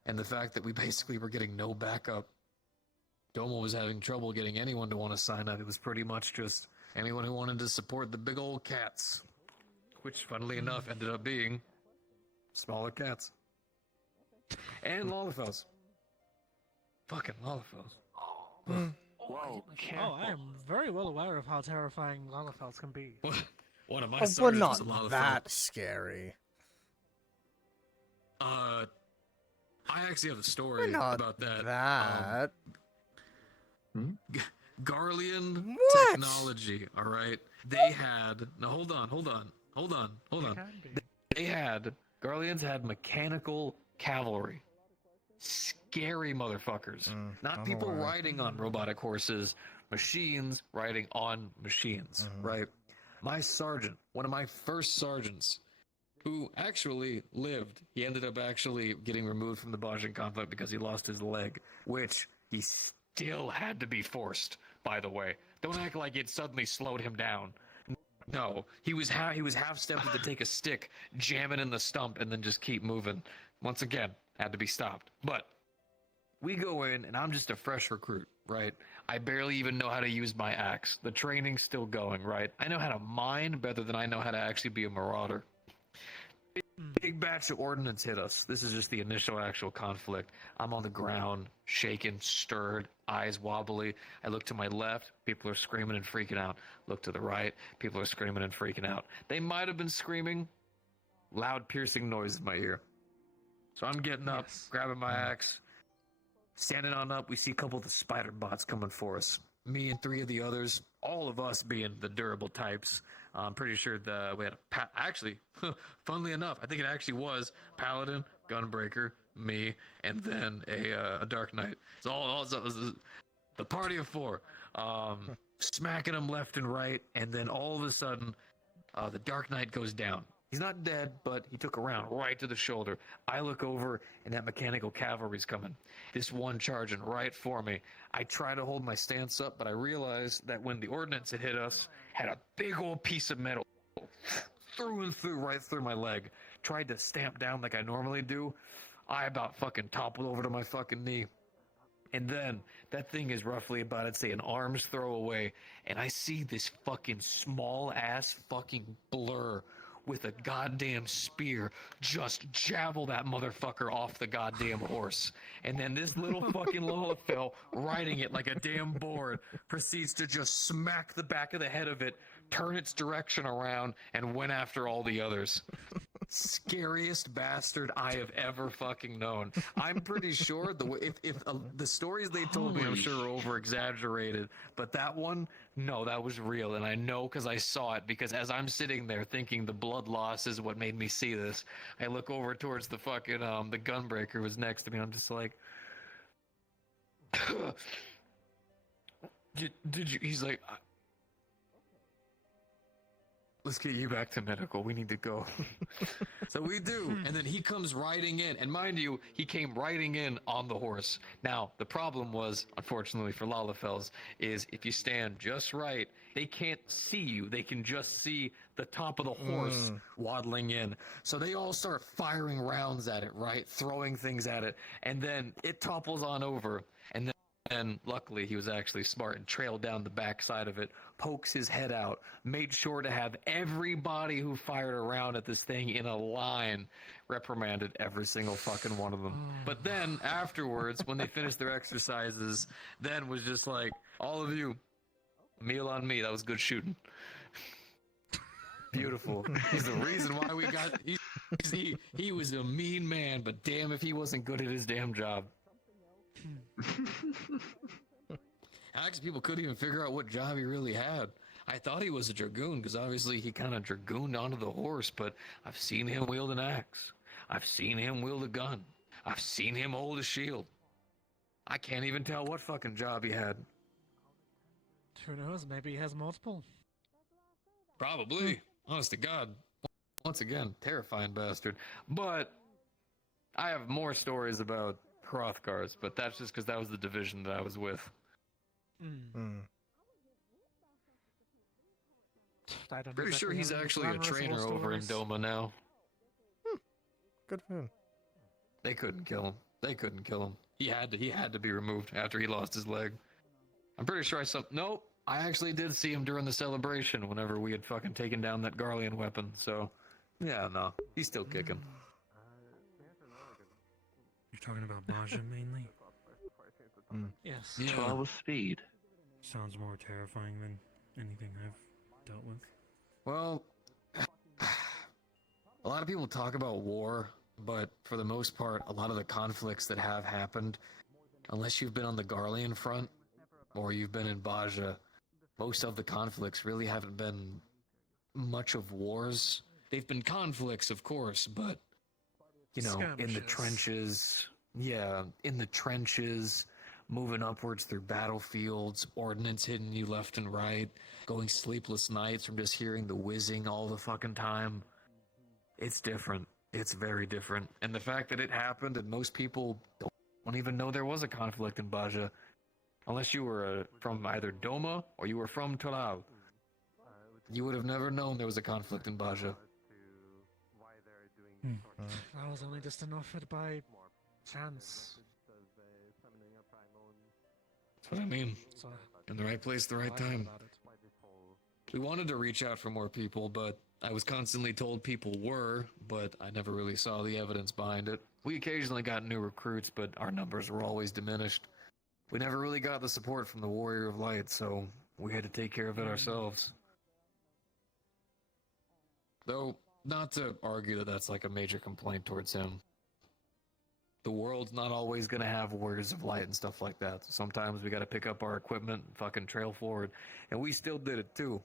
And the fact that we basically were getting no backup. Domo was having trouble getting anyone to want to sign up. It was pretty much just anyone who wanted to support the big old cats. Which, funnily enough, ended up being smaller cats. And Lalafels. Fucking Lalafels. Whoa, Oh, I am very well aware of how terrifying Lalafels can be. One of my We're sergeants not was a Lalafell. that scary. I actually have a story We're not about that. that. Garlean What? technology, all right? They had... No, hold on. They had... Garleans had mechanical cavalry. Scary motherfuckers. Not people riding on robotic horses, machines riding on machines, right? My sergeant, one of my first sergeants, who actually lived, he ended up actually getting removed from the Bajan conflict because he lost his leg, which he still had to be forced, by the way. Don't act like it suddenly slowed him down. No, he was half-stepping to take a stick, jam it in the stump, and then just keep moving. Once again, had to be stopped. But we go in, and I'm just a fresh recruit, right? I barely even know how to use my axe. The training's still going, right? I know how to mine better than I know how to actually be a marauder. Big batch of ordnance hit us. This is just the initial actual conflict. I'm on the ground, shaking, stirred, eyes wobbly. I look to my left, people are screaming and freaking out. Look to the right, people are screaming and freaking out. They might have been screaming. Loud, piercing noise in my ear. So I'm getting up, grabbing my axe. Standing on up, we see a couple of the spider bots coming for us. Me and three of the others, all of us being the durable types. I'm pretty sure we had actually, funnily enough, I think it actually was Paladin, Gunbreaker, me, and then a Dark Knight. It's all it was the party of four, smacking them left and right, and then all of a sudden, the Dark Knight goes down. He's not dead, but he took a round right to the shoulder. I look over, and that mechanical cavalry's coming. This one charging right for me. I try to hold my stance up, but I realize that when the ordnance had hit us, had a big old piece of metal through and through, right through my leg. Tried to stamp down like I normally do. I about fucking toppled over to my fucking knee. And then, that thing is roughly about, I'd say, an arm's throw away, and I see this fucking small-ass fucking blur with a goddamn spear just javel that motherfucker off the goddamn horse. And then this little fucking Lalafell, riding it like a damn board, proceeds to just smack the back of the head of it, turn its direction around, and went after all the others. Scariest bastard I have ever fucking known. I'm pretty sure if the stories they told me, I'm sure, are over exaggerated, but that one, no, that was real, and I know because I saw it. Because as I'm sitting there thinking the blood loss is what made me see this, I look over towards the fucking the Gunbreaker who was next to me. I'm just like, did you? He's like, let's get you back to medical. We need to go. So we do. And then he comes riding in. And mind you, he came riding in on the horse. Now, the problem was, unfortunately for Lalafels, is if you stand just right, they can't see you. They can just see the top of the horse waddling in. So they all start firing rounds at it, right? Throwing things at it. And then it topples on over. And then And luckily, he was actually smart and trailed down the backside of it, pokes his head out, made sure to have everybody who fired around at this thing in a line, reprimanded every single fucking one of them. But then, afterwards, when they finished their exercises, then was just like, all of you, meal on me, that was good shooting. Beautiful. He's the reason why we got... He was a mean man, but damn if he wasn't good at his damn job. Actually, people couldn't even figure out what job he really had. I thought he was a dragoon, because obviously he kind of dragooned onto the horse, but I've seen him wield an axe. I've seen him wield a gun. I've seen him hold a shield. I can't even tell what fucking job he had. Who knows? Maybe he has multiple. Probably. Honest to God. Once again, terrifying bastard. But I have more stories about Hrothgar's, but that's just because that was the division that I was with. I don't Pretty sure he's actually a trainer over in Doma now. Good for him. They couldn't kill him. They couldn't kill him. He had to be removed after he lost his leg. I'm pretty sure I saw... Nope. I actually did see him during the celebration whenever we had fucking taken down that Garlean weapon, so... Yeah, no. He's still kicking. You're talking about Baja mainly? Yes. Yeah. 12 speed. Sounds more terrifying than anything I've dealt with. Well, a lot of people talk about war, but for the most part, a lot of the conflicts that have happened, unless you've been on the Garlean front, or you've been in Baja, most of the conflicts really haven't been much of wars. They've been conflicts, of course, but, you know, in the trenches, yeah, in the trenches, moving upwards through battlefields, ordnance hitting you left and right, going sleepless nights from just hearing the whizzing all the fucking time. It's different. It's very different. And the fact that it happened and most people don't even know there was a conflict in Baja, unless you were from either Doma or you were from Tolau. You would have never known there was a conflict in Baja. I was only just offered by chance. That's what I mean. So, In the right place, the right time. We wanted to reach out for more people, but I was constantly told people were, but I never really saw the evidence behind it. We occasionally got new recruits, but our numbers were always diminished. We never really got the support from the Warrior of Light, so we had to take care of it ourselves. Though, not to argue that that's like a major complaint towards him. The world's not always gonna have Warriors of Light and stuff like that. So sometimes we gotta pick up our equipment and fucking trail forward. And we still did it too.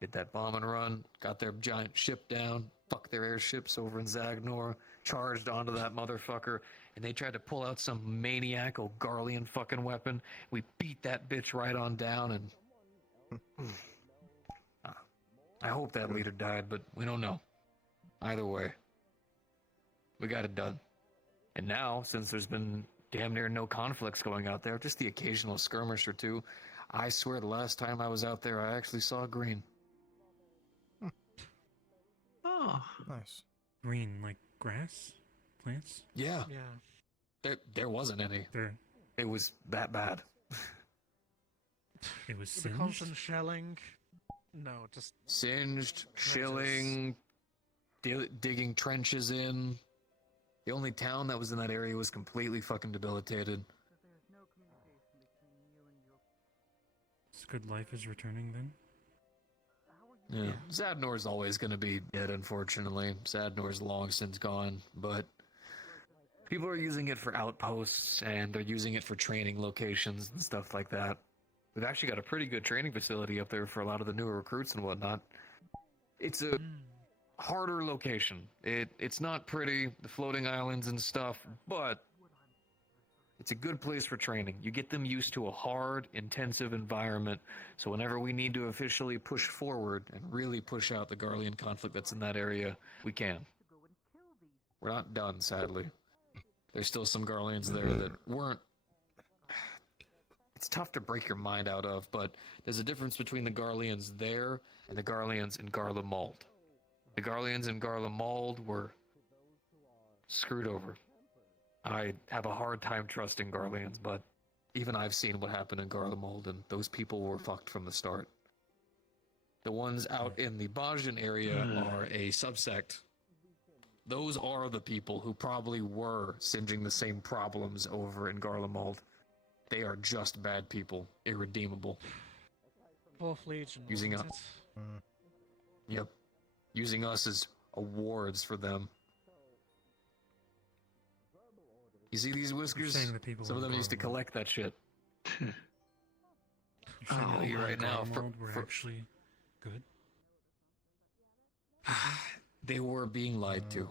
Did that bomb and run, got their giant ship down, fucked their airships over in Zagnor, charged onto that motherfucker, and they tried to pull out some maniacal Garlean fucking weapon. We beat that bitch right on down and... I hope that leader died, but we don't know. Either way, we got it done. And now, since there's been damn near no conflicts going out there, just the occasional skirmish or two, I swear the last time I was out there, I actually saw green. Oh, nice. Green, like grass? Plants? Yeah. Yeah. There wasn't any. It was that bad. It was the singed? constant shelling. No, just Singed, shilling, digging trenches in. The only town that was in that area was completely fucking debilitated. It's good life is returning then? Yeah. Zadnor's always going to be dead, unfortunately. Zadnor's long since gone, but people are using it for outposts, and they're using it for training locations and stuff like that. We've actually got a pretty good training facility up there for a lot of the newer recruits and whatnot. It's a harder location. It's not pretty, the floating islands and stuff, but it's a good place for training. You get them used to a hard, intensive environment, so whenever we need to officially push forward and really push out the Garlean conflict that's in that area, we can. We're not done, sadly. There's still some Garleans there that weren't... It's tough to break your mind out of, but there's a difference between the Garleans there and the Garleans in Garlemald. The Garleans in Garlemald were screwed over. I have a hard time trusting Garleans, but even I've seen what happened in Garlemald, and those people were fucked from the start. The ones out in the Bajan area are a subsect. Those are the people who probably were singeing the same problems over in Garlemald. They are just bad people, irredeemable. Wolf Legion, Using wasn't us. it? Yep. Using us as awards for them. You see these whiskers? saying the people Some of in them used to Garlemald. collect that shit. You're saying I'll the tell you people in right now, Garlemald were actually good? They were being lied to.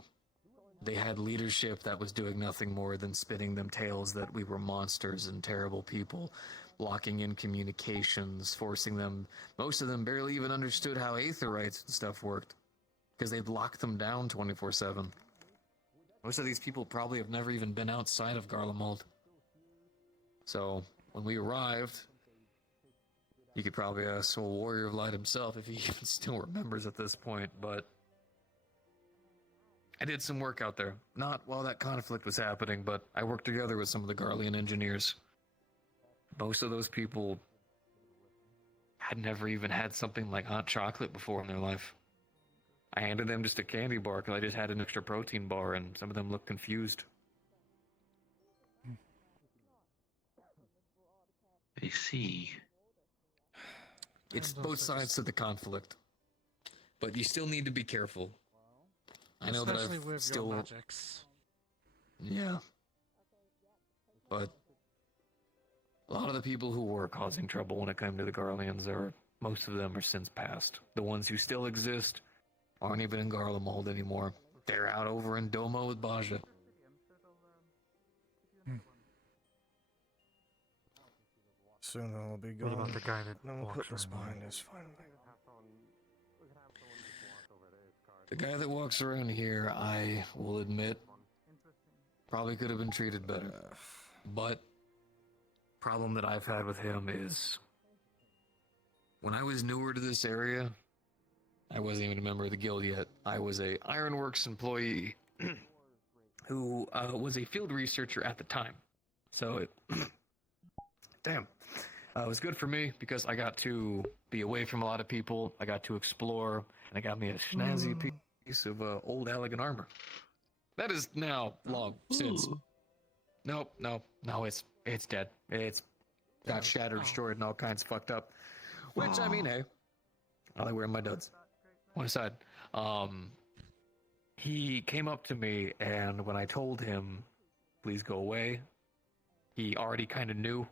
They had leadership that was doing nothing more than spinning them tales that we were monsters and terrible people, blocking in communications, forcing them. Most of them barely even understood how aether rights and stuff worked, because they'd locked them down 24/7. Most of these people probably have never even been outside of Garlemald. So, when we arrived, you could probably ask Soul Warrior of Light himself if he even still remembers at this point, but I did some work out there. Not while that conflict was happening, but I worked together with some of the Garlean engineers. Most of those people had never even had something like hot chocolate before in their life. I handed them just a candy bar because I just had an extra protein bar, and some of them looked confused. I see. It's both sides to the conflict, but you still need to be careful. I know that Especially I've with still... your magics. Yeah. But a lot of the people who were causing trouble when it came to the Garleans, most of them are since passed. The ones who still exist aren't even in Garlemald anymore. They're out over in Domo with Baja. Soon they'll be What gone. about the guy that No, we'll walks put this around behind here? us finally. The guy that walks around here, I will admit, probably could have been treated better. But problem that I've had with him is when I was newer to this area, I wasn't even a member of the guild yet. I was a Ironworks employee who was a field researcher at the time. So it damn. It was good for me because I got to be away from a lot of people. I got to explore, and it got me a snazzy piece of old elegant armor. That is now long since. No, it's dead. It's got shattered, destroyed, and all kinds of fucked up. Which, I mean, hey, I like wearing my duds. One aside. He came up to me, and when I told him, please go away, he already kind of knew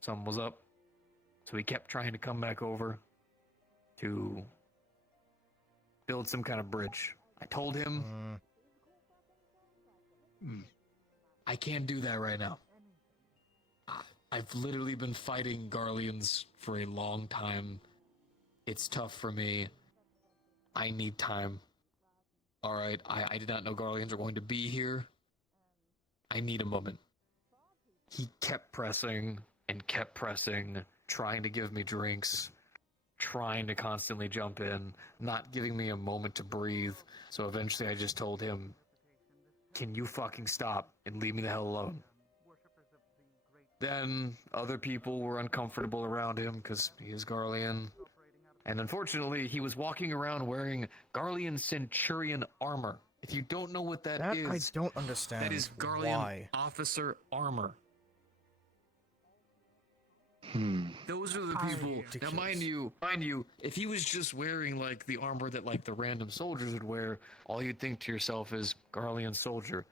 something was up. So he kept trying to come back over to build some kind of bridge. I told him, I can't do that right now. I've literally been fighting Garleans for a long time. It's tough for me. I need time. Alright, I did not know Garleans were going to be here. I need a moment. He kept pressing and kept pressing, trying to give me drinks, trying to constantly jump in, not giving me a moment to breathe. So eventually I just told him, can you fucking stop and leave me the hell alone? Then other people were uncomfortable around him because he is Garlean. And unfortunately, he was walking around wearing Garlean Centurion armor. If you don't know what that is, I don't understand. that is Garlean why. officer armor. Those are the people. Now, mind you, if he was just wearing like the armor that like the random soldiers would wear, all you'd think to yourself is Garlean soldier.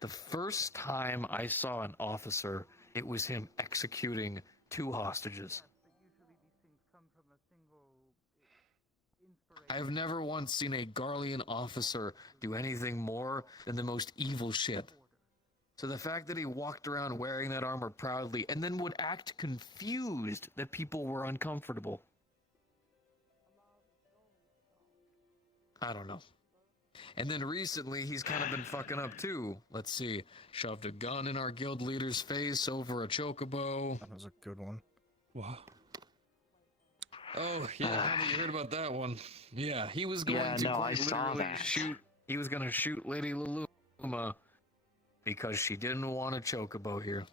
The first time I saw an officer, it was him executing 2 hostages. I've never once seen a Garlean officer do anything more than the most evil shit. So the fact that he walked around wearing that armor proudly and then would act confused that people were uncomfortable. I don't know. And then recently he's kind of been fucking up too. Let's see. Shoved a gun in our guild leader's face over a chocobo. That was a good one. What? Oh, yeah, haven't you heard about that one? Yeah, he was going to quite literally shoot. He was going to shoot Lady Luluma because she didn't want a chocobo here.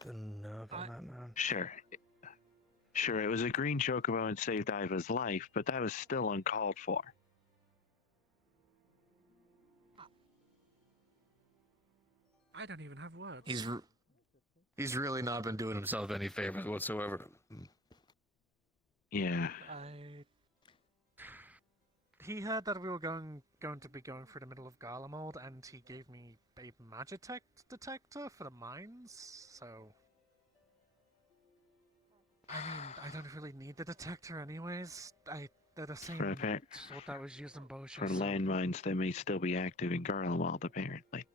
The nerve on that man. Sure. Sure, it was a green chocobo and saved Iva's life, but that was still uncalled for. I don't even have words. He's really not been doing himself any favors whatsoever. Yeah. He heard that we were going to be going through the middle of Garlemald, and he gave me a magitech detector for the mines, so... I mean, I don't really need the detector anyways. They're the same sort that was used in Bosha. For landmines that may still be active in Garlemald, apparently.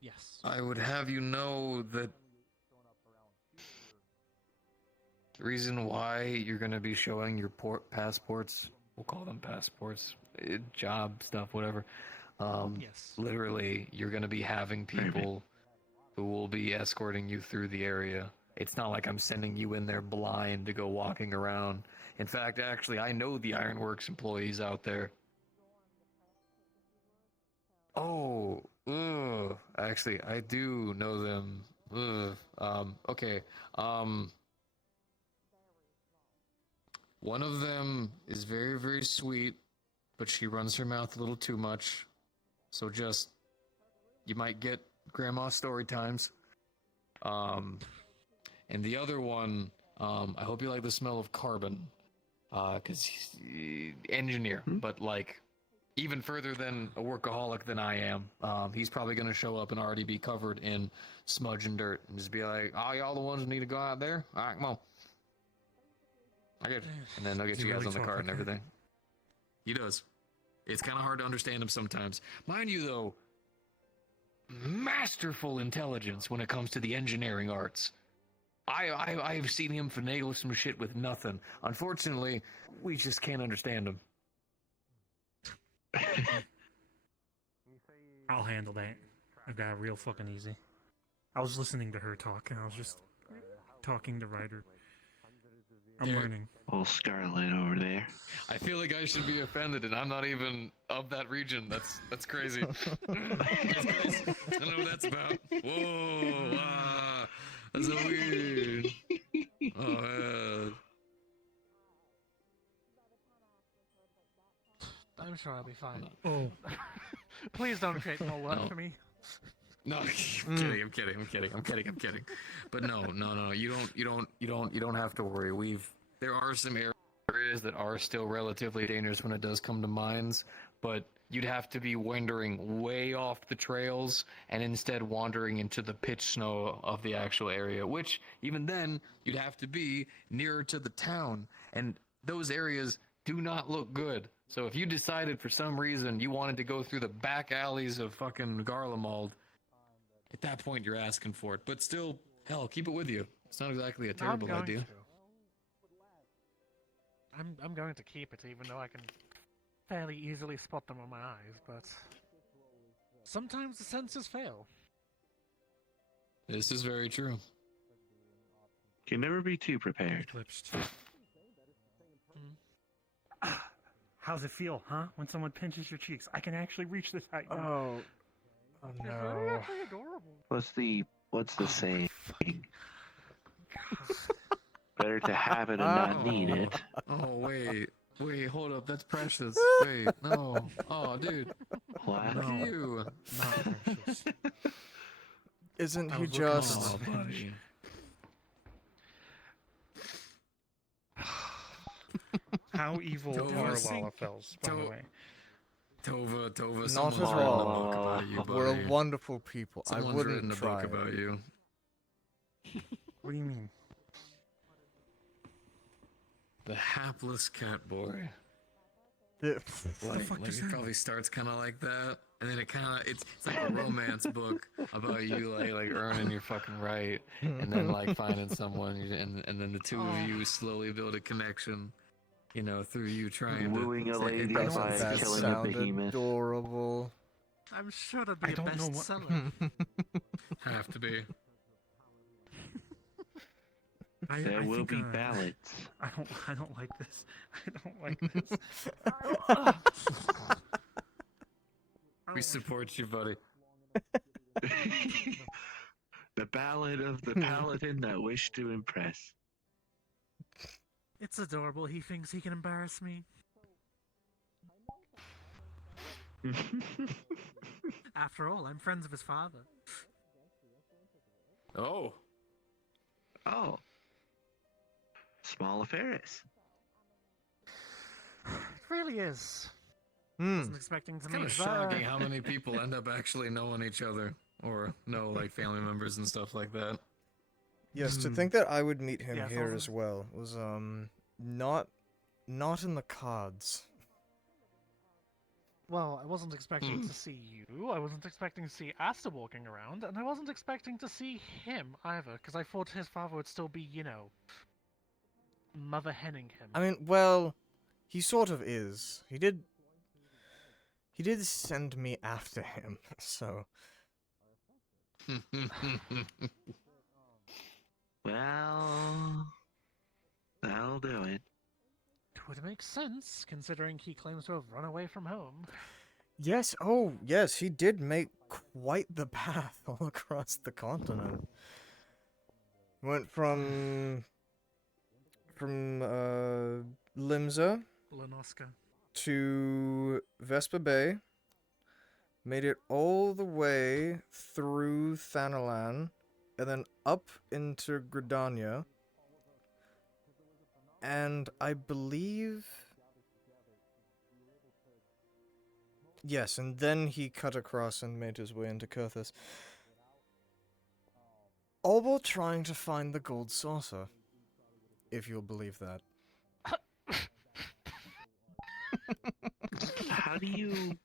Yes. I would have you know that the reason why you're going to be showing your passports, we'll call them passports, job stuff, whatever. Yes. Literally, you're going to be having people who will be escorting you through the area. It's not like I'm sending you in there blind to go walking around. In fact, actually, I know the Ironworks employees out there. Oh, actually, I do know them. Okay. One of them is very, very sweet, but she runs her mouth a little too much. So just, you might get grandma story times. And the other one, I hope you like the smell of carbon, cause he's engineer, but like, even further than a workaholic than I am. He's probably gonna show up and already be covered in smudge and dirt, and just be like, "Oh, y'all the ones who need to go out there? All right, come on." I get, and then they'll get Does he you guys really on the talk card like and that? everything. He does. It's kind of hard to understand him sometimes. Mind you, though, masterful intelligence when it comes to the engineering arts. I've seen him finagle some shit with nothing. Unfortunately, we just can't understand him. I'll handle that. I've got it real fucking easy. I was listening to her talk, and I was just talking to Ryder. I'm learning. Old Scarlet over there. I feel like I should be offended, and I'm not even of that region. That's crazy. That's crazy. I don't know what that's about. Whoa, that's so weird. Oh, I'm sure I'll be fine. Oh. Please don't create more work for me. No, I'm kidding. But no. You don't have to worry. There are some areas that are still relatively dangerous when it does come to mines, but you'd have to be wandering way off the trails and instead wandering into the pitch snow of the actual area, which even then you'd have to be nearer to the town, and those areas do not look good. So if you decided for some reason you wanted to go through the back alleys of fucking Garlemald, at that point you're asking for it. But still, hell, keep it with you. It's not exactly a terrible idea. I'm going to keep it, even though I can fairly easily spot them with my eyes, but sometimes the senses fail. This is very true. Can never be too prepared. How's it feel, huh? When someone pinches your cheeks, I can actually reach this height. Oh no. What's the saying? Better to have it and not need it. Oh, wait, hold up, that's precious. Wait, no. Oh, dude. What? Look at you. Not precious. Isn't I he was looking at just... my buddy. How evil are Lalafels, by the way? Tova, Not someone's at written a all. book about you, buddy. We're wonderful people. Someone's I wouldn't written a try book about it. you. What do you mean? The hapless cat boy. The Like it probably starts kind of like that, and then it's like a romance book about you like earning your fucking right, and then like finding someone, and then the two of you slowly build a connection, you know, through you trying Wooing to a lady by that killing a sound behemoth. adorable. I'm sure that'd be I a don't know what- bestseller. have to be. There I will think, be ballads. I don't like this. I don't like this. We support you, buddy. The ballad of the paladin that wished to impress. It's adorable. He thinks he can embarrass me. After all, I'm friends with his father. Oh. Oh. Small affairs. It really is. Hmm. Wasn't expecting to It's kind meet of that. shocking how many people end up actually knowing each other or know like family members and stuff like that. Yes, to think that I would meet him Yeah, it's here awesome. as well was not in the cards. Well, I wasn't expecting to see you. I wasn't expecting to see Asta walking around, and I wasn't expecting to see him either, because I thought his father would still be, mother henning him. I mean, well, he sort of is. He did send me after him, so. Well, that'll do it. It would make sense, considering he claims to have run away from home. Yes, oh, yes, he did make quite the path all across the continent. Went from Limsa Lenoska. to Vespa Bay, made it all the way through Thanalan, and then up into Gridania, and I believe... Yes, and then he cut across and made his way into Kurthus. All while trying to find the gold saucer, if you'll believe that. How do you...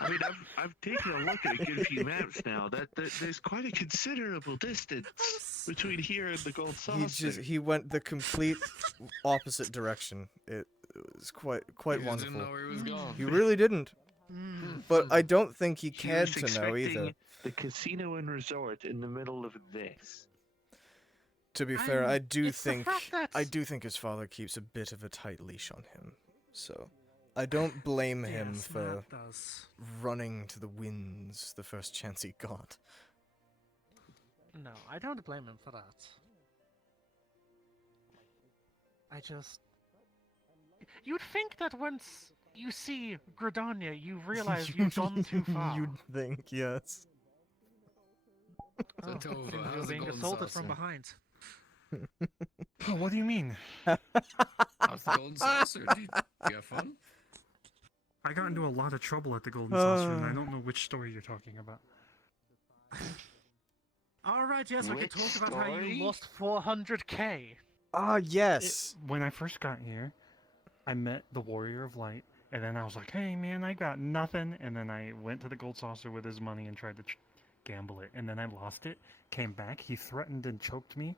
I mean, I've taken a look at a good few maps now. That there's quite a considerable distance between here and the gold saucer. He went the complete opposite direction. It was quite He just wonderful. didn't know where he was going. He really didn't. But I don't think he cared was to know either. expecting the casino and resort in the middle of this. To be fair, I do it's the think fact that- his father keeps a bit of a tight leash on him. So I don't blame him Yes, for Matt does. running to the winds the first chance he got. No, I don't blame him for that. I just... You'd think that once you see Gridania, you realize you've gone too far. You'd think, yes. Oh, So, Tova, you're how's the being golden assaulted saucer? from behind. Oh, what do you mean? How's the golden saucer? Did you have fun? I got into a lot of trouble at the Golden Saucer, and I don't know which story you're talking about. Alright, yes, we can Which talk about how story? you lost 400k. Ah, yes. When I first got here, I met the Warrior of Light, and then I was like, hey man, I got nothing, and then I went to the Gold Saucer with his money and tried to gamble it, and then I lost it, came back, he threatened and choked me,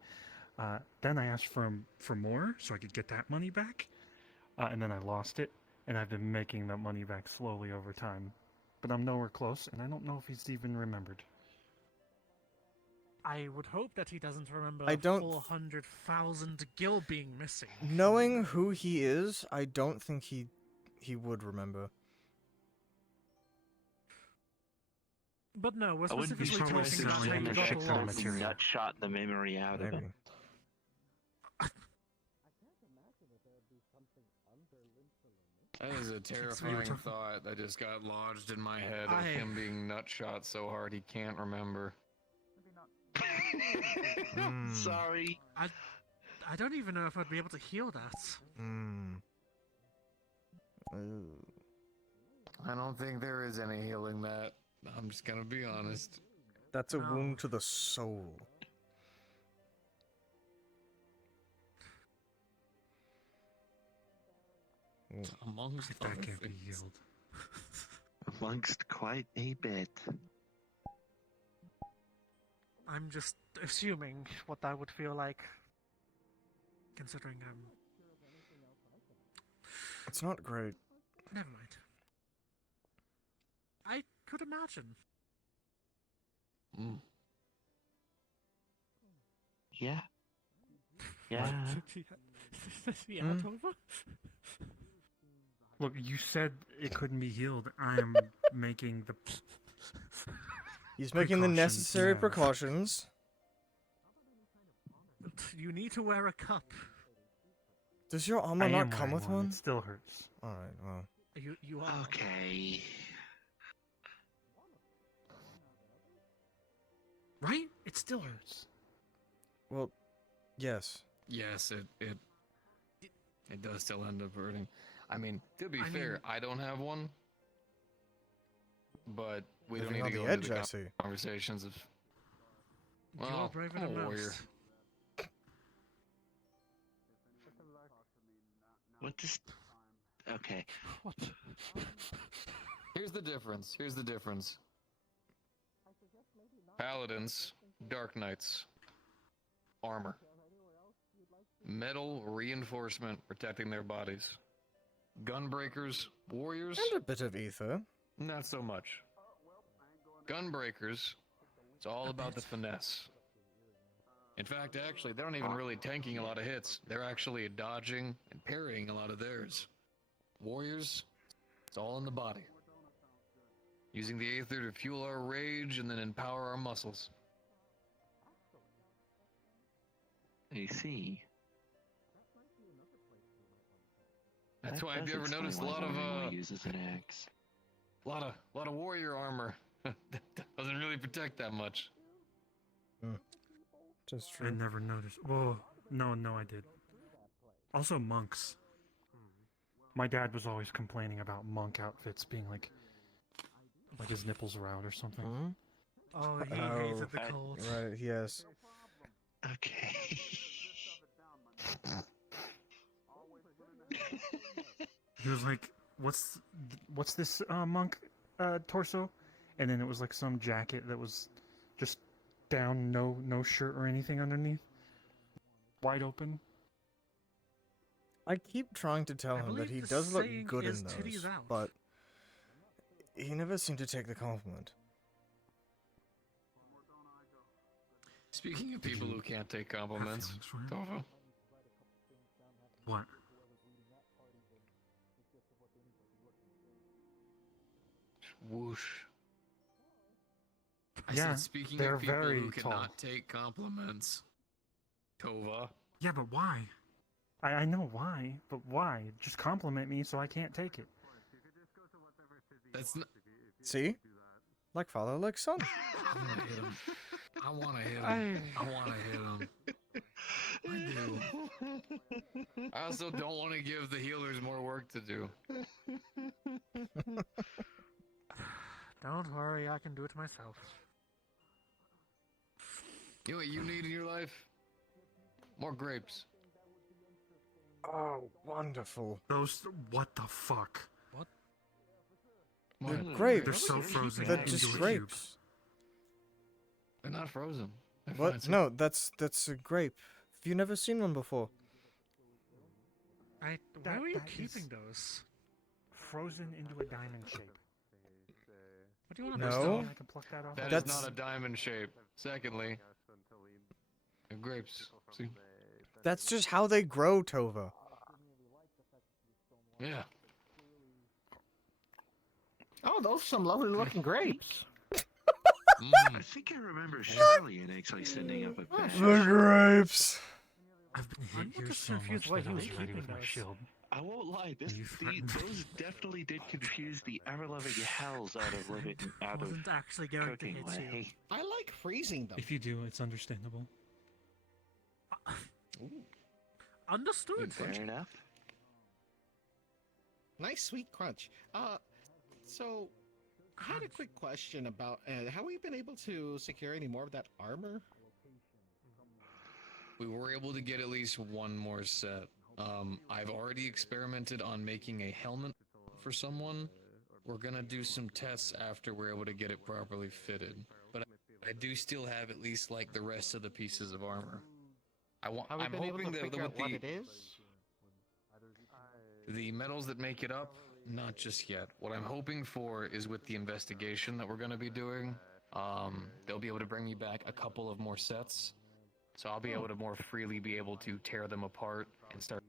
then I asked for more, so I could get that money back, and then I lost it, and I've been making that money back slowly over time, but I'm nowhere close, and I don't know if he's even remembered. I would hope that he doesn't remember I don't- 400,000 gil being missing. Knowing who he is, I don't think he would remember. But no, we're I wouldn't be specifically surprised talking if about how someone you had got some lost. nut shot the memory out of it. Maybe. That is a terrifying thought that just got lodged in my head of him being nutshot so hard he can't remember. Sorry. I don't even know if I'd be able to heal that. I don't think there is any healing that. I'm just gonna be honest. That's a No. wound to the soul. Amongst That other can't be things. healed. Amongst quite a bit. I'm just assuming what that would feel like. Considering It's not great. Never mind. I could imagine. Yeah. Yeah. Yeah, Hmm? Tova? Look, you said it couldn't be healed. I am making the... He's making the necessary precautions. You need to wear a cup. Does your armor I not am come wearing with one? It still hurts. Alright, well. You are. Okay. Right? It still hurts. Well, yes. Yes, it does still end up hurting. I mean, to be fair, I don't have one, but we don't Living need to on go the into edge, I the see. conversations of. You are Well, braver I'm than a warrior. most. What does? Okay. What? Here's the difference. Here's the difference. Paladins, Dark Knights, armor, metal reinforcement protecting their bodies. Gunbreakers, warriors, And a bit of ether. not so much. Gunbreakers, it's all about the finesse. In fact, actually, they aren't even really tanking a lot of hits. They're actually dodging and parrying a lot of theirs. Warriors, it's all in the body. Using the Aether to fuel our rage and then empower our muscles. I see. That's That why, have does you ever explain noticed a why lot of Warrior uses an axe. a lot of warrior armor that doesn't really protect that much. Just I true. never noticed. Well, no, I did. Also, monks. My dad was always complaining about monk outfits being like his nipples are out or something. Oh, he hated the cold. Right, yes. Okay. He was like, "What's this monk torso?" And then it was like some jacket that was just down, no shirt or anything underneath, wide open. I keep trying to tell him that believe he the does look saying good in is those, titties out. but he never seemed to take the compliment. Speaking of people who can't take compliments, Tova, What? whoosh. I Yeah, said, speaking they're of people very who tall. cannot take compliments, Tova. Yeah, but why? I know why, but why? Just compliment me so I can't take it. That's not. See? Like father, like son. I want to hit him. I want to hit him. I want to hit him. I do. I also don't want to give the healers more work to do. Don't worry, I can do it myself. You know what you need in your life? More grapes. Oh, wonderful. Those, what the fuck? They're What? grapes. They're so frozen They're into just a cube. grapes. They're not frozen. They're What? fancy. No, that's a grape. Have you never seen one before? Why were you that keeping is those? Frozen into a diamond shape. What do you want No. to do? I can pluck that off. That is That's- not a diamond shape. Secondly, they're grapes. See? That's just how they grow, Tova. Yeah. Oh, those are some lovely looking grapes. I think I remember Charlian actually sending up a batch. The grapes. I've been I'm hit here just so confused much why that he I was was ready keeping with my those. shield. I won't lie, those definitely did confuse the ever-loving hells out of living out of Wasn't actually going to cooking hit you. way. I like freezing them. If you do, it's understandable. Understood. Fair enough. Nice sweet crunch. So I had a quick question about have we been able to secure any more of that armor? We were able to get at least one more set. I've already experimented on making a helmet for someone. We're gonna do some tests after we're able to get it properly fitted. But I do still have at least like the rest of the pieces of armor. Have we I'm been able hoping to that figure with out what it is? the metals that make it up, not just yet. What I'm hoping for is with the investigation that we're going to be doing, they'll be able to bring me back a couple of more sets. So I'll be able to more freely be able to tear them apart and start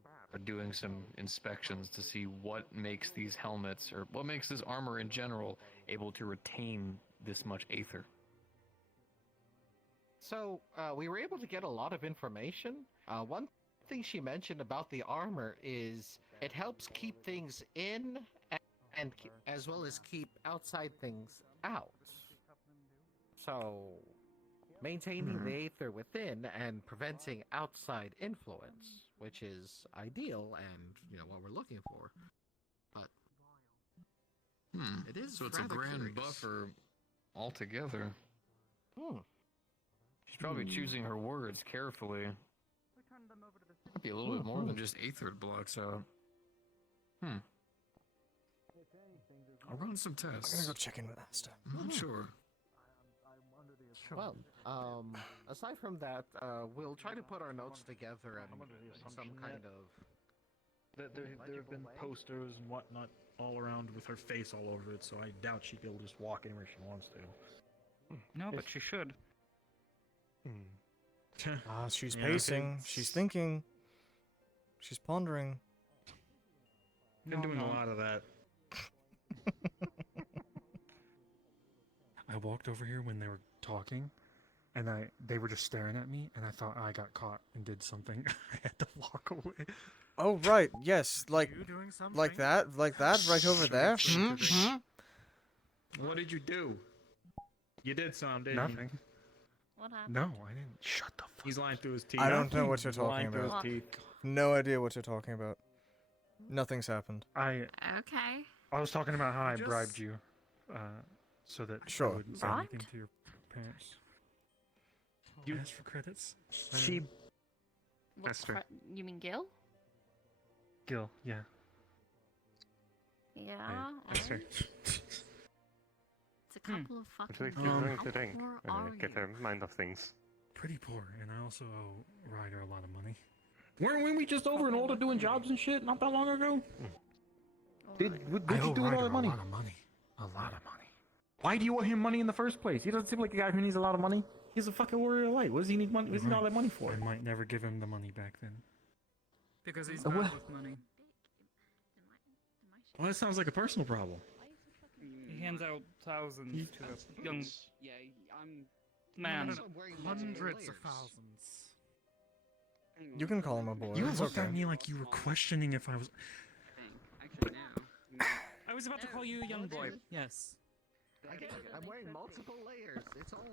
doing some inspections to see what makes these helmets, or what makes this armor in general, able to retain this much aether. So, we were able to get a lot of information. One thing she mentioned about the armor is it helps keep things in and as well as keep outside things out. So, maintaining the aether within and preventing outside influence, which is ideal and, what we're looking for. But it is So it's a rather grand curious. buffer altogether. Hmm. She's probably choosing her words carefully. Might be a little bit more than just aether blocks out. I'll run some tests. I'm gonna go check in with Asta. I'm not sure. Well, aside from that, we'll try to put our notes together and some kind of... There have been posters and whatnot all around with her face all over it, so I doubt she'd be able to just walk anywhere she wants to. No, but she should. She's Yeah, pacing. She's thinking. She's pondering. Been doing a lot of that. I walked over here when they were talking, and they were just staring at me, and I thought I got caught and did something. I had to walk away. Oh right, yes, like that, right over there. What did you do? You did some, didn't you? Nothing. What happened? No, I didn't. Shut the fuck. He's lying through his teeth. I don't know what you're He's talking lying through his about. teeth. No idea what you're talking about. Nothing's happened. Okay. I was talking about how I Just- bribed you, so that Sure. I wouldn't say Bribed? anything to your parents. You asked for credits. She. What Esther. you mean Gil? Gil, yeah. Yeah. Esther. It's a couple of Would fucking. you like to drink the How drink poor and are get you? her mind off things? Pretty poor, and I also owe Ryder a lot of money. Weren't we just over in Alda doing jobs and shit not that long ago? What'd I you owe do with all Ryder that money? a lot of money. A lot of money. Why do you owe him money in the first place? He doesn't seem like a guy who needs a lot of money. He's a fucking warrior of light. What does he need money? What does he need all that money for? I might never give him the money back then. Because he's Well- bad with money. Well, that sounds like a personal problem. He hands out thousands to a young Yeah, I'm... man. Hundreds of thousands. You can call him a boy. You It's looked okay. at me like you were questioning if I was. Actually, now... I was about to call you a young boy. Yes. Again, I'm wearing multiple layers. It's all...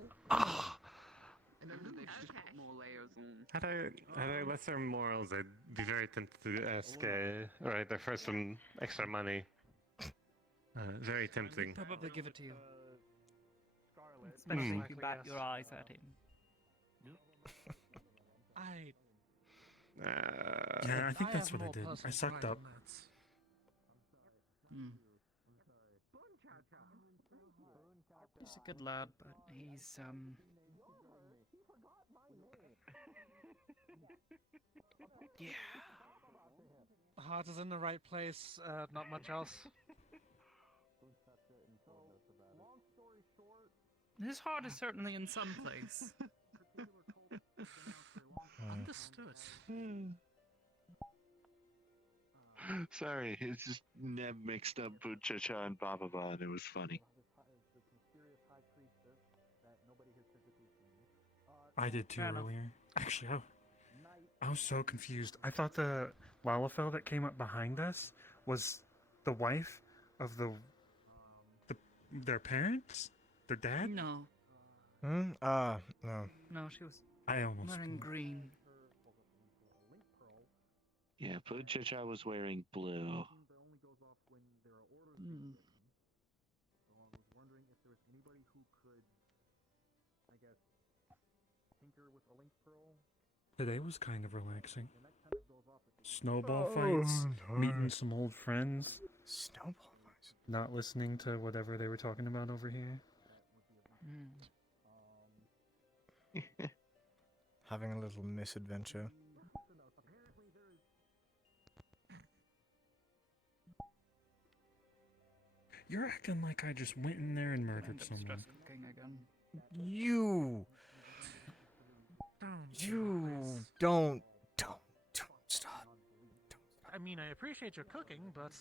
And then they've just put more layers on. Had I lesser morals, I'd be very tempted to ask Ryder for some extra money. Very tempting. Probably give it to you. Especially if you bat your eyes at him. Yeah, I think that's what I did. I sucked up. He's a good lad, but he's Yeah. Heart is in the right place, not much else. his heart is certainly in some place. Understood. Sorry, it's just Neb mixed up Cha and Baba, and it was funny. I did too Fair enough. earlier. Actually, I was so confused. I thought the Lalafell that came up behind us was the wife of their parents? Their dad? No. No. No, she was I almost. wearing green. Yeah, Cha was wearing blue. Today was kind of relaxing. Snowball fights, meeting some old friends. Snowball fights. Not listening to whatever they were talking about over here. Having a little misadventure. You're acting like I just went in there and murdered someone. Stress cooking again. You don't stop. I mean, I appreciate your cooking, but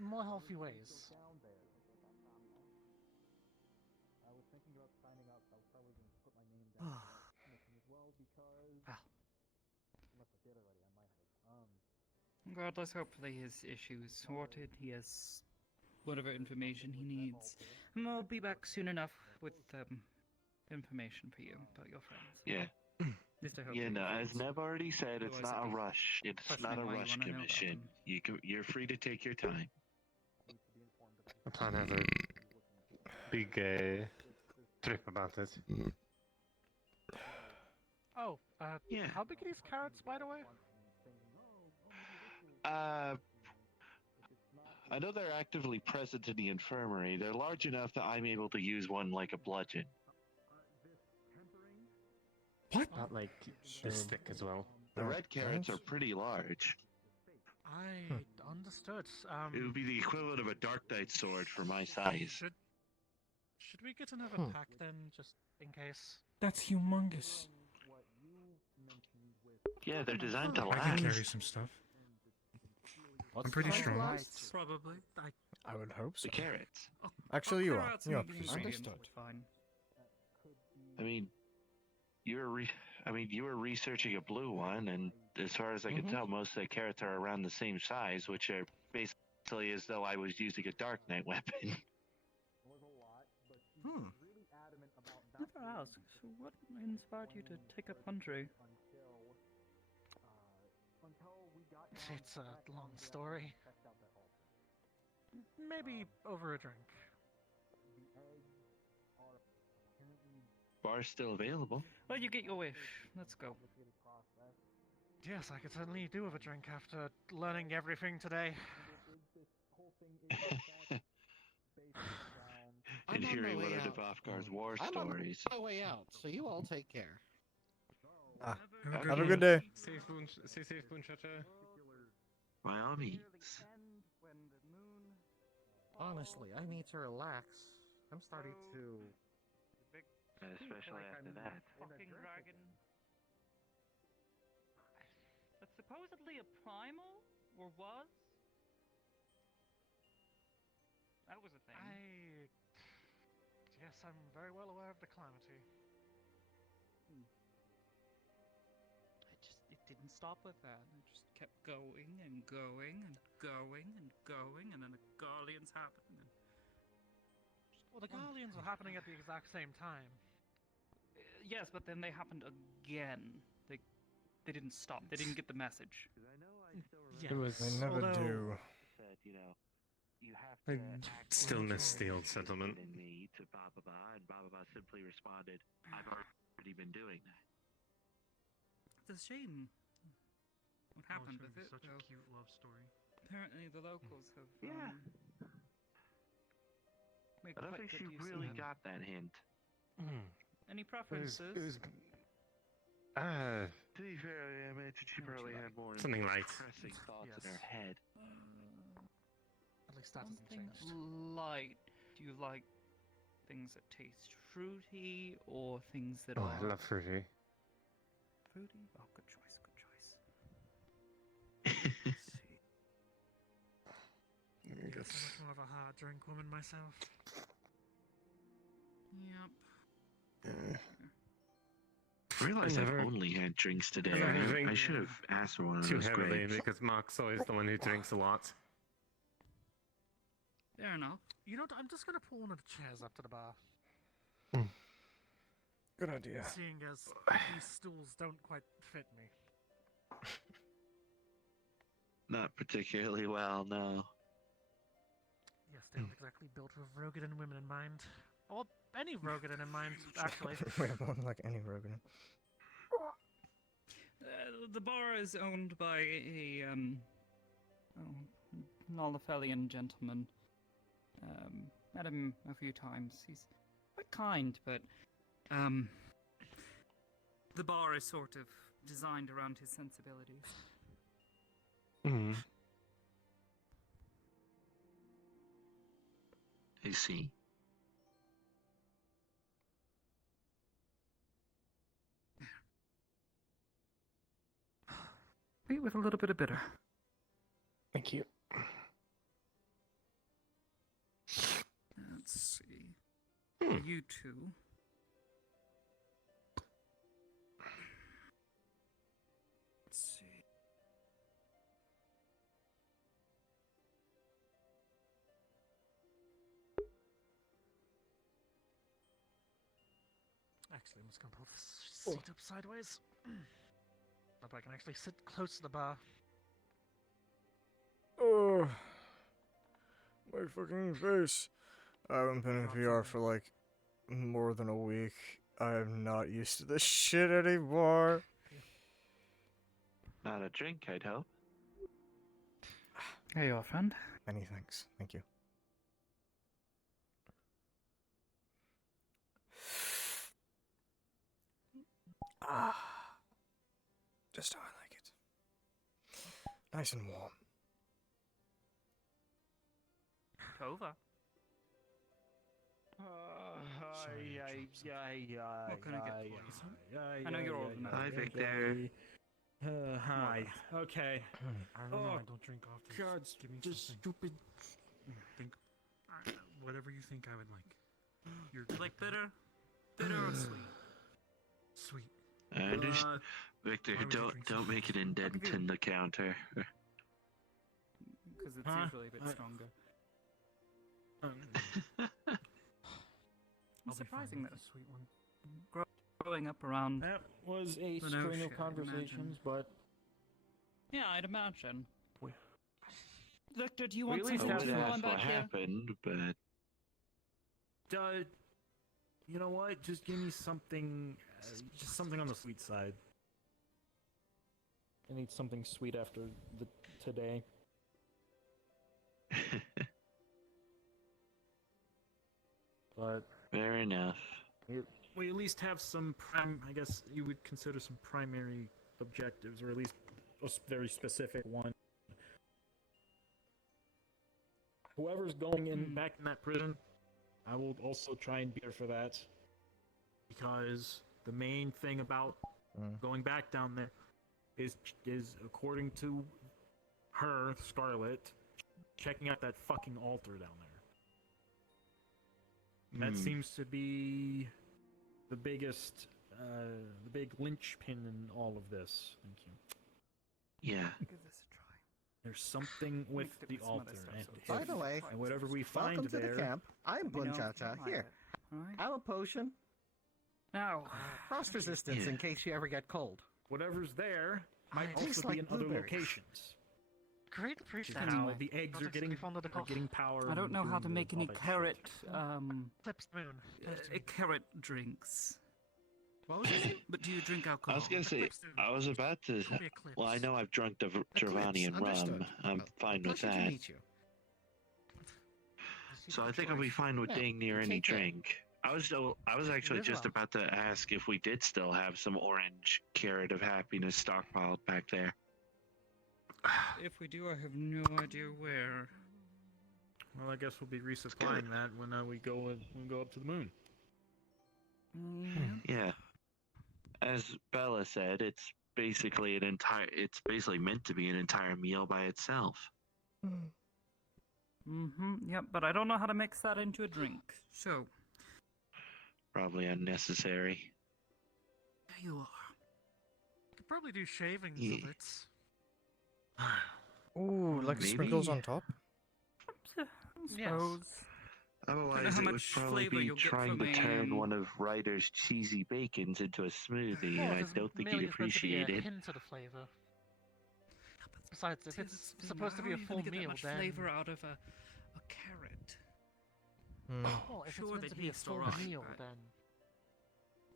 more healthy ways. regardless, hopefully his issue is sorted. He has whatever information he needs. And I'll be back soon enough with information for you about your friends. Yeah. Just I hope Yeah, your no, as friends- Neb already said, it's Otherwise not a I'd be rush. It's not questioning a why you rush wanna know about commission. You're free to take your time. I plan to have a big trip about it. Oh, Yeah. how big are these carrots, by the way? I know they're actively present in the infirmary. They're large enough that I'm able to use one like a bludgeon. What? Not like the stick as well. The red carrots are pretty large. I understood. It would be the equivalent of a Dark Knight sword for my size. Should we get another pack then, just in case? That's humongous. Yeah, they're designed to I can carry last. some stuff. What's pretty the strong. last? Probably. I would hope so. The carrots. Actually, you are. Carrots You are and pretty ingredients, strong. that's fine. I mean, you were researching a blue one, and as far as I can tell, most of the carrots are around the same size, which are basically as though I was using a Dark Knight weapon. Never asked. So what inspired you to take up hunting? It's a long story. Maybe over a drink. Bar's still available. Well, you get your wish. Let's go. Yes, I could certainly do with a drink after learning everything today. And I'm on hearing my one way of the out. Bafkar's war I'm on stories. my way out, so you all take care. Have a good day. Safe, Bunchacha. By all means. Honestly, I need to relax. I'm starting to. Especially after that. Fucking dragon. That's supposedly a primal, or was? That was a thing. Yes, I'm very well aware of the calamity. It didn't stop with that. It just kept going and going and going and going, and then the Guardians happened. And Well, the Guardians were happening at the exact same time. yes, but then they happened again. They didn't stop. They didn't get the message. It was. They never do. Said, you have I to act still like miss the you're old settlement. interested in me to Baba, and Baba simply responded, "I've already been doing that." It's a shame what happened it's with gonna it. be such a though. cute love story. Apparently, the locals have. Yeah. Made I don't quite think good she use of really it. got that hint. Any preferences? To be fair, I imagine she probably had more Something light. pressing thoughts in her head. At least that doesn't Something change. light. Do you like things that taste fruity or things that Oh, are I love fruity. fruity? Oh, good choice. Good choice. I I'm guess. much more of a hard drink woman myself. Yep. I realized I've Never- only had drinks today. never I drink should have asked for one of Too those heavily grapes. because Mark's always the one who drinks a lot. Fair enough. You know what? I'm just gonna pull one of the chairs up to the bar. Good idea. Seeing as these stools don't quite fit me. Not particularly well, no. Yes, they aren't exactly built with Rogadan women in mind. Or any Rogadan in mind, actually. We have one like any Rogan. The bar is owned by a Nolafelian gentleman. Met him a few times. He's quite kind, but the bar is sort of designed around his sensibilities. I see. Maybe with a little bit of bitter. Thank you. Let's see. You two. Let's see. Actually, I'm just gonna pull this seat up sideways. Hope I can actually sit close to the bar. Oh, my fucking face. I haven't been in VR for like more than a week. I am not used to this shit anymore. Not a drink, I'd hope. Hey, your friend. Many thanks. Thank you. Ah, just how I like it. Nice and warm. Tova. What can I get for you? I know you're old enough. Hi, Victor. Hi. Okay. I don't know. I don't drink often. God, give me just something. stupid. Think, whatever you think I would like. You're Like bitter? Bitter or sweet? Sweet. Victor, why would you drink don't make it indent in the counter. Because it's Huh? usually a bit stronger. I'll It's be fine surprising with that the sweet one. growing up around. That was a the string notion, of conversations, but yeah, I'd imagine. We- Victor, do you We want at least something have to that. on That's back what here? happened, but you know what? Just give me something, just something on the sweet side. I need something sweet after today. But fair enough. we at least have some I guess you would consider some primary objectives, or at least a very specific one. Whoever's going in back in that prison, I will also try and be there for that. Because the main thing about going back down there is according to her, Scarlet, checking out that fucking altar down there. That seems to be the biggest, the big linchpin in all of this. Thank you. Yeah. Give this a try. There's something with Mixed it the with some other altar, stuff, and, so it's By the way, and whatever we find welcome there. to the camp. I'm Let me know if Bunchacha. you like Here, it. Alright. have a potion. Now, Frost resistance in case you ever get cold. Whatever's there might It also tastes be like in other blueberries. locations. Great Which is appreciation. how Anyway. the eggs are getting power. I don't and know how doing to make any all that shit. carrot, Flip spoon. carrot drinks. What was it? But do you drink alcohol? I was gonna say, I was about to. Well, I know I've drunk the Dravanian rum. understood. I'm fine with Pleasure to that. meet you. So I think I'll be fine with Yeah, dang near any take care. drink. I was actually Live just well. about to ask if we did still have some orange carrot of happiness stockpiled back there. If we do, I have no idea where. Well, I guess we'll be resupplying that when we go up to the moon. Yeah. As Bella said, it's basically meant to be an entire meal by itself. Yep, but I don't know how to mix that into a drink. So, Probably unnecessary. there you are. Could probably do shavings Yeah. of it. Ooh, like Maybe. sprinkles on top? I suppose. Otherwise, how it would much probably flavor be you'll get trying from to a, turn one of Ryder's cheesy bacons into a smoothie. Well, I there's don't think merely he'd supposed to be appreciate a it. hint of the flavor. Besides, if it's Tis- supposed to be how a are you full gonna get that meal, much then flavor out of a carrot. well, if Sure, it's meant the to be a taste full alright, meal, but- then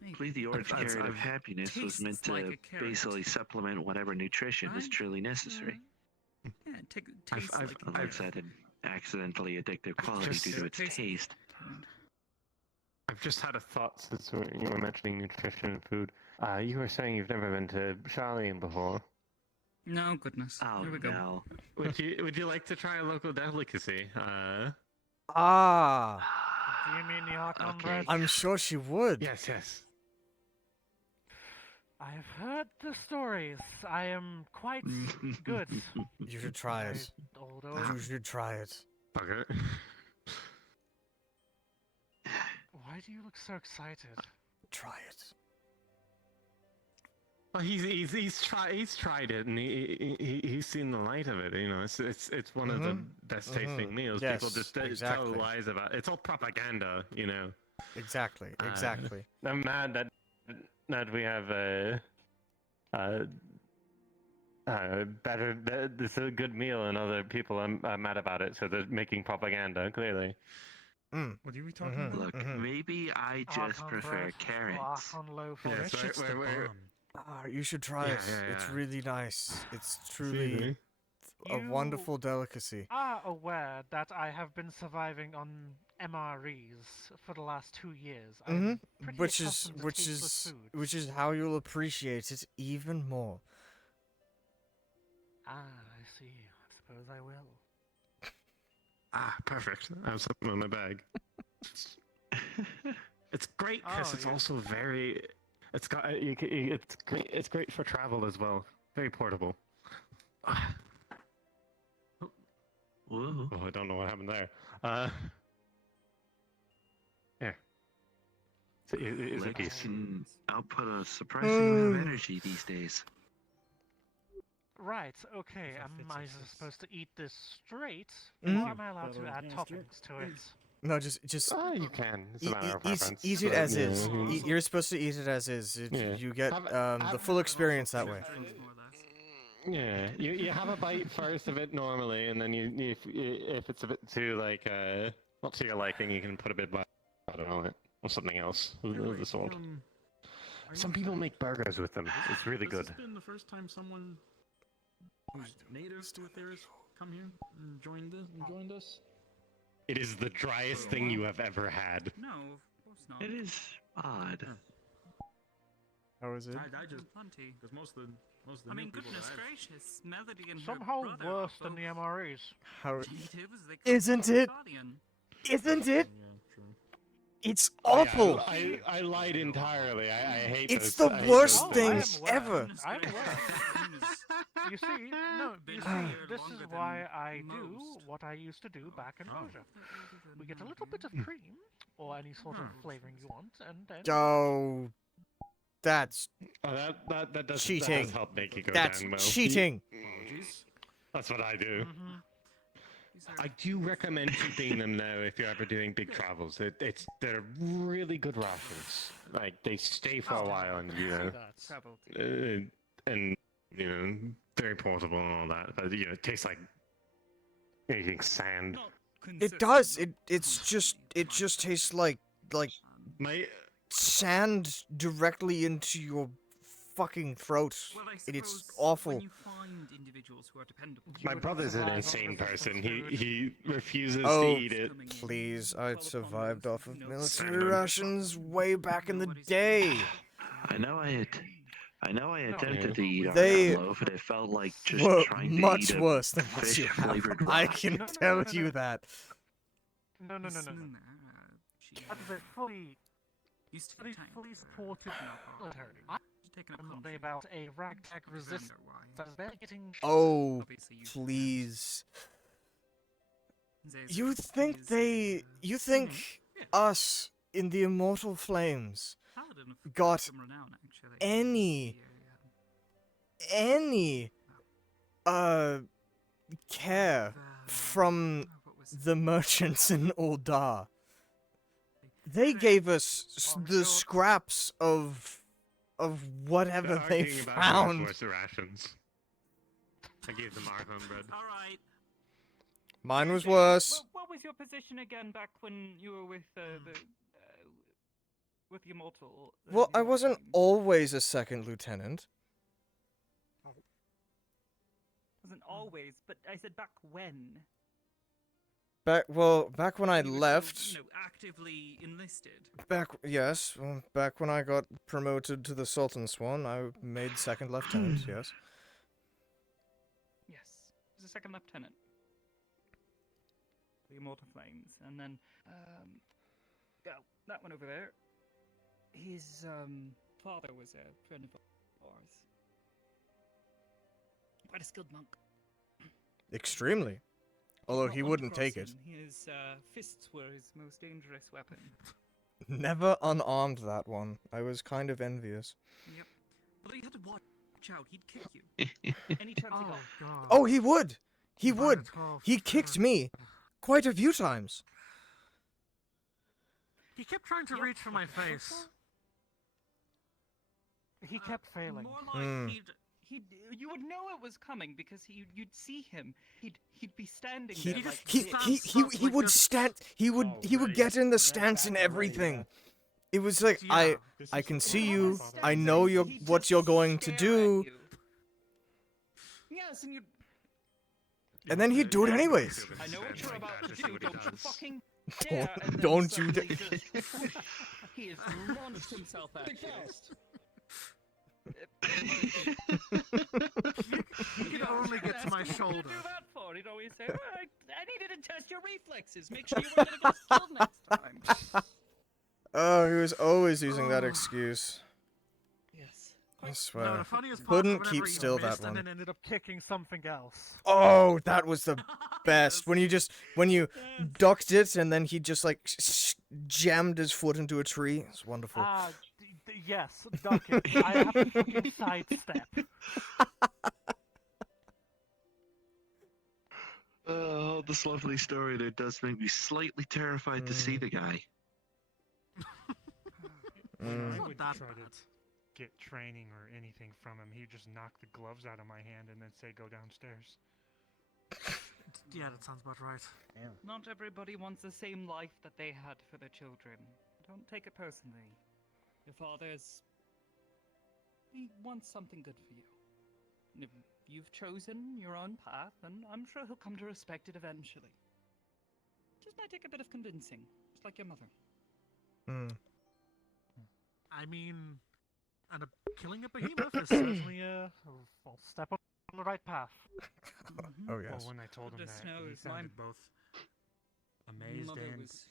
I believe the orange I've- carrot of I've- happiness was meant tastes like to a carrot. basically supplement whatever nutrition is Right? truly necessary. Yeah, tastes like a I've said an accidentally addictive quality just- due to its tastes- taste. I've just had a thought since you were mentioning nutrition and food. You were saying you've never been to Charlene before. No, goodness. Oh Here we go. no. Would you like to try a local delicacy? Ah, do you mean the Archon Okay. bread? I'm sure she would. Yes. I've heard the stories. I am quite good. You should try it. Although, You should try it. Okay. why do you look so excited? Try it. Well, he's tried it and he's seen the light of it. You know, it's one of the best tasting meals. Yes, People just exactly. tell lies about. It's all propaganda. You know. Exactly. Exactly. I'm mad that we have this is a good meal and other people are mad about it, so they're making propaganda, clearly. What are we talking about? Look, maybe I just Archon prefer bread, carrots. Archon loaf. Oh, Yeah, that shit's the bomb. You should try it. It's really nice. It's truly a You wonderful delicacy. are aware that I have been surviving on MREs for the last 2 years. I'm pretty accustomed to tasteless food. Which is how you'll appreciate it even more. Ah, I see. I suppose I will. Ah, perfect. I have something in my bag. It's great because it's also very. It's got. It's great. It's great for travel as well. Very portable. Whoa. Oh, I don't know what happened there. Here. Is a piece. Can output a surprising amount of energy these days. Right, okay. Am I supposed to eat this straight, or Mhm. am I allowed to add toppings to it? No, just. You can. It's a matter of preference. Eat it but, as yeah, is. You're supposed to eat it as is. You get the full experience that way. Yeah, you have a bite first of it normally, and then if it's a bit too not to your liking, you can put a bit of butter on it or something else of the sort. Some people make burgers with them. It's really good. Has this been the first time someone who's native to Atheris come here and joined us? It is the driest thing you have ever had. No, of course not. It is odd. How is it? I just Plenty. because most of the I new mean, people goodness that I've- gracious, Melody and Somehow her brother worse are than the both MREs. How? natives. They come Isn't from it? Guardian. Isn't it? Yeah, true. It's Oh, yeah, awful. I lied entirely. I hate It's those. the I hate worst those thing things. ever. I'm aware. You see, no, you see, this is why I do what I used to do back in Boja. We get a little bit of cream, or any sort of flavoring you want, and then... Oh, that's That does cheating. help make you go That's down well. cheating. That's what I do. I do recommend keeping them though if you're ever doing big travels. They're really good rations. Like they stay for a while, and and very portable and all that. But it tastes like eating sand. It does. It just tastes like My sand directly into your fucking throat. Well, I And it's suppose awful. When you find individuals who are dependable, My brother's an insane person. He refuses Oh, to eat it. please! I survived off of military rations way back in the day. I know I attempted to eat They loaf, and it felt like just were trying to much eat a worse than what fish you have. flavored I rock. can tell you that. No. That is a fully supported military. They about a ragtag resistance. As they're getting... Oh, please. You think us in the Immortal Flames got any care from the merchants in Uldar? They gave us the scraps of whatever They're they arguing about found. who's worse the rations. I gave them our homebread. All right. Mine was worse. What was your position again back when you were with the Immortal? Well, I wasn't always a second lieutenant. Wasn't always, but I said back when. Back when I left. Still, actively enlisted. Back when I got promoted to the Sultan Swan, I made second lieutenant. Yes. Yes, he was a second lieutenant. The Immortal Flames, and then that one over there. His father was a friend of ours. Quite a skilled monk. Extremely. Although he wouldn't take it. His fists were his most dangerous weapon. Never unarmed that one. I was kind of envious. Yep. But you had to watch out. He'd kick you. Any chance he got. Oh, he would. He would. He kicked me quite a few times. He kept trying to reach for my face. He kept failing. More like you would know it was coming because you'd see him. He'd be standing there like He would stand. He would get in the stance and everything. It was like I can see you. I know what you're going to do. Yes, and you. And then he'd do it anyways. I know what you're about to do. Don't you fucking dare! Don't you dare! He has launched himself at you. He can only get to my shoulder. What do that for? He'd always say, I needed to test your reflexes. Make sure you weren't gonna get killed next time. Oh, he was always using that excuse. Yes. I swear. No, the funniest part Couldn't was keep whenever he still that missed one. and then ended up kicking something else. Oh, that was the best. When you ducked it and then he just like jammed his foot into a tree. It's wonderful. Yes, duck it. I have to fucking sidestep. Oh, this lovely story there does make me slightly terrified to see the guy. I would try to get training or anything from him. He'd just knock the gloves out of my hand and then say, "Go downstairs." Yeah, that sounds about right. Not everybody wants the same life that they had for their children. Don't take it personally. Your he wants something good for you. And if you've chosen your own path, then I'm sure he'll come to respect it eventually. Just might take a bit of convincing, just like your mother. I mean, killing a behemoth is certainly a step on the right path. Oh yes. Well, when I told him The that, snow he is sounded both amazed Mother and was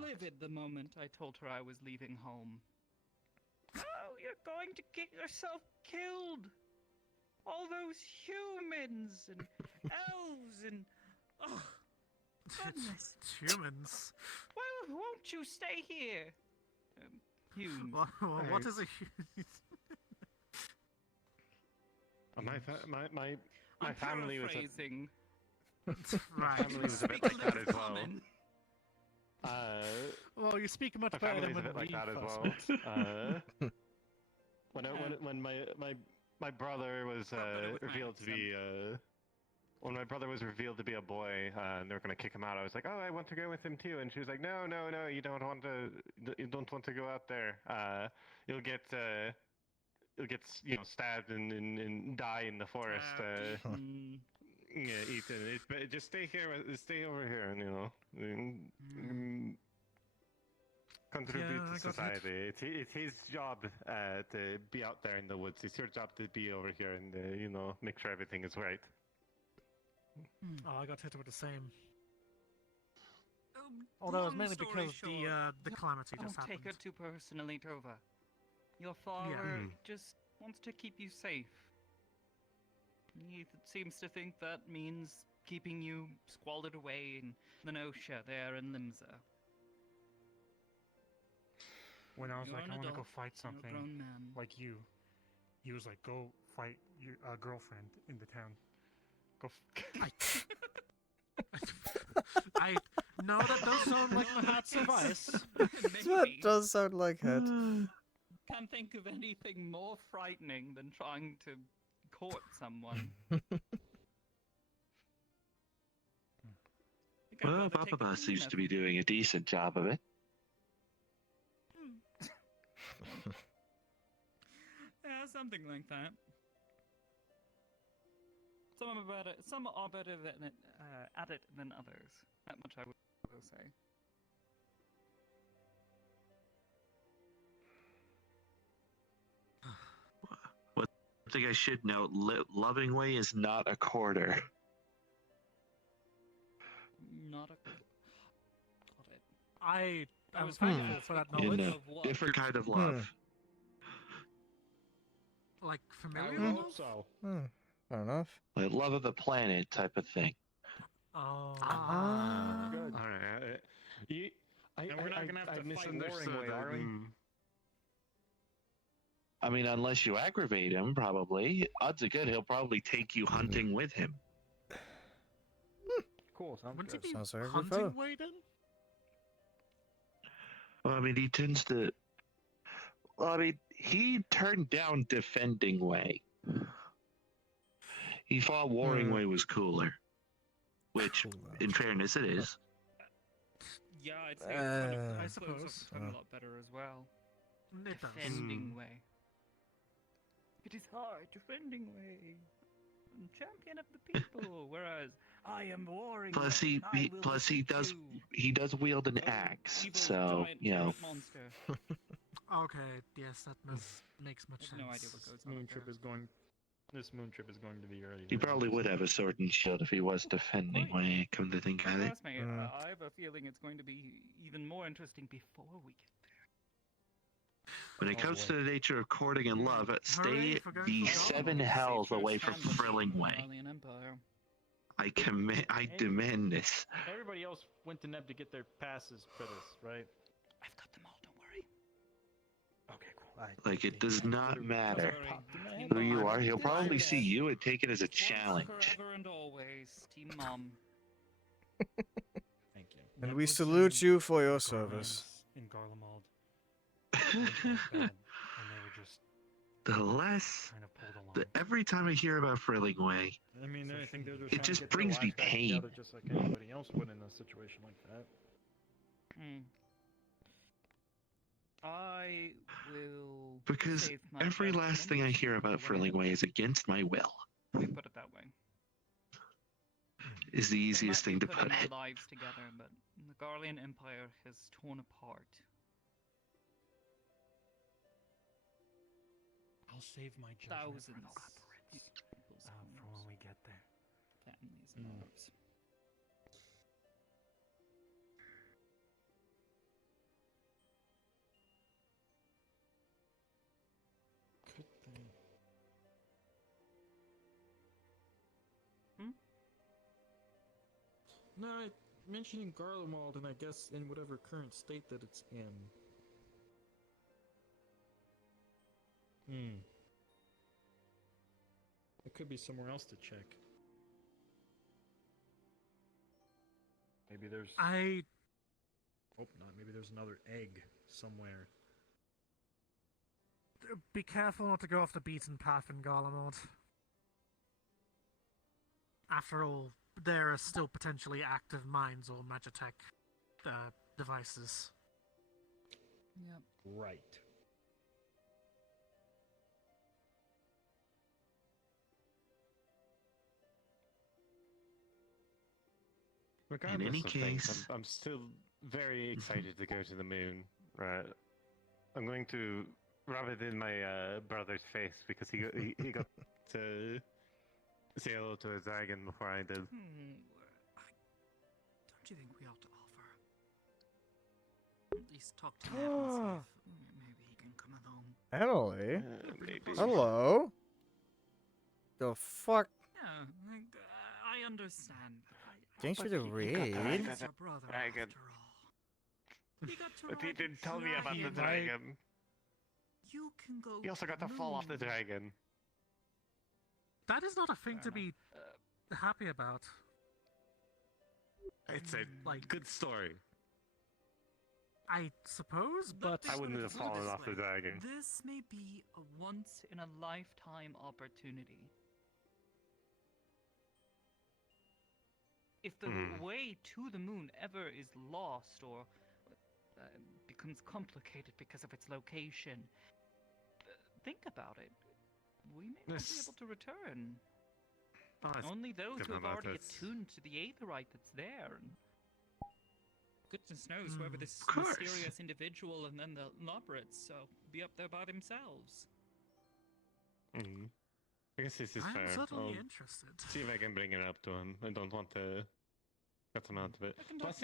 livid the moment I told her I was leaving home. Oh, you're going to get yourself killed! All those humans and elves and oh, goodness! It's humans. Well, won't you stay here? Humans. What is a my family was paraphrasing. My family was a bit like that as well. Well, you speak much my better than family's a when bit like we that as first well. met. When my brother was revealed to be when my brother was revealed to be a boy and they were gonna kick him out, I was like, "Oh, I want to go with him too," and she was like, "No, you don't want to go out there. You'll get stabbed and die in the forest." Yeah, Ethan, just stay over here, and contribute to society. It's his job to be out there in the woods. It's your job to be over here and make sure everything is right. Oh, I got hit with the same. Although it was mainly because the calamity just happened. Don't take it too personally, Tova. Your father just wants to keep you safe. He seems to think that means keeping you squalid away in the Nosha there in Limsa. When I was You're like, an "I want to go adult. fight You're a something," grown man. like you, he was like, "Go fight your girlfriend in the town. Go." I know that does sound like Mahat's advice. That does sound like it. Can't think of anything more frightening than trying to court someone. Well, Papa seems to be doing a decent job of it. Yeah, something like that. Some are better than at it than others. That much I will say. One thing I should note: Lovingway is not a quarter. Not a. I was thankful for that knowledge. Different kind of love. Like familiar I love? hope so. Fair enough. Like love of the planet type of thing. Oh. Good. All right. And we're not gonna have to fight Waringway, are we? I mean, unless you aggravate him, probably. Odds are good he'll probably take you hunting with him. Cool. Sounds Wouldn't good. he be Sounds like a good hunting fellow. Waden? Well, I mean, he tends to. Well, I mean, he turned down Defending Way. He thought Warring Way was cooler. Which, in fairness, it is. Yeah, I'd say it kind of I flows off suppose. the tongue a lot better as well. It does. Defending way. It is hard, defending way. I'm champion of the people, whereas I am warring Plus, way, and I will he defeat does wield an axe, so you know. monster. Okay, yes, that makes much sense. No idea what goes on. Moon trip is going. This moon trip is going to be ready. He probably would have a sword and shield if he was Defending Way. Come to think of it. Trust me, I have a feeling it's going to be even more interesting before we get When it comes to the nature of courting and love, stay for going the for 7 hells away from Thrilling Way. Alien Empire. I demand this. Everybody else went to Neb to get their passes for this, right? I've got them all, don't worry. Okay, cool. Like, it does not matter who you are. He'll probably see you and take it as a challenge. Forever and always, Team Mom. Thank you. And we salute you for your service. In Garlemald. And they were just The less, kind of pulled along. every time I hear about Thrilling Way, I mean, I think they're just it trying to just get their brings me lives back pain. together just like anybody else would in a situation like that. I will Because save my every last thing I hear about Thrilling Way is against my will. We put it that way. Is the easiest They thing might to be put putting it. their lives together, but the Garlean Empire has torn apart. I'll save my judgment Thousands for when we get there. Families and lives. Good thing. No, mentioning Garlemald, and I guess in whatever current state that it's in. It could be somewhere else to check. Maybe there's. I Hope not. Maybe there's another egg somewhere. be careful not to go off the beaten path in Garlemald. After all, there are still potentially active mines or magitech devices. Yep. Right. Regardless any of things, case- I'm still very excited to go to the moon. Right, I'm going to rub it in my brother's face because he got to say hello to a dragon before I did. Don't you think we ought to offer? At least talk to him and see if maybe he can come along. Emily? Maybe. Hello? The fuck? Yeah, like, I understand. Thanks for the raid. He's your brother, Dragon. after all. He got to But he ride didn't tell me about the dragon. dragon. You can go. He also got to fall off the dragon. That is not a thing to be happy about. It's a good story. I suppose, but I wouldn't have fallen off the dragon. This may be a once-in-a-lifetime opportunity. If the way to the moon ever is lost or becomes complicated because of its location, think about it. We may not be able to return. Only those who have already attuned to the aetherite that's there. And goodness knows whoever this mysterious individual and then the Lobrits be up there by themselves. I guess this is I'm fair. certainly I'll interested. see if I can bring it up to him. I don't want to cut him out of it. Plus,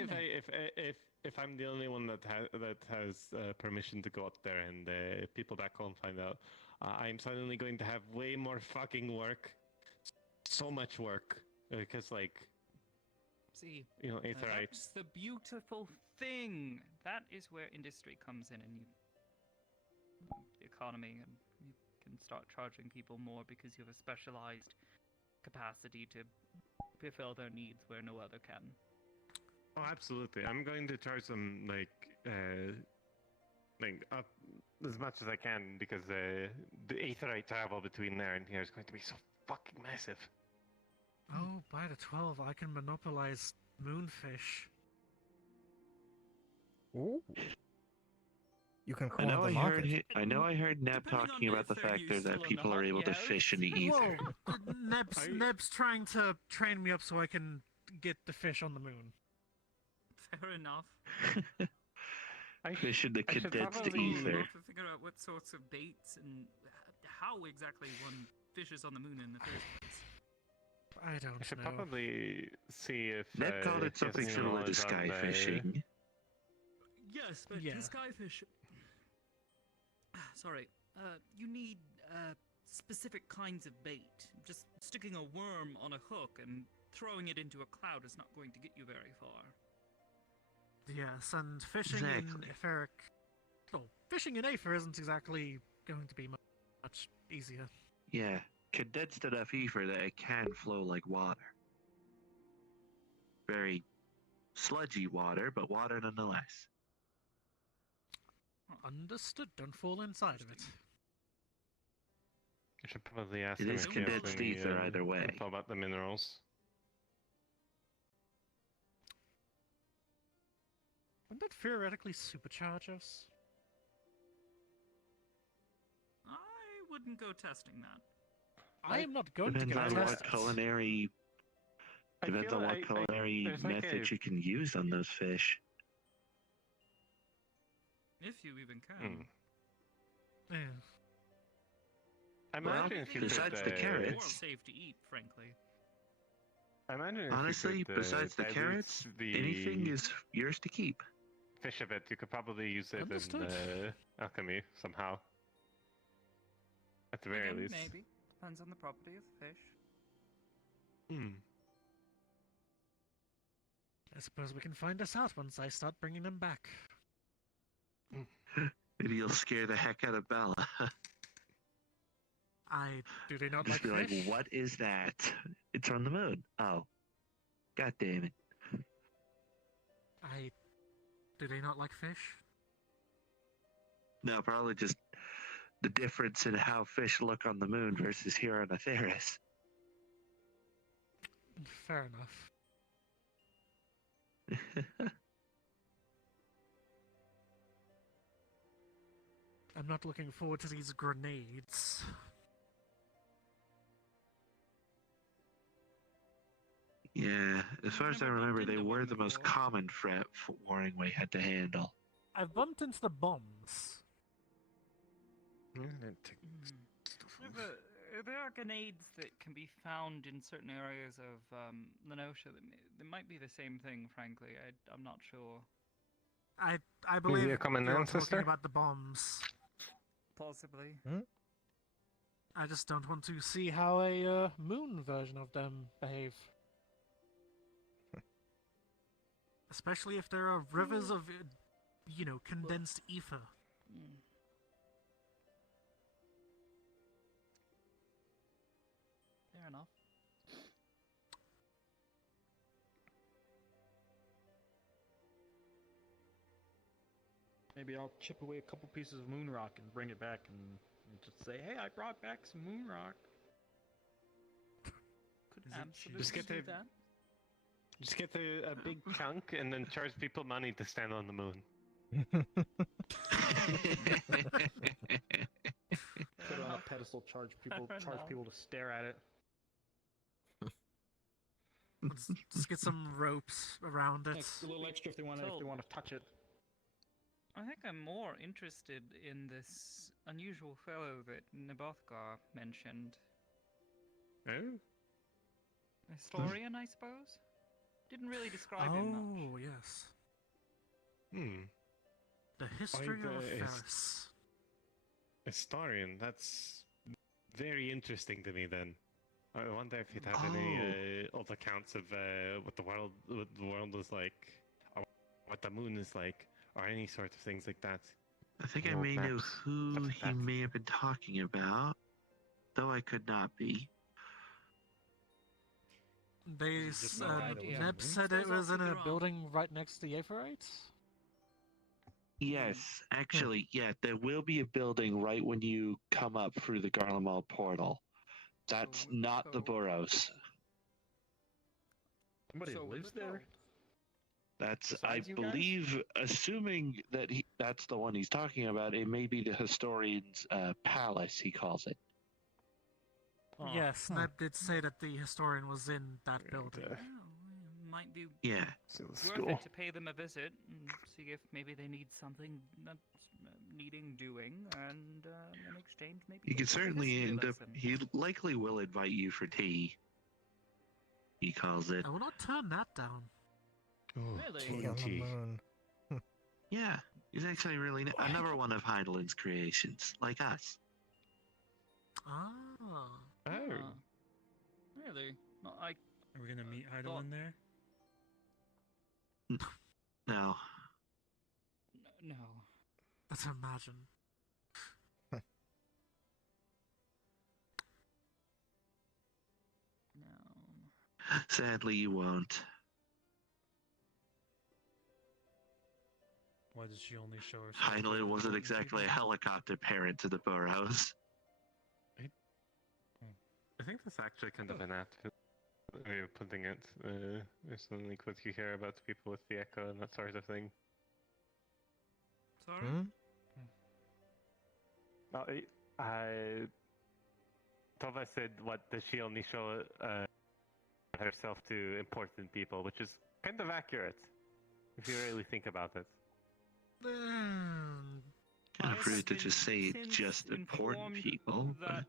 if I'm the only one that has permission to go up there, and people back home find out, I'm suddenly going to have way more fucking work. So much work because, like, See, you know, aetherite. that's the beautiful thing. That is where industry comes in, and the economy, and you can start charging people more because you have a specialized capacity to fulfill their needs where no other can. Oh, absolutely. I'm going to charge them like like up as much as I can because the aetherite travel between there and here is going to be so fucking massive. Oh, by the 12, I can monopolize moonfish. Ooh. You can I corner know the I market. heard Neb talking about the fact that people are able to fish in the ether. Whoa! Neb's trying to train me up so I can get the fish on the moon. Fair enough. Fish in the I should condensed probably- ether. To figure out what sorts of baits and how exactly one fishes on the moon in the first place. I don't I should know. probably see if Neb called it if he has something any similar to knowledge on sky the- fishing. Yes, but Yeah. the skyfish. Sorry. You need specific kinds of bait. Just sticking a worm on a hook and throwing it into a cloud is not going to get you very far. Yes, and fishing in etheric... Oh, fishing in Aether isn't exactly going to be much easier. Yeah, condensed enough ether that it can flow like water. Very sludgy water, but water nonetheless. Understood. Don't fall inside of it. I should probably ask It him is if he has condensed any ether either way. info about the minerals. Wouldn't that theoretically supercharge us? I wouldn't go testing that. I am not going to Depends go on test what it. culinary. I Depends feel on what like culinary there's like methods a- you can use on those fish. If you even can. Yeah. I Well, imagine if you besides could, the More carrots, safe to eat, frankly. I imagine if honestly, you could, besides the dilute carrots, the anything is yours to keep. fish of it, you could probably use it Understood. in alchemy somehow. At the very Again, least. maybe. Depends on the property of the fish. Hmm. I suppose we can find this out once I start bringing them back. Maybe you'll scare the heck out of Bella. Do they not Just like be like, fish? what is that? It's on the moon. Oh. God damn it. Do they not like fish? No, probably just the difference in how fish look on the moon versus here on Atheris. Fair enough. I'm not looking forward to these grenades. Yeah, as far as I remember, they were the most common threat Warringway had to handle. I've bumped into the bombs. There are grenades that can be found in certain areas of Lenosha. They might be the same thing, frankly. I'm not sure. I believe a common you're ancestor? talking about the bombs. Possibly. I just don't want to see how a moon version of them behave. Especially if there are rivers of, condensed ether. Fair enough. Maybe I'll chip away a couple pieces of moon rock and bring it back and just say, hey, I brought back some moon rock. Could Is it absolutely Just get do the- that. Just get a big chunk and then charge people money to stand on the moon. Put it on a pedestal, charge people to stare at it. Let's just get some ropes around it. A little extra if they want to touch it. I think I'm more interested in this unusual fellow that Nabothgar mentioned. Oh? Historian, I suppose? Didn't really describe him much. Oh, yes. The history of Ferris. Historian, that's very interesting to me then. I wonder if he'd have any old accounts of what the world was like, or what the moon is like, or any sort of things like that. I think I Old may know maps, who stuff like he that. may have been talking about, though I could not be. Neb said it was in a building right next to the Aetherites? Yes, actually, yeah, there will be a building right when you come up through the Garlemald portal. That's not the Burrows. Somebody So lives there? That's, I Besides you guys? believe, assuming that that's the one he's talking about, it may be the historian's palace, he calls it. Yes, Neb did say that the historian was in that building. Might be Yeah. worth it to pay them a visit and see if maybe they need something that's needing doing, and in exchange maybe He get could a certainly history end up, lesson. he likely will invite you for tea, he calls it. I will not turn that down. Really? Tea on the moon. Yeah, he's actually really another one of Heidelin's creations, like us. Ah. Oh. Really? Not like. Are we gonna meet Heidelin there? No. No. Let's imagine. No. Sadly, you won't. Why does she only show herself? Heidelin wasn't exactly a helicopter parent to the Burrows. I think that's actually kind of an apt way of putting it. It's something like what you hear about people with the echo and that sort of thing. Sorry? No, I thought I said, what does she only show herself to important people, which is kind of accurate, if you really think about it. Kind of rude to just say it's just important people, but...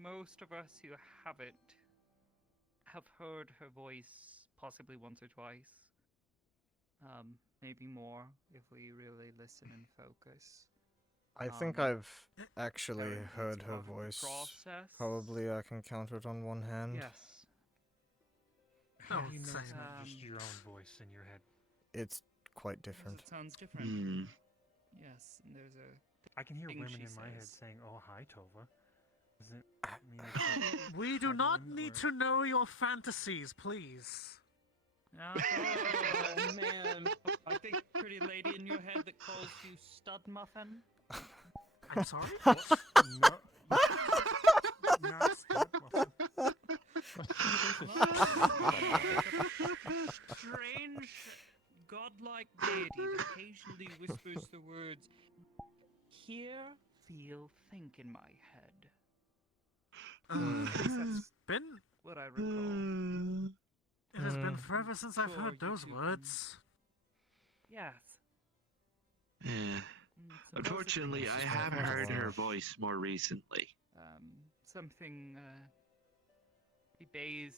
Most of us who have it have heard her voice possibly once or twice. Maybe more if we really listen and focus. I think I've actually heard her voice. Probably I can count it on one hand. Yes. How do you know it's not just your own voice in your head? It's quite different. It sounds different. Yes, and there's a. I can hear thing women she in my head says. saying, "Oh, hi, Tova." Does it mean it's like We do not need or- to know your fantasies, please. Oh man! I think pretty lady in your head that calls you stud muffin. I'm sorry. No. Not stud muffin. Strange, godlike deity that occasionally whispers the words, "Hear, feel, think" in my head. At least that's been what I recall. It has been forever since I've Sure, heard you those two words. Yes. Yeah. Supposedly Unfortunately, this I is have what heard her was, voice more recently. something we bays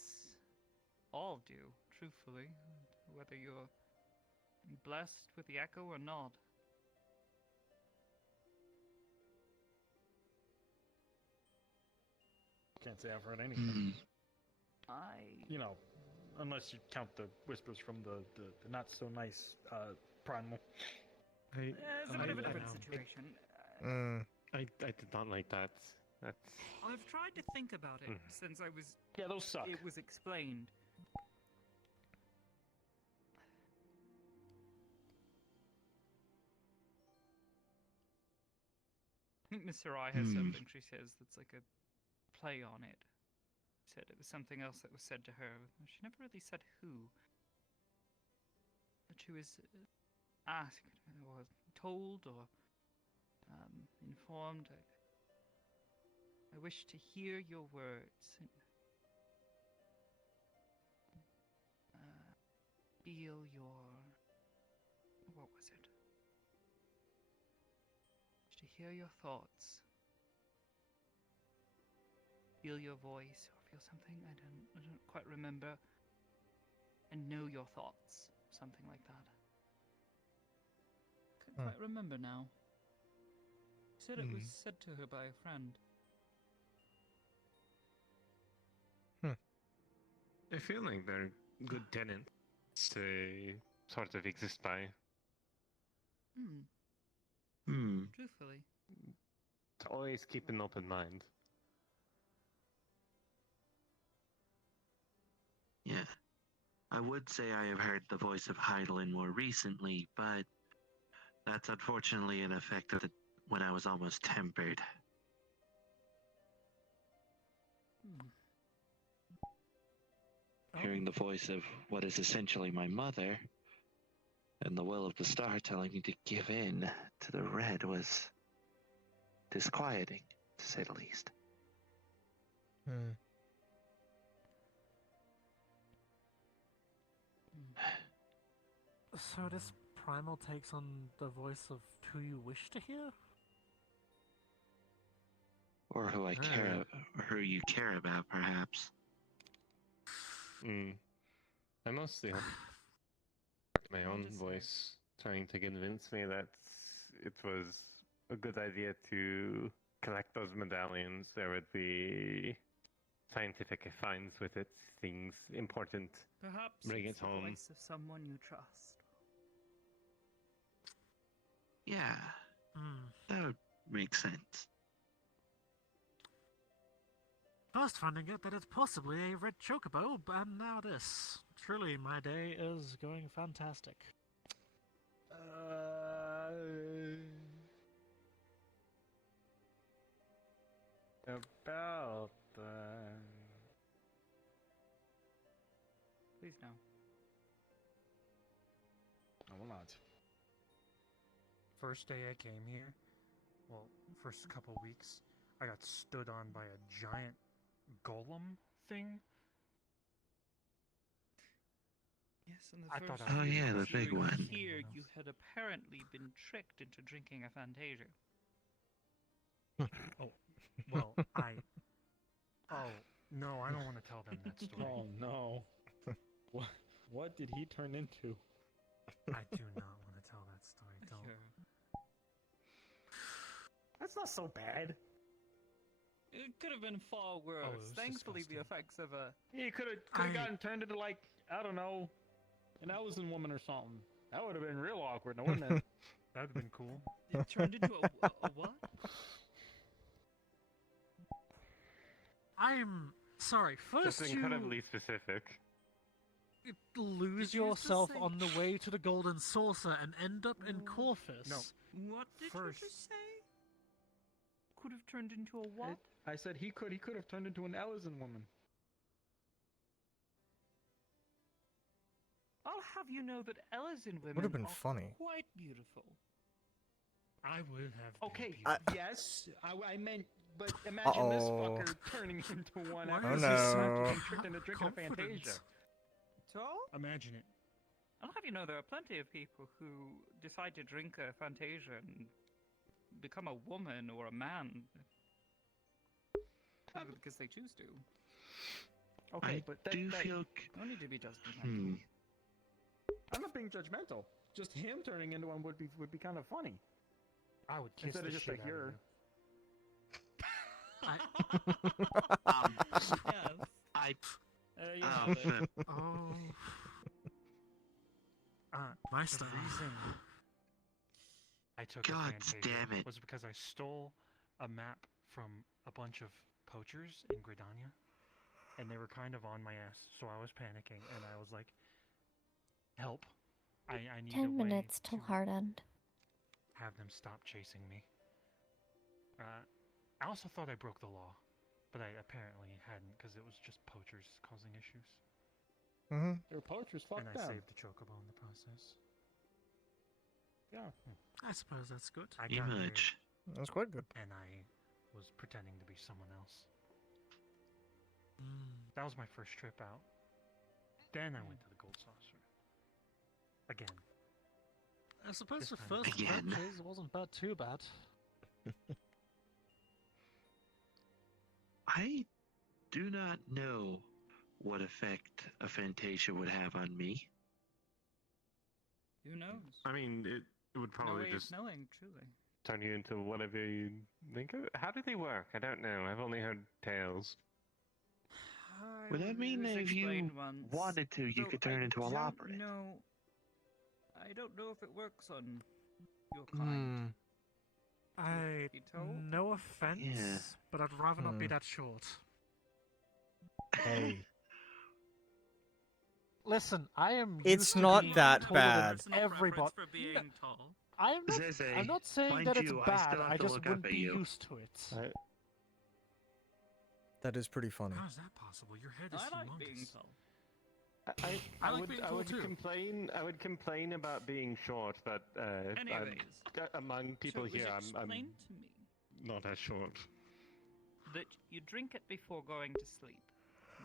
all do, truthfully, whether you're blessed with the echo or not. Can't say I've heard anything. I. You know, unless you count the whispers from the not so nice primal. It's a bit of a different situation. I did not like that. That's... I've tried to think about it since I was. Yeah, those suck. It was explained. I think Miss Sarai has something she says that's like a play on it. Said it was something else that was said to her. She never really said who. But she was asked or told or informed. I wish to hear your words. And, feel your. What was it? To hear your thoughts. Feel your voice or feel something. I don't quite remember. And know your thoughts. Something like that. Couldn't quite remember now. Said it was said to her by a friend. I feel like they're good tenants to sort of exist by. Truthfully. To always keep an open mind. Yeah. I would say I have heard the voice of Heidelin more recently, but That's unfortunately an effect of when I was almost tempered. Hearing the voice of what is essentially my mother, and the will of the star telling me to give in to the red was disquieting, to say the least. So this primal takes on the voice of who you wish to hear? Or who I care, or who you care about, perhaps. I mostly have my own voice trying to convince me that it was a good idea to collect those medallions. There would be scientific finds with it, things important. Perhaps Bring it's it the home. voice of someone you trust. Yeah, that would make sense. First finding out that it's possibly a red chocobo, and now this. Truly, my day is going fantastic. About Please no. I will not. First day I came here, well, first couple weeks, I got stood on by a giant golem thing. Yes, and the I first thought I was few yeah, the months you big were one. Here, you had apparently been tricked into drinking a Fantasia. Oh, well, Oh, no, I don't want to tell them that story. Oh no. What did he turn into? I do not want to tell that story. Don't. That's not so bad. It could have been far worse. it was Thankfully, disgusting. the effects of a... He could have gotten turned into, like, I don't know, an Ellison woman or something. That would have been real awkward, now, wouldn't it? That would have been cool. It turned into a what? I'm sorry. First That's you incredibly specific. lose Did you just yourself say- on the way to the golden saucer and end up in Corpus. No. What did First- you just say? Could have turned into a what? I said he could have turned into an Ellison woman. I'll have you know that Ellison women Would have been are funny. quite beautiful. I would have. Okay, I- yes, I meant, but imagine this Uh-oh. fucker turning into one Why after is being he so tricked into drinking a confident? Fantasia. So, Imagine it. I'll have you know there are plenty of people who decide to drink a Fantasia and become a woman or a man. Because they choose to. Okay, I but do feel. No need to be judgmental. I'm not being judgmental. Just him turning into one would be kind of funny. I would kiss Instead the of just shit a out hero. Yes. I. You Oh, have it. flip. Oh, My star. reason I took a God Fantasia damn it. was because I stole a map from a bunch of poachers in Gridania, and they were kind of on my ass, so I was panicking, and I was like, help. I need a 10 way minutes till hard end. have them stop chasing me. I also thought I broke the law, but I apparently hadn't, because it was just poachers causing issues. Mm-hmm. They were poachers, fuck And I them. saved the chocobo in the process. Yeah. I suppose that's good. I got here, Image. That's quite good. and I was pretending to be someone else. That was my first trip out. Then I went to the Gold Saucer. Again. I suppose This the time first again. purchase wasn't bad, too bad. I do not know what effect a Fantasia would have on me. Who knows? I mean, it would No probably way just of knowing, truly. turn you into whatever you think of. How do they work? I don't know. I've only heard tales. Would that mean that if you wanted to, you could turn into a loprit? No, I don't know if it works on your kind. Be told? No offense, Yeah. but I'd rather not be Hmm. that short. Hey. Listen, I am. It's used to not being that taller than bad. Personal Everybody. preference for being tall. I'm not saying mind that it's you, I bad. still have I to just look wouldn't up at be you. used to it. That is pretty funny. How is that possible? Your head is I like humongous. being tall. I like would being I tall would too. complain about being short, but Anyways, among people so it was here, I'm explained to me not as short. that you drink it before going to sleep.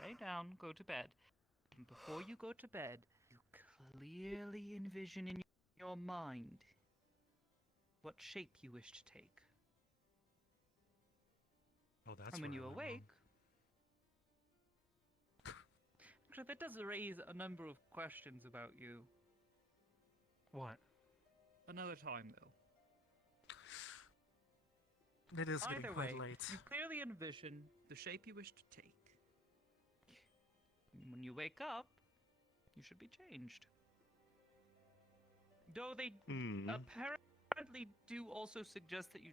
Lay down, go to bed. And before you go to bed, you clearly envision in your mind what shape you wish to take. Oh, that's And when where you I went wrong. awake, actually, that does raise a number of questions about you. What? Another time, though. It is getting Either quite way, late. you clearly envision the shape you wish to take. And when you wake up, you should be changed. Though they apparently do also suggest that you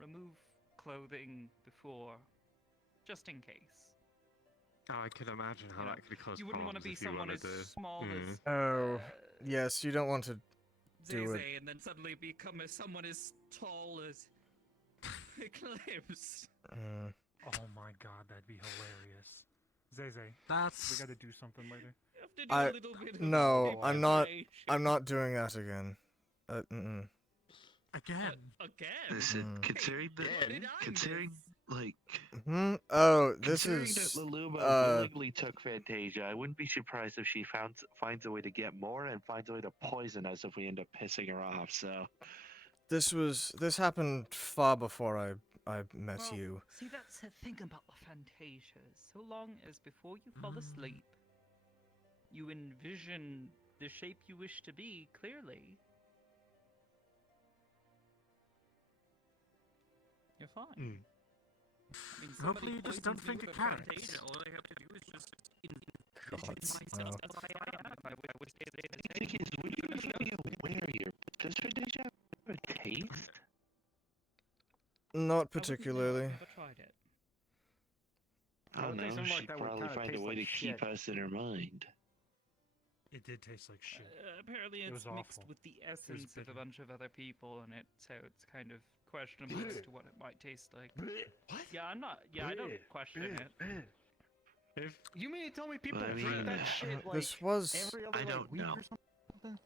remove clothing before, just in case. Oh, I could imagine how that could cause You wouldn't want to be someone as small as Oh, yes, you don't want to do it. Zeze, and then suddenly become someone as tall as Eclipse. Oh my god, that'd be hilarious. Zeze, That's... we gotta do something later. No, I'm not doing that again. Again. Listen, considering like Oh, this considering is that Laluma willingly took Fantasia, I wouldn't be surprised if she finds a way to get more and finds a way to poison us if we end up pissing her off. So this happened far before I met you. See, that's the thing about the Fantasias. So long as before you fall asleep, you envision the shape you wish to be clearly, you're fine. I mean, Hopefully you just don't think of carrots. Fantasia, all I have to do is just God, myself no. as I am. I would stay the thing is, would you be aware here? Does Fantasia have a taste? Not particularly. Never tried it. I don't know. She'd probably find a way to keep us in her mind. It did taste like shit. Apparently It it's was mixed awful. with the essence of a bunch of other people in it, so it's kind of questionable as to what it might taste like. What? Yeah, I don't question it. If you mean to tell me people Well, I drink mean, that shit like this was every other I don't week know. or something?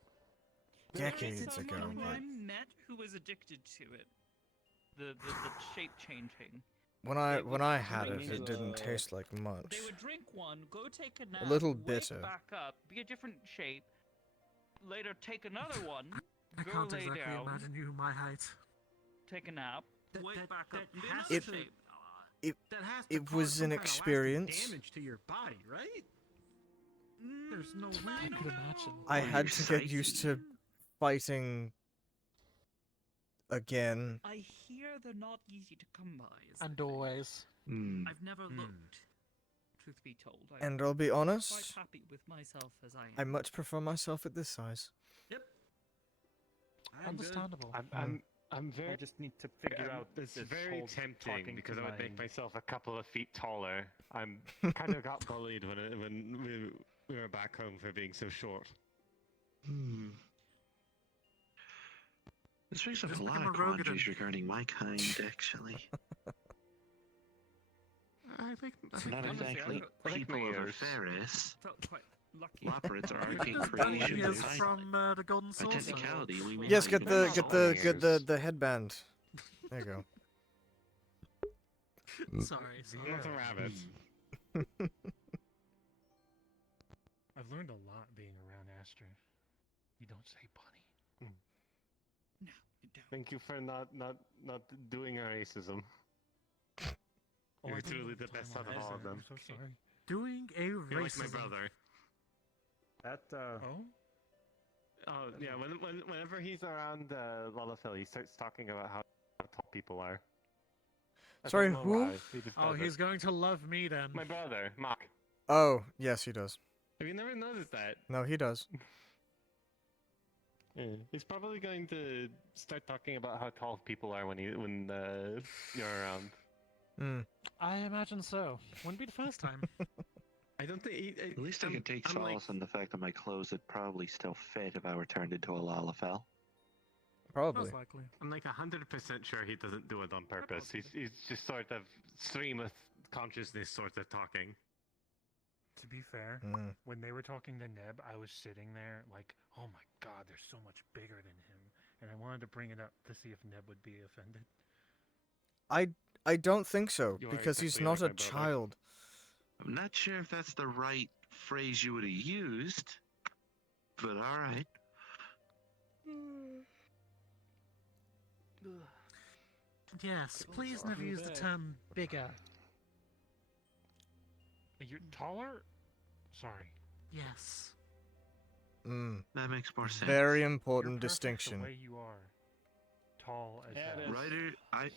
decades There's ago. someone who I But met who was addicted to it. The shape changing. when I had it, it didn't taste like much. They would drink one, go take a nap, A little wake bitter. back up, be a different shape. Later, take another one, I go can't lay exactly down, imagine you my height. take a nap, wake back up, be has another It- shape. That has to It cause was some an kind of lasting experience. damage to your body, right? There's no way. I could imagine. I had to get used to fighting again. I hear they're not easy to come by. is the And thing. always. I've never looked. Truth be told, And I'll be quite honest, happy with myself as I am. I much prefer myself at this size. Yep. Understandable. I'm very. I just need to figure out It's this very whole tempting talking because to I would make my- myself a couple of feet taller. I'm kind of got bullied when we were back home for being so short. This brings up Just a lot become of a Rogan. quandaries regarding my kind, actually. I think Not honestly, exactly I like people my over ears. Ferris. Felt quite lucky. Loporits are What arcane does Bunny creations. is from the Golden By Saucer? technicality, we may Yes, not get even the know get all the these. get the headband. There you go. Sorry. Not a rabbit. I've learned a lot being around Astra. You don't say bunny. No, you don't. Thank you for not doing a racism. Oh, You're I didn't truly know the time best on out of all Astra. of them. I'm so sorry. Doing a You're like my racism. brother. That Oh yeah, whenever he's around Lalafell, he starts talking about how tall people are. I Sorry, don't know who? why, he just Oh, does he's it. going to love me then. My brother, Mark. Oh, yes, he does. Have you never noticed that? No, he does. Yeah. He's probably going to start talking about how tall people are when you're around. I imagine so. Wouldn't be the first time. I don't think. At least I can take I'm like- solace in the fact that my clothes would probably still fit if I were turned into a Lalafell. Probably. Most likely. I'm like 100% sure he doesn't do it on purpose. He's just sort of stream of consciousness sort of talking. To be fair, Mm. when they were talking to Neb, I was sitting there like, oh my god, they're so much bigger than him. And I wanted to bring it up to see if Neb would be offended. I don't think so, You are because he's exactly not like a my brother. child. I'm not sure if that's the right phrase you would have used, but all right. Yes, please never use the term bigger. You're taller? Sorry. Yes. That makes more sense. Very You're important perfect distinction. the way you are. Tall as hell. Ryder,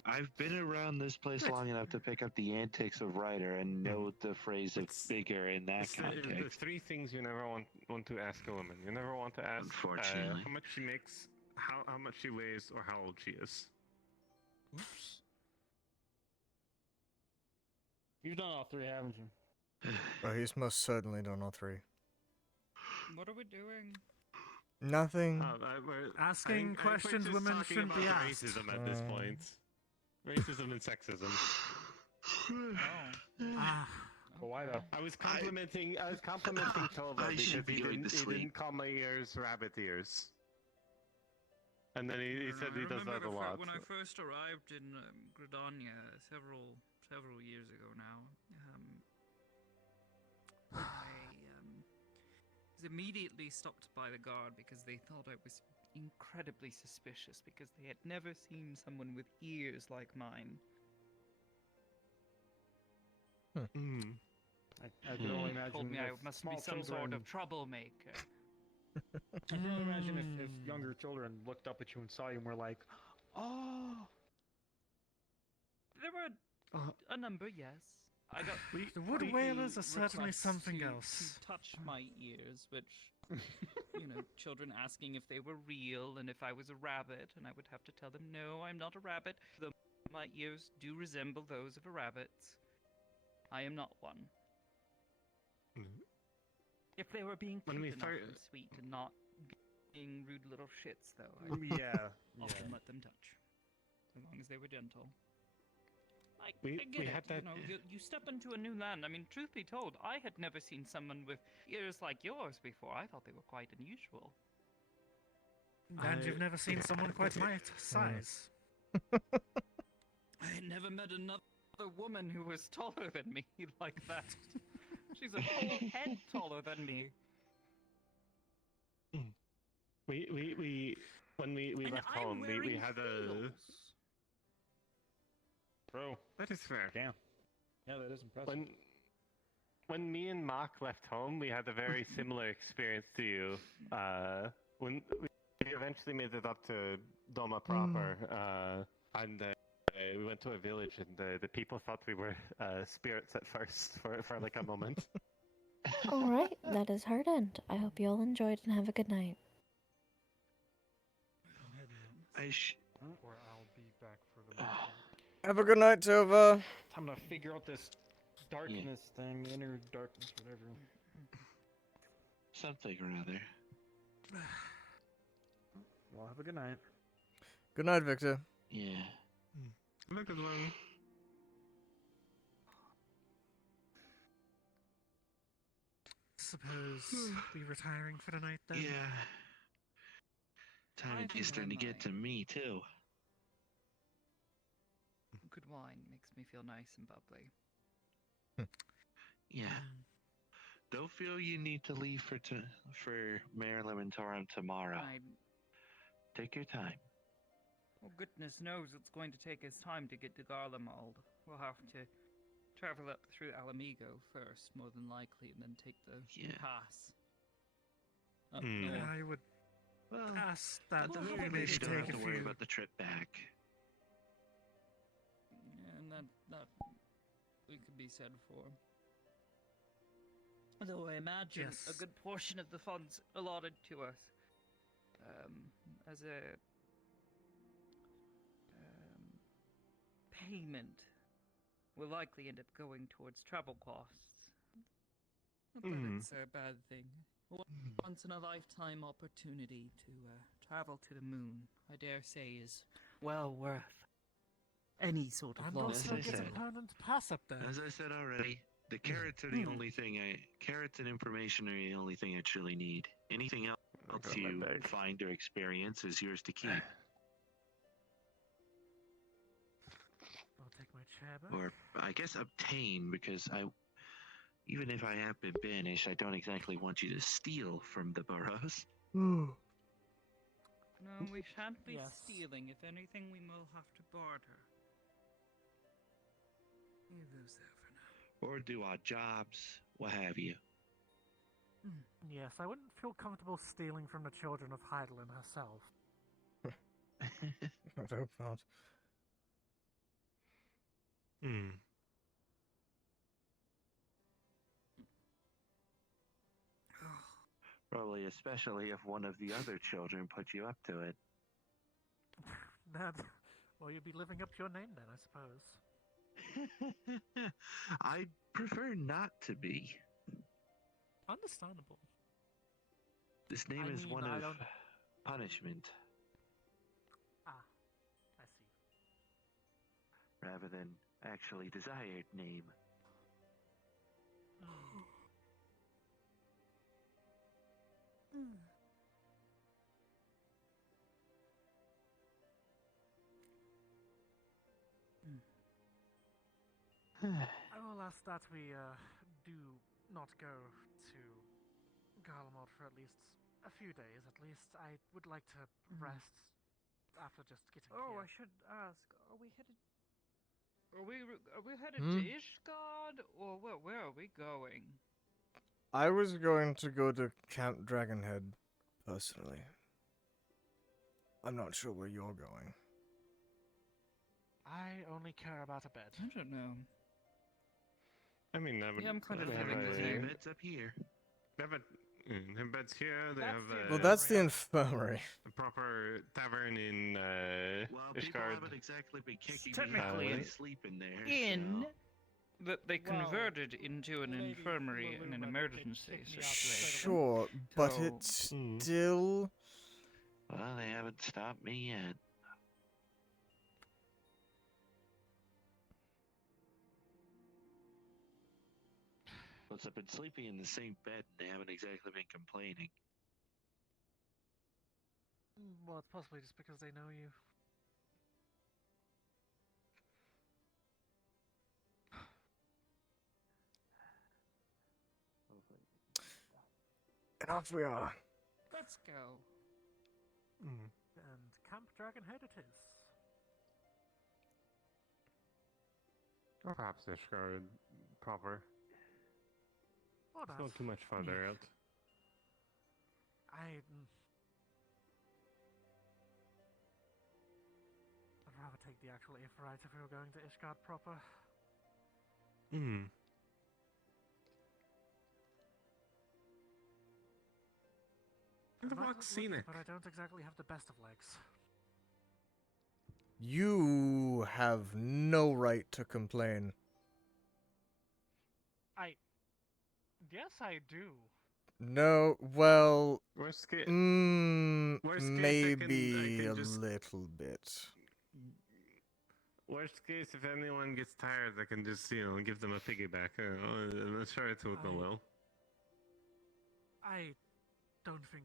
I've been around this place long enough to pick up the antics of Ryder and know the phrase of bigger in that It's the context. three things you never want to ask a woman. You never want to ask Unfortunately. how much she makes, how much she weighs, or how old she is. Oops. You've done all three, haven't you? Oh, he's most certainly done all three. What are we doing? Nothing. Asking I think we're questions just women talking shouldn't be about asked. Racism at this point. Racism and sexism. Well, why though? I was complimenting Tova I because should be going to he sleep. didn't call my ears rabbit ears. And then he said he does that a lot. When I first arrived in Gridania several years ago now, I was immediately stopped by the guard because they thought I was incredibly suspicious because they had never seen someone with ears like mine. I can only imagine. Told me I if must small be some sort children- of troublemaker. I can only imagine if younger children looked up at you and saw you and were like, "Oh." There were a number, yes. I got The wood whalers are requests certainly something to else. touch my ears, which, children asking if they were real and if I was a rabbit, and I would have to tell them, no, I'm not a rabbit, though my ears do resemble those of a rabbit's. I am not one. If they were being cute enough and sweet and not being rude little shits, though, I would often let them touch, as long as they were gentle. I get it. You step into a new land. I mean, truth be told, I had never seen someone with ears like yours before. I thought they were quite unusual. And you've never seen someone quite my size. I had never met another woman who was taller than me like that. She's a whole head taller than me. When we left home, we had a. Bro, that is fair. Damn. Yeah, that is impressive. When me and Mark left home, we had a very similar experience to you. When we eventually made it up to Doma proper, and we went to a village, and the people thought we were spirits at first for like a moment. Alright, that is hard end. I hope you all enjoyed and have a good night. Or I'll be back for the morning. Have a good night, Tova. Time to figure out this darkness thing, inner darkness, whatever. Something or other. Well, have a good night. Good night, Victor. Yeah. Have a good one. Suppose we retiring for the night then? Yeah. Time is starting to get to me, too. Good wine makes me feel nice and bubbly. Yeah. Don't feel you need to leave for Mare Elementorum tomorrow. Take your time. Well, goodness knows it's going to take us time to get to Garlemald. We'll have to travel up through Alamigo first, more than likely, and then take the pass. Up north. I would ask that At the we very maybe least, you don't take have a to worry few. about the trip back. And that we could be said for. Though I imagine a good portion of the funds allotted to us as a payment will likely end up going towards travel costs. Not that it's a bad thing. Once in a lifetime opportunity to travel to the moon, I dare say, is well worth any sort of And loss. also get a permanent pass up there. As I said already, the carrots are the only thing carrots and information are the only thing I truly need. Anything else you find or experience is yours to keep. I'll take my chair back. Or I guess obtain, because even if I have been banished, I don't exactly want you to steal from the burrows. No, we shan't be Yes. stealing. If anything, we will have to barter. Leave those there for now. Or do odd jobs, what have you. Yes, I wouldn't feel comfortable stealing from the children of Heidelin herself. I hope not. Probably especially if one of the other children put you up to it. Ned, well, you'd be living up to your name then, I suppose. I'd prefer not to be. Understandable. This name I is mean, one I of don't- punishment Ah, I see. rather than actually desired name. I will ask that we do not go to Garlemald for at least a few days. At least I would like to rest after just getting Oh, here. I should ask. Are we headed? Are we headed Hmm? to Ishgard, or where are we going? I was going to go to Camp Dragonhead, personally. I'm not sure where you're going. I only care about a bed. I don't know. I mean, that would, Yeah, I'm kind of they have feeling the a- same. Beds up here. They have beds here. They That's have the Well, that's the infirmary. a proper tavern in Well, people Ishgard. haven't exactly been kicking Technically, me out when I sleep in there. In so- that they Well, converted into an Lady infirmary in an Luluma emergency did kick me out situation. Sure, but So- it's still... Well, they haven't stopped me yet. Plus, I've been sleeping in the same bed and they haven't exactly been complaining. Well, it's possibly just because they know you. Off we are. Let's go. And Camp Dragonhead it is. Or perhaps Ishgard proper. Or It's that. not too much further out. I'd rather take the actual Aphorite if we were going to Ishgard proper. The Might fuck's look lucky, scenic. but I don't exactly have the best of legs. You have no right to complain. Yes, I do. No, well... Worst case, Mm, worst case, maybe I a can just... little bit. Worst case, if anyone gets tired, I can just, give them a piggyback. I'm not sure it will go well. I don't think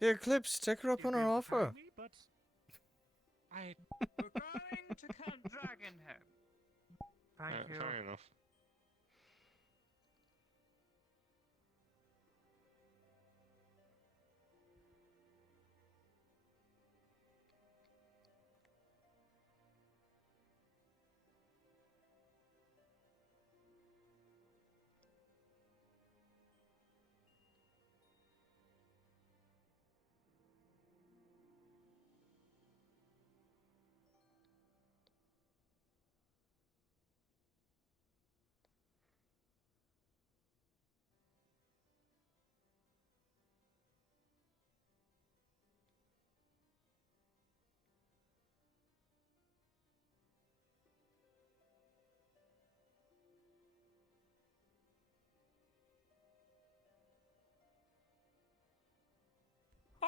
Here, Eclipse, take her up you'd on be her able to carry offer. me, but I We're going to Camp Dragonhead. thank you. Fair enough.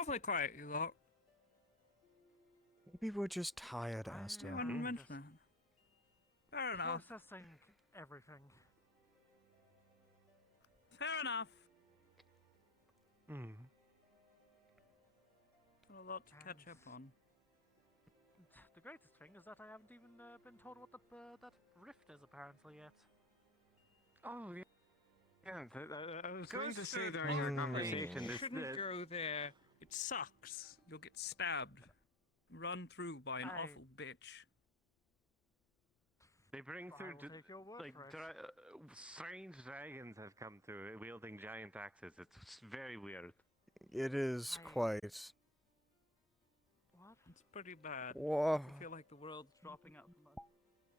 Awfully quiet, you lot. Maybe we're just tired, Asta. You wouldn't mention that. Fair enough. Processing everything. Fair enough. Hmm. Got a lot to catch up on. The greatest thing is that I haven't even been told what that rift is apparently yet. Oh, yeah. Yeah, I was going to Go say straight during our for it. conversation You this. shouldn't go there. It sucks. You'll get stabbed. Run through by an awful bitch. They bring through will take your word like for it. strange dragons have come through wielding giant axes. It's very weird. It is quite. What? It's pretty bad. Whoa. I feel like the world's dropping out from us.